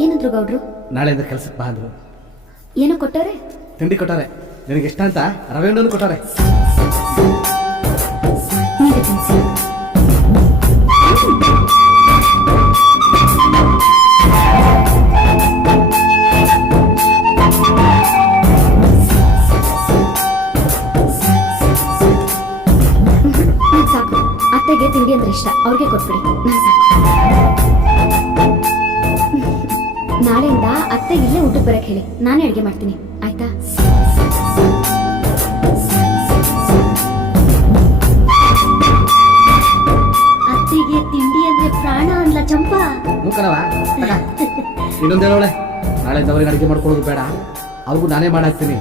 ಏನಂದ್ರು ಗೌಡ್ರು? ನಾಳೆಯಿಂದ ಕೆಲ್ಸಕ್ಕೆ ಬಾ ಅಂದ್ರು. ಏನೋ ಕೊಟ್ಟವ್ರೆ? ತಿಂಡಿ ಕೊಟ್ಟಾರೆ. ನಿನಗೆ ಇಷ್ಟ ಅಂತ ರವೆ ಉಂಡೆನೂ ಕೊಟ್ಟಾರೆ. ನೀವೇ ತಿನ್ಸಿ. ಸಾಕು, ಅತ್ತೆಗೆ ತಿಂಡಿ ಅಂದ್ರೆ ಇಷ್ಟ, ಅವ್ರಿಗೆ ಕೊಟ್ಬಿಡಿ. ನಾನ್ ಸಾಕು. ನಾಳೆಯಿಂದ ಅತ್ತೆ ಇಲ್ಲೇ ಊಟಕ್ಕೆ ಬರಕ್ ಹೇಳಿ, ನಾನೇ ಅಡ್ಗೆ ಮಾಡ್ತೀನಿ, ಆಯ್ತಾ? ಅತ್ತೆಗೆ ತಿಂಡಿ ಅಂದ್ರೆ ಪ್ರಾಣ ಅನ್ಲ ಚಂಪಾ. ಮೂಕನವ ಇನ್ನೊಂದು ಹೇಳೋಳೆ, ನಾಳೆಯಿಂದ ಅವ್ರಿಗೆ ಅಡುಗೆ ಮಾಡ್ಕೊಳ್ಳೋದು ಬೇಡ, ಅವ್ರಿಗೂ ನಾನೇ ಮಾಡಾಕ್ತೀನಿ.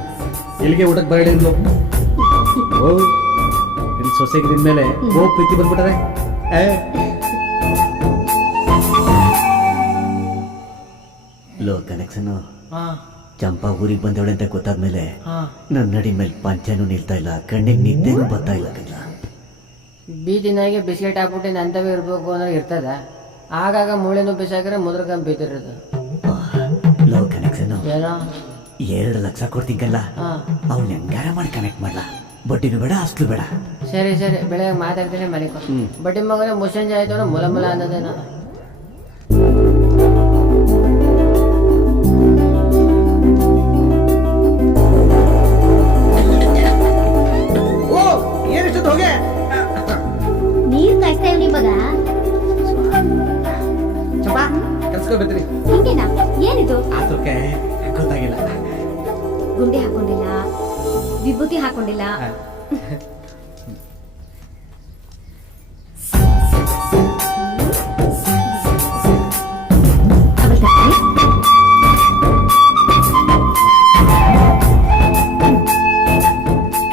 ಎಲ್ಲಿಗೆ ಊಟಕ್ಕೆ ಬರಲಿ ಅಂದ್ಲು. ಓ ನಿನ್ನ ಸೊಸೆಗೆ ನಿನ್ ಮೇಲೆ ಓ ಪ್ರೀತಿ ಬಂದ್ಬಿಟ್ಟರೆ. ಲೋ ಕನೆಕ್ಷನ್ ಚಂಪಾ ಊರಿಗೆ ಬಂದವಳೆ ಅಂತ ಗೊತ್ತಾದ್ಮೇಲೆ ನನ್ನ ನಡಿ ಮೇಲೆ ಪಂಚನೂ ನಿಲ್ತಾ ಇಲ್ಲ, ಕಣ್ಣಿಗೆ ನಿದ್ದೆನೂ ಬರ್ತಾ ಇಲ್ಲ. ಬೀದಿನಾಗೆ ಬಿಸ್ಕೆಟ್ ಹಾಕ್ಬಿಟ್ಟು ನಂತವೇ ಇರ್ಬೇಕು ಅಂದ್ರೆ ಇರ್ತದ. ಆಗಾಗ ಮೂಳೆನೂ ಬಿಸಾಕಿದ್ರೆ ಮುದ್ರಕಂಬ ಬಿದ್ದಿರೋದು. ಲೋ ಕನೆಕ್ಷನ್ ಏನೋ 2 ಲಕ್ಷ ಕೊಡ್ತೀನಲ್ಲ, ಅವ್ನ ಹೆಂಗಾರ ಮಾಡಿ ಕನೆಕ್ಟ್ ಮಾಡ್ಲಾ? ಬಡ್ಡಿನೂ ಬೇಡ, ಅಸ್ಲು ಬೇಡ. ಸರಿ ಸರಿ, ಬೆಳಗ್ಗೆ ಮಾತಾಡ್ತೀನಿ ಮನೆಗೆ. ಬಡ್ಡಿ ಮಗನ ಮುಸ್ಸಂಜೆ ಆಯ್ತು ಅಂದ್ರೆ ಮುಲ ಮುಲ ಅನ್ನೋದೇನೋ. ನೀರ್ ಕಾಯಿಸ್ತಾ ಇವ್ನಿ ಮಗ. ಚಂಪಾ ಕೆಲ್ಸಕ್ಕೆ ಬರ್ತೀನಿ. ಹಿಂಗೇನಾ? ಏನಿದು? ಆತುರಕ್ಕೆ ಗೊತ್ತಾಗಿಲ್ಲ. ಗುಂಡಿ ಹಾಕೊಂಡಿಲ್ಲ, ವಿಭೂತಿ ಹಾಕೊಂಡಿಲ್ಲ.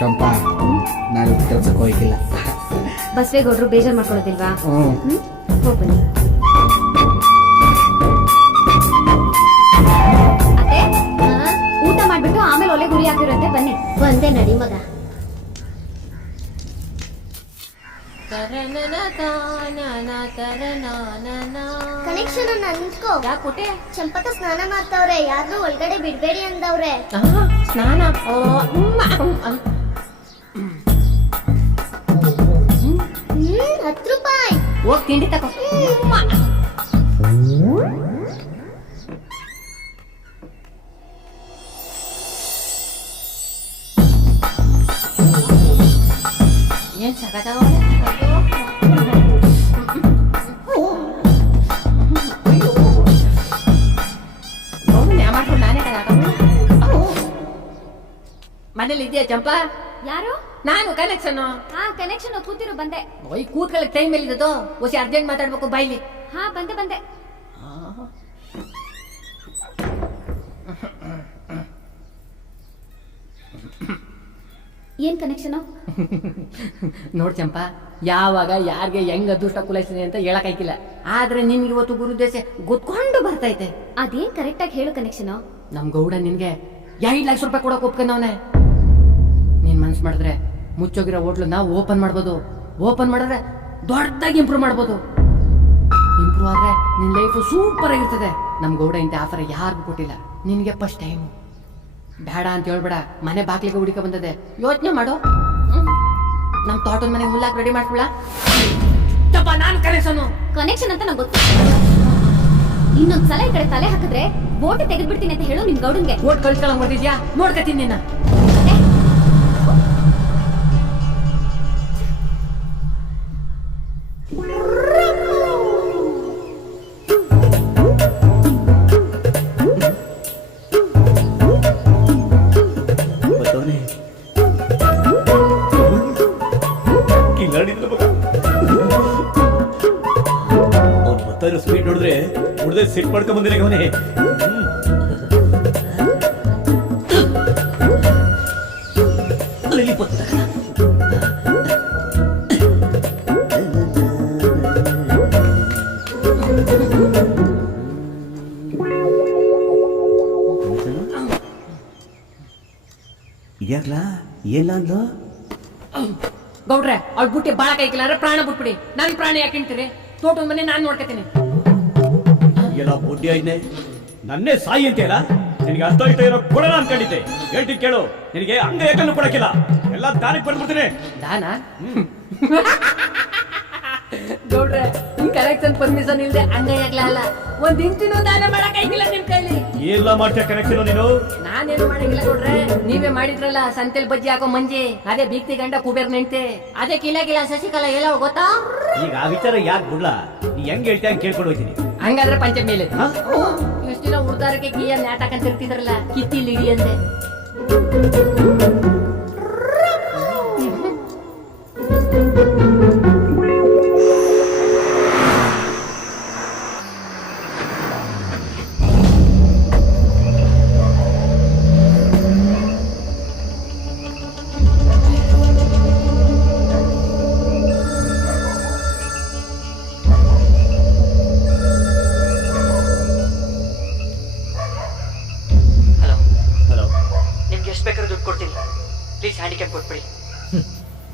ಚಂಪಾ ನಾನು ಕೆಲಸಕ್ಕೆ ಹೋಗಿಲ್ಲ. ಬಸವೇಗೌಡರು ಬೇಜಾರ್ ಮಾಡ್ಕೊಳ್ಳೋದಿಲ್ವಾ? ಹೋಗ್ ಬನ್ನಿ. ಅತ್ತೆ, ಊಟ ಮಾಡ್ಬಿಟ್ಟು ಆಮೇಲೆ ಒಲೆ ಗುರಿ ಹಾಕಿರುತ್ತೆ, ಬನ್ನಿ. ಒಂದೇ ನಡಿ ಮಗ. ಕನೆಕ್ಷನ್ ನಿಂತ್ಕೋ. ಯಾಕೆ ಚಂಪಕ ಸ್ನಾನ ಮಾಡ್ತಾವ್ರೆ, ಯಾರು ಒಳಗಡೆ ಬಿಡ್ಬೇಡಿ ಅಂದವ್ರೆ. ಸ್ನಾನ 10 ರೂಪಾಯಿ. ಹೋಗಿ ತಿಂಡಿ ತಗೋ. ಏನ್ ಸಗದ ಮನೇಲಿ ಇದೆಯಾ ಚಂಪಾ? ಯಾರು? ನಾನು ಕನೆಕ್ಷನ್. ಹಾ, ಕನೆಕ್ಷನ್ ಕೂತಿರು, ಬಂದೆ. ಓಯ್ ಕೂತ್ಕೊಳ್ಳಕ್ ಟೈಮ್ ಎಲ್ಲಿದ್ದು? ಹೊಸಿ ಅರ್ಜೆಂಟ್ ಮಾತಾಡ್ಬೇಕು, ಬಾಯ್ಲಿ. ಹಾ, ಬಂದೆ. ಏನ್ ಕನೆಕ್ಷನ್? ನೋಡ್ ಚಂಪಾ, ಯಾವಾಗ ಯಾರಿಗೆ ಹೆಂಗ್ ಅದೃಷ್ಟ ಕುಲೈಸಿದೆ ಅಂತ ಹೇಳಕ್ ಆಯ್ಕಿಲ್ಲ. ಆದ್ರೆ ನಿನ್ಗೆ ಇವತ್ತು ಗುರುದೇಶ ಗೊತ್ಕೊಂಡು ಬರ್ತೈತೆ. ಅದೇನ್ ಕರೆಕ್ಟ್ ಆಗಿ ಹೇಳು ಕನೆಕ್ಷನ್. ನಮ್ ಗೌಡ ನಿನ್ಗೆ 5 ಲಕ್ಷ ರೂಪಾಯಿ ಕೊಡಕ್ ಒಪ್ಕೊಂಡವನೆ. ನೀನ್ ಮನ್ಸ್ ಮಾಡಿದ್ರೆ ಮುಚ್ಚೋಗಿರೋ ಹೋಟ್ಲನ್ನ ಓಪನ್ ಮಾಡ್ಬೋದು. ಓಪನ್ ಮಾಡಿದ್ರೆ ದೊಡ್ಡದಾಗಿ ಇಂಪ್ರೂವ್ ಮಾಡ್ಬೋದು. ಇಂಪ್ರೂವ್ ಆದ್ರೆ ನಿನ್ ಲೈಫ್ ಸೂಪರ್ ಆಗಿರ್ತದೆ. ನಮ್ ಗೌಡ ಇಂಥ ಆಫರ್ ಯಾರಿಗೂ ಕೊಟ್ಟಿಲ್ಲ. ನಿನ್ಗೆ ಫಸ್ಟ್ ಟೈಮ್. ಬೇಡ ಅಂತ ಹೇಳ್ಬೇಡ, ಮನೆ ಬಾಗ್ಲಿಗೆ ಹುಡುಕ ಬಂದದೆ. ಯೋಚನೆ ಮಾಡು. ನಮ್ ತೋಟದ ಮನೆ ಹುಲ್ಲಾಕ್ ರೆಡಿ ಮಾಡ್ಬಿಡ. ನಾನು ಕನೆಕ್ಷನ್ ಅಂತ ನಂಗೆ ಗೊತ್ತು. ಇನ್ನೊಂದ್ಸಲ ಈ ಕಡೆ ತಲೆ ಹಾಕಿದ್ರೆ ಬೋಟ್ ತೆಗೆದ್ಬಿಡ್ತೀನಿ ಅಂತ ಹೇಳು ನಿಮ್ ಗೌಡನ್ಗೆ. ಓಟ್ ಕಳ್ಸ್ಕೊಳಂಗ್ ಮಾಡ್ತಿದ್ಯಾ? ನೋಡ್ಕತೀನಿ ನಿನ್ನ. ಸ್ಪೀಡ್ ನೋಡಿದ್ರೆ ಹುಡ್ದೆ ಸಿಟ್ ಮಾಡ್ಕೊಂಡ್ ಬಂದಿರ ಅವನೇ. ಇದ್ಯಾಕ್ಲಾ ಏನ್ಲ ಅಂದ್ಲು? ಗೌಡ್ರೆ, ಅವ್ಳ ಬುಟ್ಟಿ ಬಾಳ ಕೈಕಿಲ್ಲ ಅಂದ್ರೆ ಪ್ರಾಣ ಬಿಟ್ಬಿಡಿ. ನನ್ ಪ್ರಾಣ ಯಾಕೆ ಹೇಳ್ತೀರಿ? ತೋಟದ ಮನೆ ನಾನ್ ನೋಡ್ಕತೀನಿ. ಎಲ್ಲ ಬುಡ್ಡಿ ಐದ್ನೆ ನನ್ನೇ ಸಾಯಿ ಅಂತೀರ? ನಿನಗೆ ಅಷ್ಟೋ ಇಷ್ಟ ಏನೋ ಕೊಡೋಣ ಅನ್ಕೊಂಡಿದ್ದೆ. ಹೇಳ್ತೀನಿ ಕೇಳು, ನಿನಗೆ ಹಂಗ ಯಾಕನ್ನು ಕೊಡಕ್ಕಿಲ್ಲ. ಎಲ್ಲ ದಾರಿಗೆ ಬಂದ್ಬಿಡ್ತೀನಿ. ದಾನ? ಗೌಡ್ರೆ, ಈ ಕನೆಕ್ಷನ್ ಪರ್ಮಿಷನ್ ಇಲ್ದೆ ಹಂಗಾಗ್ಲಲ್ಲ. ಒಂದ್ ಇಂಚಿನೂ ದಾನ ಮಾಡಕ್ ಆಗಿಲ್ಲ ನಿಮ್ ಕೈಲಿ. ಎಲ್ಲ ಮಾಡ್ತೀಯ ಕನೆಕ್ಷನ್ ನೀನು? ನಾನೇನು ಮಾಡಂಗಿಲ್ಲ ಗೌಡ್ರೆ. ನೀವೇ ಮಾಡಿದ್ರಲ್ಲ ಸಂತೆಲ್ ಬಜ್ಜಿ ಹಾಕೋ ಮಂಜಿ, ಅದೇ ಬೀಗ್ತಿ ಗಂಡ ಕುಬೇರ್ ನೆಂಟೆ, ಅದೇ ಕಿಲ ಶಶಿಕಲಾ ಎಲ್ಲ ಗೊತ್ತಾ? ಈಗ ಆ ವಿಚಾರ ಯಾಕೆ ಬಿಡ್ಲ? ನೀ ಹೆಂಗ್ ಹೇಳ್ತೀಯ ಹಂಗೆ ಕೇಳ್ಕೊಂಡು ಹೋಗ್ತೀನಿ. ಹಂಗಾದ್ರೆ ಪಂಚ ಮೇಲೆ ಎಷ್ಟು ದಿನ ಉಡ್ದಾರಕ್ಕೆ ಕೀಯ ನಾಟಕ ಅಂತ ಇರ್ತಿದ್ರಲ್ಲ, ಕಿತ್ತಿಲ್ ಇಡಿ ಅಂದೆ.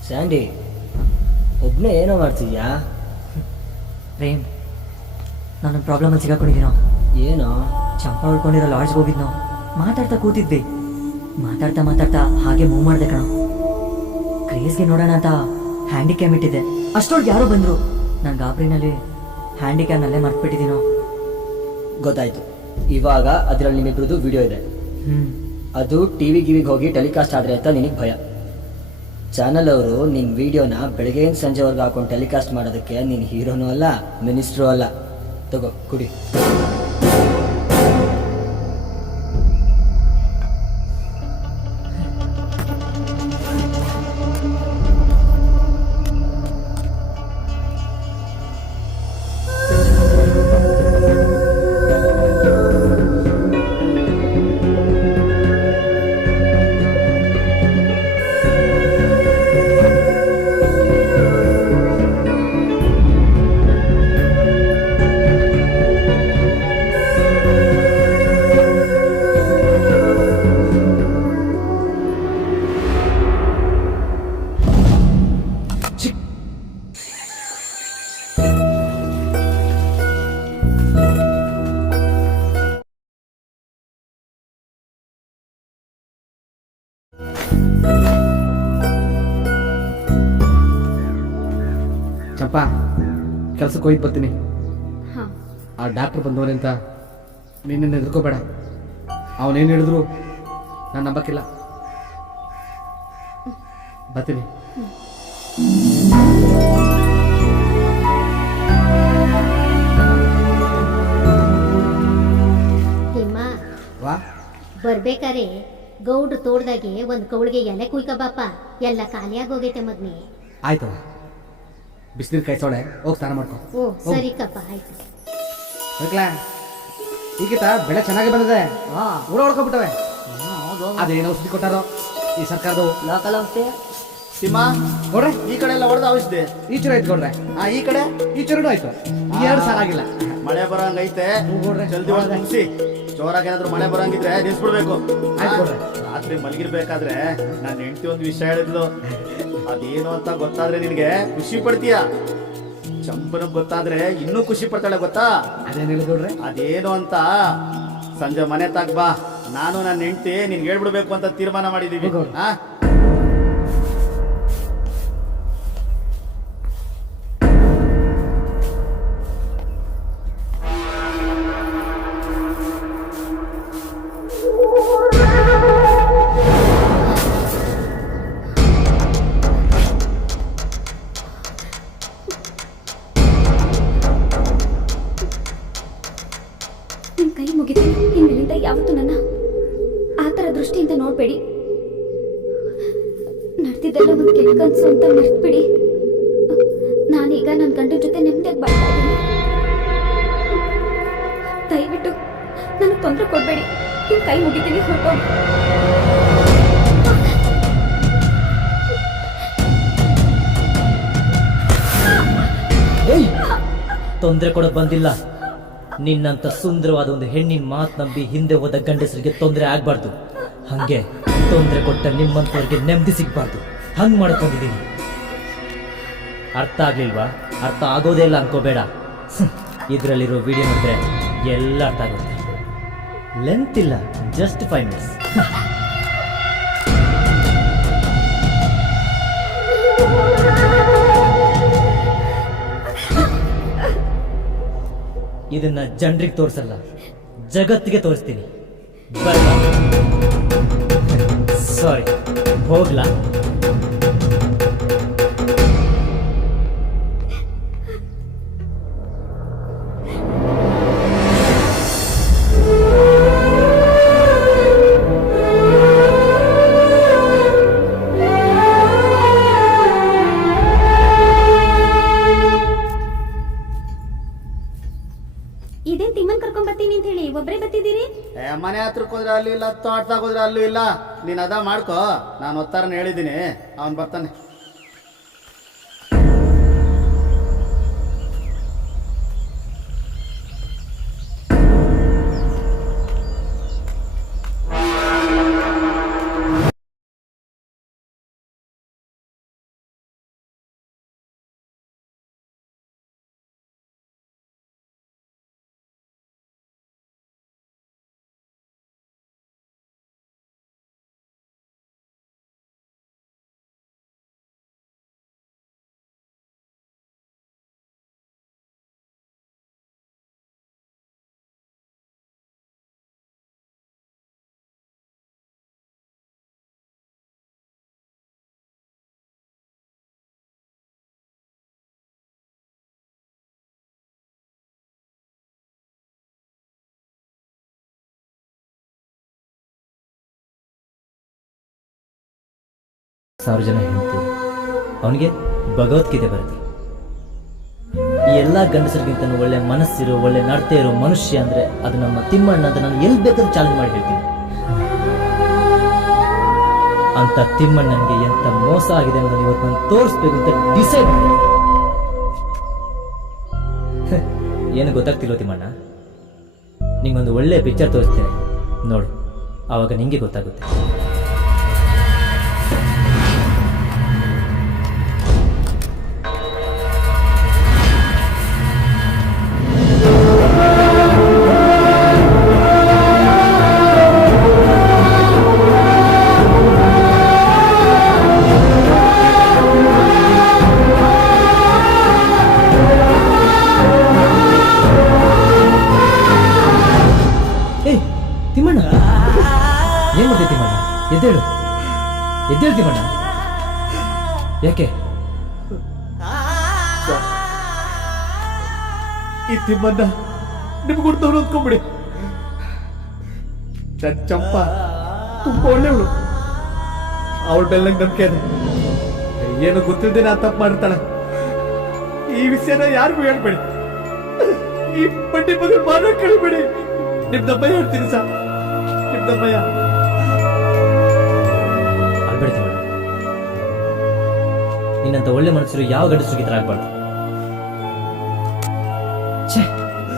ಸ್ಯಾಂಡಿ, ಒಬ್ಬನೇ ಏನೋ ಮಾಡ್ತಿದ್ಯಾ? ಪ್ರೇಮ್, ನಾನೊಂದು ಪ್ರಾಬ್ಲಮಲ್ಲಿ ಸಿಗಾಕೊಂಡಿದ್ದೀನೋ. ಏನೋ? ಚಂಪಾ ಉಳ್ಕೊಂಡಿರೋ ಲಾಡ್ಜ್ಗೆ ಹೋಗಿದ್ನೋ. ಮಾತಾಡ್ತಾ ಕೂತಿದ್ವಿ. ಮಾತಾಡ್ತಾ ಹಾಗೆ ಮೂವ್ ಮಾಡ್ದೆ ಕಣೋ. ಕ್ರೇಜ್ಗೆ ನೋಡೋಣ ಅಂತ ಹ್ಯಾಂಡಿ ಕ್ಯಾಮ್ ಇಟ್ಟಿದ್ದೆ. ಅಷ್ಟೊಳಗೆ ಯಾರೋ ಬಂದರು. ನಾನು ಗಾಬರಿನಲ್ಲಿ ಹ್ಯಾಂಡಿ ಕ್ಯಾಮ್ನಲ್ಲೇ ಮರ್ತ್ಬಿಟ್ಟಿದ್ದೀನೋ. ಗೊತ್ತಾಯ್ತು. ಇವಾಗ ಅದರಲ್ಲಿ ನಿಮ್ಮಿಬ್ರದ್ದು ವಿಡಿಯೋ ಇದೆ. ಅದು ಟಿವಿಗೆ ಹೋಗಿ ಟೆಲಿಕಾಸ್ಟ್ ಆದ್ರೆ ಅಂತ ನಿನಗೆ ಭಯ. ಚಾನಲ್ ಅವರು ನಿನ್ನ ವಿಡಿಯೋನ ಬೆಳಗ್ಗೆಯಿಂದ ಸಂಜೆವರೆಗೂ ಹಾಕೊಂಡು ಟೆಲಿಕಾಸ್ಟ್ ಮಾಡೋದಕ್ಕೆ ನೀನು ಹೀರೋನೂ ಅಲ್ಲ, ಮಿನಿಸ್ಟ್ರೂ ಅಲ್ಲ. ತಗೋ ಕುಡಿ. ಚಂಪಾ ಕೆಲ್ಸಕ್ಕೆ ಹೋಯ್ತು ಬರ್ತೀನಿ. ಹಾ ಆ ಡಾಕ್ಟ್ರ್ ಬಂದವನೆ ಅಂತ ನಿನ್ನ ಹೆದರ್ಕೋಬೇಡ. ಅವನೇನು ಹೇಳಿದ್ರು ನಾನು ನಂಬಕ್ಕಿಲ್ಲ. ಬರ್ತೀನಿ. ತಿಮ್ಮ ವಾ ಬರ್ಬೇಕಾರೆ ಗೌಡ್ರು ತೋಟದಾಗೆ ಒಂದ್ ಕೌಳಿಗೆ ಎಲೆ ಕುಯ್ಕ ಬಾಪ, ಎಲ್ಲ ಖಾಲಿಯಾಗಿ ಹೋಗೈತೆ ಮಗ್ನಿ. ಆಯ್ತು, ಬಿಸಿನೀರು ಕಾಯಿಸೋಳೆ, ಹೋಗಿ ಸ್ನಾನ ಮಾಡ್ಕೊ. ಓ ಸರಿ ಕಪ್ಪ, ಆಯ್ತು. ಬೇಕಲ್ಲ ಈಗಿತ ಬೆಳೆ ಚೆನ್ನಾಗಿ ಬಂದಿದೆ. ಊರ ಹೊಡ್ಕೊಬಿಟ್ಟವೆ. ಅದೇನು ಔಷಧಿ ಕೊಟ್ಟಾರೋ ಈ ಸರ್ಕಾರದು? ಲೋಕಲ್ ಔಷಧಿ. ಸಿಂಹ ನೋಡ್ರೆ ಈ ಕಡೆ ಎಲ್ಲ ಹೊಡೆದ ಔಷಧಿ. ಈಚೂರು ಆಯ್ತು ಕೊಡ್ರೆ. ಈ ಕಡೆ ಈಚೂರು ಆಯ್ತು. ಎರಡು ಸಾಲ ಆಗಿಲ್ಲ. ಮಳೆ ಬರಂಗೈತೆ, ನೋಡ್ರೆ ಜಲ್ದಿ ಹೊಡೆದು ಮುಗಿಸಿ. ಜೋರಾಗಿ ಏನಾದ್ರು ಮಳೆ ಬರಂಗಿದ್ರೆ ನಿಲ್ಸ್ಬಿಡ್ಬೇಕು. ಆಯ್ತು ಕೊಡ್ರೆ. ರಾತ್ರಿ ಮಲಗಿರ್ಬೇಕಾದ್ರೆ ನನ್ನ ಹೆಂಡತಿ ಒಂದು ವಿಷಯ ಹೇಳಿದ್ಲು. ಅದೇನು ಅಂತ ಗೊತ್ತಾದ್ರೆ ನಿನ್ಗೆ ಖುಷಿ ಪಡ್ತೀಯ. ಚಂಪನಗ್ ಗೊತ್ತಾದ್ರೆ ಇನ್ನೂ ಖುಷಿ ಪಡ್ತಾಳೆ ಗೊತ್ತಾ? ಅದೇನಿಲ್ಲ ಕೊಡ್ರೆ. ಅದೇನು ಅಂತ ಸಂಜೆ ಮನೆ ತಾಗ್ ಬಾ. ನಾನು ನನ್ನ ಹೆಂಡತಿ ನಿನ್ಗೆ ಹೇಳ್ಬಿಡ್ಬೇಕು ಅಂತ ತೀರ್ಮಾನ ಮಾಡಿದೀವಿ. ಆ ನಿಮ್ ಕೈ ಮುಗಿತೀನಿ. ಇನ್ಮೇಲಿಂದ ಯಾವತ್ತೂ ನನ್ನ ಆ ಥರ ದೃಷ್ಟಿಯಿಂದ ನೋಡ್ಬೇಡಿ. ನಡೆದಿದ್ದೆಲ್ಲ ಒಂದು ಕೆಟ್ಟ ಕನಸು ಅಂತ ಮರ್ತ್ಬಿಡಿ. ನಾನೀಗ ನನ್ನ ಗಂಡನ ಜೊತೆ ನೆಮ್ಮದಿಯಾಗಿ ಬಾಳ್ತಾ ಇದ್ದೀನಿ. ದಯವಿಟ್ಟು ನನಗೆ ತೊಂದರೆ ಕೊಡಬೇಡಿ. ನಿಮ್ ಕೈ ಮುಗಿತೀನಿ, ಹೊರಟೋಗಿ. ತೊಂದರೆ ಕೊಡಕ್ ಬಂದಿಲ್ಲ. ನಿನ್ನಂತ ಸುಂದರವಾದ ಒಂದು ಹೆಣ್ಣಿನ ಮಾತು ನಂಬಿ ಹಿಂದೆ ಹೋದ ಗಂಡಸರಿಗೆ ತೊಂದರೆ ಆಗ್ಬಾರ್ದು. ಹಂಗೆ ತೊಂದರೆ ಕೊಟ್ಟ ನಿಮ್ಮಂತವ್ರಿಗೆ ನೆಮ್ಮದಿ ಸಿಗ್ಬಾರ್ದು. ಹಂಗ್ ಮಾಡ್ಕೊಂಡಿದ್ದೀನಿ. ಅರ್ಥ ಆಗ್ಲಿಲ್ವಾ? ಅರ್ಥ ಆಗೋದೇ ಇಲ್ಲ ಅನ್ಕೋಬೇಡ. ಇದರಲ್ಲಿರೋ ವಿಡಿಯೋ ನೋಡಿದ್ರೆ ಎಲ್ಲ ಅರ್ಥ ಆಗುತ್ತೆ. ಲೆಂತ್ ಇಲ್ಲ, ಜಸ್ಟ್ 5 minutes. ಇದನ್ನ ಜನರಿಗೆ ತೋರಿಸಲ್ಲ, ಜಗತ್ತಿಗೆ ತೋರಿಸ್ತೀನಿ. ಸಾರಿ, ಹೋಗ್ಲಾ? ಇದೇನ್ ತಿಮ್ಮನ್ ಕರ್ಕೊಂಡ್ ಬರ್ತೀನಿ ಅಂತ ಹೇಳಿ ಒಬ್ಬರೇ ಬರ್ತಿದ್ದೀರಿ? ಮನೆ ಹತ್ರಕ್ಕೆ ಹೋದ್ರೆ ಅಲ್ಲೂ ಇಲ್ಲ, ತೋಟದಾಗ ಹೋದ್ರೆ ಅಲ್ಲೂ ಇಲ್ಲ. ನೀನ್ ಅದ ಮಾಡ್ಕೋ. ನಾನು ಒತ್ತಾರನ ಹೇಳಿದ್ದೀನಿ, ಅವನ್ ಬರ್ತಾನೆ. ಸಾವಿರ ಜನ ಹೆಂಡತಿ, ಅವನಿಗೆ ಭಗವದ್ಗೀತೆ ಬರುತ್ತೆ. ಈ ಎಲ್ಲ ಗಂಡಸರಿಗಿಂತ ಒಳ್ಳೆ ಮನಸ್ಸಿರೋ, ಒಳ್ಳೆ ನಡತೆ ಇರೋ ಮನುಷ್ಯ ಅಂದ್ರೆ ಅದು ನಮ್ಮ ತಿಮ್ಮಣ್ಣ ಅಂತ ನಾನು ಎಲ್ಲಿ ಬೇಕಾದ್ರೂ ಚಾಲೆಂಜ್ ಮಾಡಿ ಹೇಳ್ತೀನಿ. ಅಂತ ತಿಮ್ಮಣ್ಣನಿಗೆ ಎಂತ ಮೋಸ ಆಗಿದೆ ಅನ್ನೋದನ್ನ ಇವತ್ತು ನಾನು ತೋರಿಸ್ಬೇಕು ಅಂತ ಡಿಸೈಡ್ ಮಾಡಿ. ಏನು ಗೊತ್ತಾಗ್ತಿಲ್ವ ತಿಮ್ಮಣ್ಣ? ನಿಂಗೊಂದು ಒಳ್ಳೆ ಪಿಕ್ಚರ್ ತೋರಿಸ್ತೇನೆ ನೋಡು, ಆವಾಗ ನಿಂಗೆ ಗೊತ್ತಾಗುತ್ತೆ. ಎದ್ದೇಳ್ತೀವಣ್ಣ. ಯಾಕೆ? ಈ ತಿಮ್ಮನ್ನ ನಿಮ್ಗೆ ಹುಡ್ದವ್ರು ಅಂದ್ಕೊಂಬಿಡಿ. ನನ್ನ ಚಂಪ ತುಂಬಾ ಒಳ್ಳೆಯವಳು. ಅವಳ ಮೇಲೆ ನಂಗೆ ನಂಬಿಕೆ ಇದೆ. ಏನು ಗೊತ್ತಿದ್ದೆ ನಾ ತಪ್ಪು ಮಾಡ್ತಾಳೆ. ಈ ವಿಷಯನ ಯಾರಿಗೂ ಹೇಳ್ಬೇಡಿ. ಈ ಬಡ್ಡಿ ಮಗನ ಮಾನ ಕೇಳಬೇಡಿ. ನಿಮ್ದಮ್ಮಯ್ಯ ಹೇಳ್ತೀನಿ ಸರ್, ನಿಮ್ದಮ್ಮಯ್ಯ. ಅಳ್ಬೇಡ್ತೀವಣ್ಣ. ನಿನ್ನಂತ ಒಳ್ಳೆ ಮನಸ್ಸರು ಯಾವ ಗಂಡಸರಿಗೆ ಈ ಥರ ಆಗ್ಬಾರ್ದು.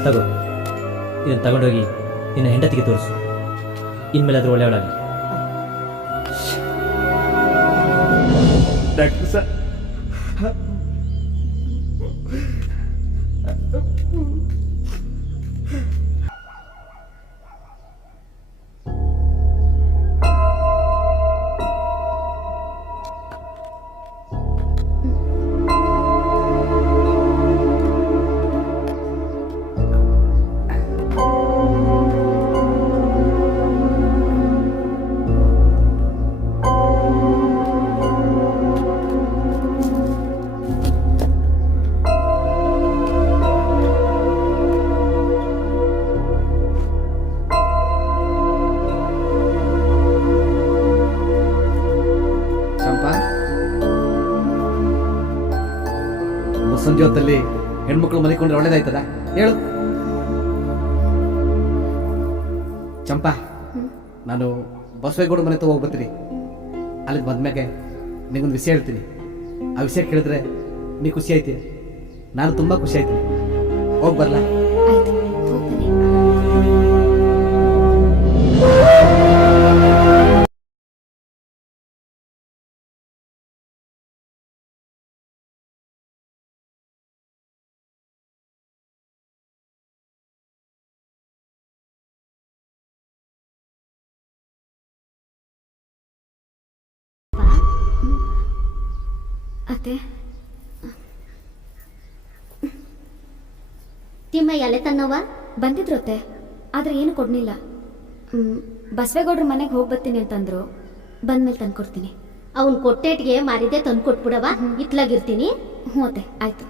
ತಗೋ, ಇದನ್ನು ತಗೊಂಡೋಗಿ ನಿನ್ನ ಹೆಂಡತಿಗೆ ತೋರಿಸು. ಇನ್ಮೇಲೆ ಅದ್ರ ಒಳ್ಳೆಯವಳಾಗಲಿ. ಡಾಕ್ಟರ್ ಸರ್, ಸಂಜೆ ಹೊತ್ತಲ್ಲಿ ಹೆಣ್ಮಕ್ಳು ಮಲಿಕೊಂಡ್ರೆ ಒಳ್ಳೇದಾಯ್ತದ ಹೇಳು. ಚಂಪಾ, ನಾನು ಬಸವೇಗೌಡ ಮನೆ ಹೋಗಿ ಬರ್ತೀನಿ. ಅಲ್ಲಿಗೆ ಬಂದ್ಮ್ಯಾಗೆ ನಿಗೊಂದು ವಿಷಯ ಹೇಳ್ತೀನಿ. ಆ ವಿಷಯ ಕೇಳಿದ್ರೆ ನೀ ಖುಷಿ ಆಯ್ತಿ, ನಾನು ತುಂಬ ಖುಷಿ ಆಯ್ತೀನಿ. ಹೋಗಿ ಬರ್ಲಾ? ಆಯ್ತು, ಹೋಗ್ತೀನಿ. ಅತ್ತೆ, ತಿಮ್ಮ ಎಲೆ ತನ್ನವ ಬಂದಿದ್ರು ಅತ್ತೆ, ಆದ್ರೆ ಏನು ಕೊಡ್ನಿಲ್ಲ. ಬಸವೇಗೌಡ್ರ ಮನೆಗೆ ಹೋಗಿ ಬರ್ತೀನಿ ಅಂತಂದ್ರು. ಬಂದ್ಮೇಲೆ ತಂದ್ಕೊಡ್ತೀನಿ. ಅವನ್ ಕೊಟ್ಟೇಟ್ಗೆ ಮಾರಿದೆ ತಂದು ಕೊಟ್ಬಿಡವ, ಇತ್ಲಾಗಿರ್ತೀನಿ. ಹ್ಞೂ ಅತ್ತೆ, ಆಯ್ತು.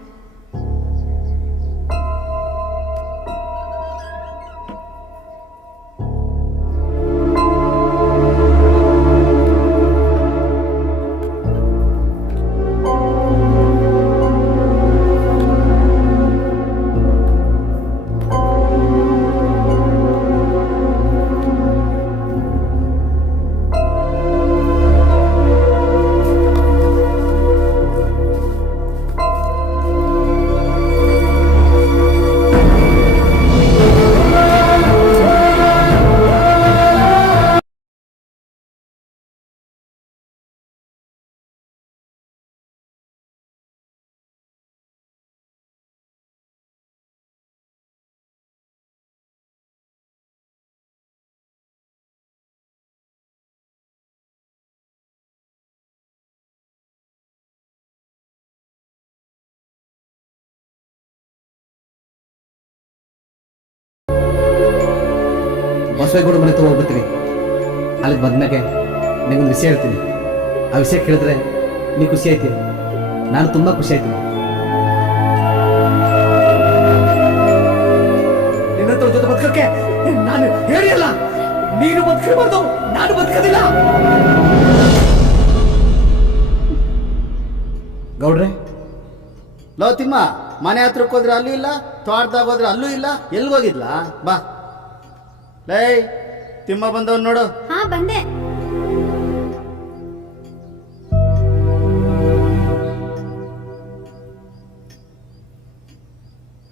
ಬಸವೇಗೌಡ ಮನೆ ಹೋಗಿ ಬರ್ತೀನಿ. ಅಲ್ಲಿಗೆ ಬಂದ್ಮ್ಯಾಗೆ ನಿಗೊಂದು ವಿಷಯ ಹೇಳ್ತೀನಿ. ಆ ವಿಷಯ ಕೇಳಿದ್ರೆ ನೀ ಖುಷಿ ಆಯ್ತೀನಿ, ನಾನು ತುಂಬ ಖುಷಿ ಆಯ್ತೀನಿ. ನಿನ್ನಂತ ಜೊತೆ ಬದುಕಕ್ಕೆ ನಾನು ಹೇಳಿಯಲ್ಲ. ನೀನು ಬದುಕಬಾರ್ದು, ನಾನು ಬದುಕೋದಿಲ್ಲ. ಗೌಡ್ರೆ, ಲೋ ತಿಮ್ಮ, ಮನೆ ಹತ್ರಕ್ಕೆ ಹೋದ್ರೆ ಅಲ್ಲೂ ಇಲ್ಲ, ತೋಟದಾಗ ಹೋದ್ರೆ ಅಲ್ಲೂ ಇಲ್ಲ. ಎಲ್ಗೋಗಿದ್ಲ? ಬಾ ಲೈ, ತಿಮ್ಮ ಬಂದವನ್ ನೋಡು. ಹಾ, ಬಂದೆ.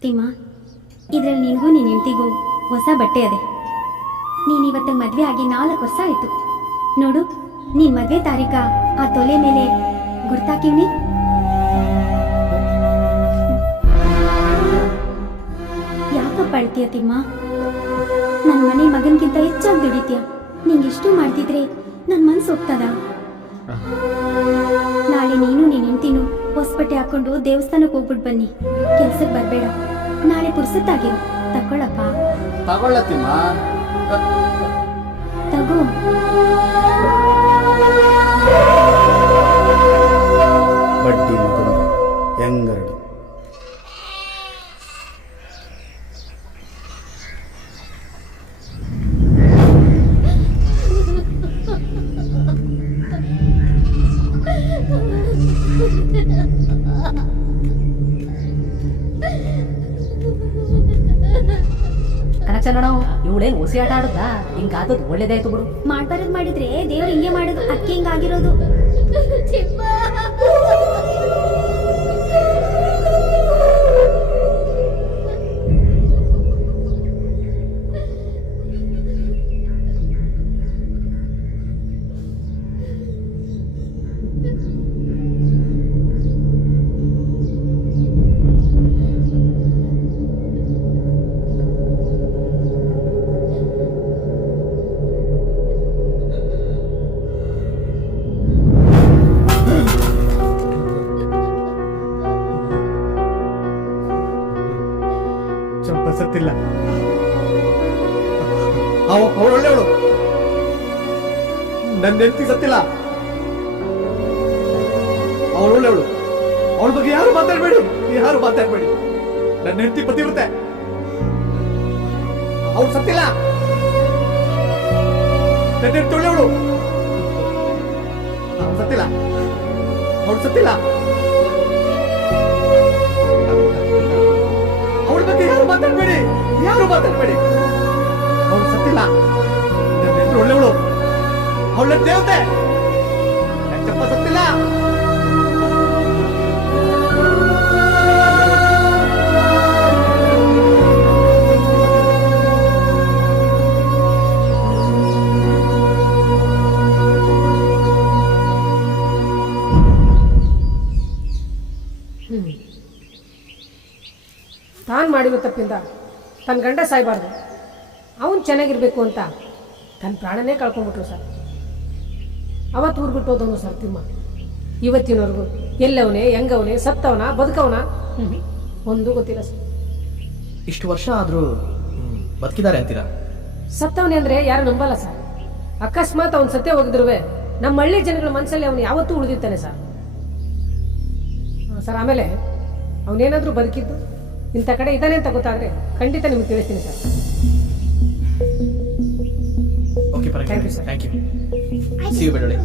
ತಿಮ್ಮ, ಇದ್ರಲ್ಲಿ ನಿನಗೂ ನಿನ್ನ ಹೆಂಡತಿಗೂ ಹೊಸ ಬಟ್ಟೆ ಅದೇ. ನೀನು ಇವತ್ತು ಮದ್ವೆ ಆಗಿ 4 ವರ್ಷ ಆಯ್ತು ನೋಡು. ನೀನ್ ಮದ್ವೆ ತಾರೀಕ ಆ ತೊಲೆ ಮೇಲೆ ಗುರ್ತಾಕಿವ್ನಿ. ಯಾಕಪ್ಪ ಅಳ್ತೀಯ ತಿಮ್ಮ? ನನ್ನ ಮನೆ ಮಗನ್ಗಿಂತ ಹೆಚ್ಚಾಗಿ ದುಡಿತೀಯ. ನಿಂಗೆಷ್ಟು ಮಾಡ್ತಿದ್ರೆ ನನ್ನ ಮನ್ಸು ಹೋಗ್ತದ? ನಾಳೆ ನೀನು ನಿನ್ನ ಹೆಂಡ್ತಿನೂ ಹೊಸಬಟ್ಟೆ ಹಾಕೊಂಡು ದೇವಸ್ಥಾನಕ್ಕೆ ಹೋಗ್ಬಿಟ್ಟು ಬನ್ನಿ. ಕೆಲ್ಸಕ್ಕೆ ಬರಬೇಡ. ನಾಳೆ ಪುರ್ಸತ್ತಾಗಿರು. ತಗೊಳ್ಳಪ್ಪ. ತಗೊಳ್ಳತ್ತಿಮ್ಮ. ತಗೋ. ಬಡ್ಡಿ ಮಗಂದು ಹೆಂಗರಡು. ಕನಕಚಂದ್ರಣ ಇವಳೇನ್ ಹೊಸಿ ಆಟ ಆಡುತ್ತಾ ಹಿಂಗಾದದ್ ಒಳ್ಳೇದಾಯ್ತು ಬಿಡು. ಮಾಡ್ಬಾರದ್ ಮಾಡಿದ್ರೆ ದೇವ್ರು ಹಿಂಗೆ ಮಾಡೋದು, ಅಕ್ಕಿ ಹಿಂಗಾಗಿರೋದು. ಚಂಪ ಸತ್ತಿಲ್ಲ. ಅವಳು ಒಳ್ಳೆಯವಳು, ನನ್ನ ಹೆಂಡತಿ ಸತ್ತಿಲ್ಲ. ಅವಳು ಒಳ್ಳೆಯವಳು, ಅವಳ ಬಗ್ಗೆ ಯಾರು ಮಾತಾಡ್ಬೇಡಿ, ಯಾರು ಮಾತಾಡ್ಬೇಡಿ. ನನ್ನ ಹೆಂಡತಿ ಪತಿವ್ರತೆ, ಅವಳು ಸತ್ತಿಲ್ಲ. ನನ್ನ ಹೆಂಡತಿ ಒಳ್ಳೆಯವಳು, ಅವಳು ಸತ್ತಿಲ್ಲ, ಅವಳು ಸತ್ತಿಲ್ಲ. ಅವಳ ಬಗ್ಗೆ ಯಾರು ಮಾತಾಡ್ಬೇಡಿ, ಯಾರು ಮಾತಾಡ್ಬೇಡಿ. ಅವಳು ಸತ್ತಿಲ್ಲ. ನನ್ನ ಹೆಂಡತಿ ಒಳ್ಳೆಯವಳು, ಅವಳ ದೇವತೆ. ಚಪ್ಪ ಸತ್ತಿಲ್ಲ. ತಾನು ಮಾಡಿರೋ ತಪ್ಪಿಂದ ತನ್ನ ಗಂಡ ಸಾಯ್ಬಾರ್ದು, ಅವನು ಚೆನ್ನಾಗಿರ್ಬೇಕು ಅಂತ ತನ್ನ ಪ್ರಾಣನೇ ಕಳ್ಕೊಂಡ್ಬಿಟ್ರು ಸರ್. ಅವತ್ತು ಊರು ಬಿಟ್ಟು ಹೋದವನು ಸರ್ ತಿಮ್ಮ. ಇವತ್ತಿನವರೆಗೂ ಎಲ್ಲವನೇ, ಹೆಂಗವನೇ, ಸತ್ತವನ, ಬದುಕವನ ಒಂದು ಗೊತ್ತಿಲ್ಲ ಸರ್. ಇಷ್ಟು ವರ್ಷ ಆದ್ರೂ ಬದುಕಿದ್ದಾರೆ ಅಂತೀರಾ? ಸತ್ತವನೇ ಅಂದರೆ ಯಾರು ನಂಬಲ್ಲ ಸರ್. ಅಕಸ್ಮಾತ್ ಅವನು ಸತ್ಯ ಹೋಗಿದ್ರು ನಮ್ಮ ಹಳ್ಳಿ ಜನಗಳ ಮನಸ್ಸಲ್ಲಿ ಅವನು ಯಾವತ್ತೂ ಉಳಿದಿರ್ತಾನೆ ಸರ್. ಸರ್ ಆಮೇಲೆ ಅವನೇನಾದರೂ ಬದುಕಿದ್ದು ಇಂಥ ಕಡೆ ಇದ್ದಾನೆ ಅಂತ ಗೊತ್ತಾದರೆ ಖಂಡಿತ ನಿಮ್ಗೆ ತಿಳಿಸ್ತೀನಿ sir. Okay, Thank you, sir. Thank you. See you ಬೆಳ್ಳುಳ್ಳಿ.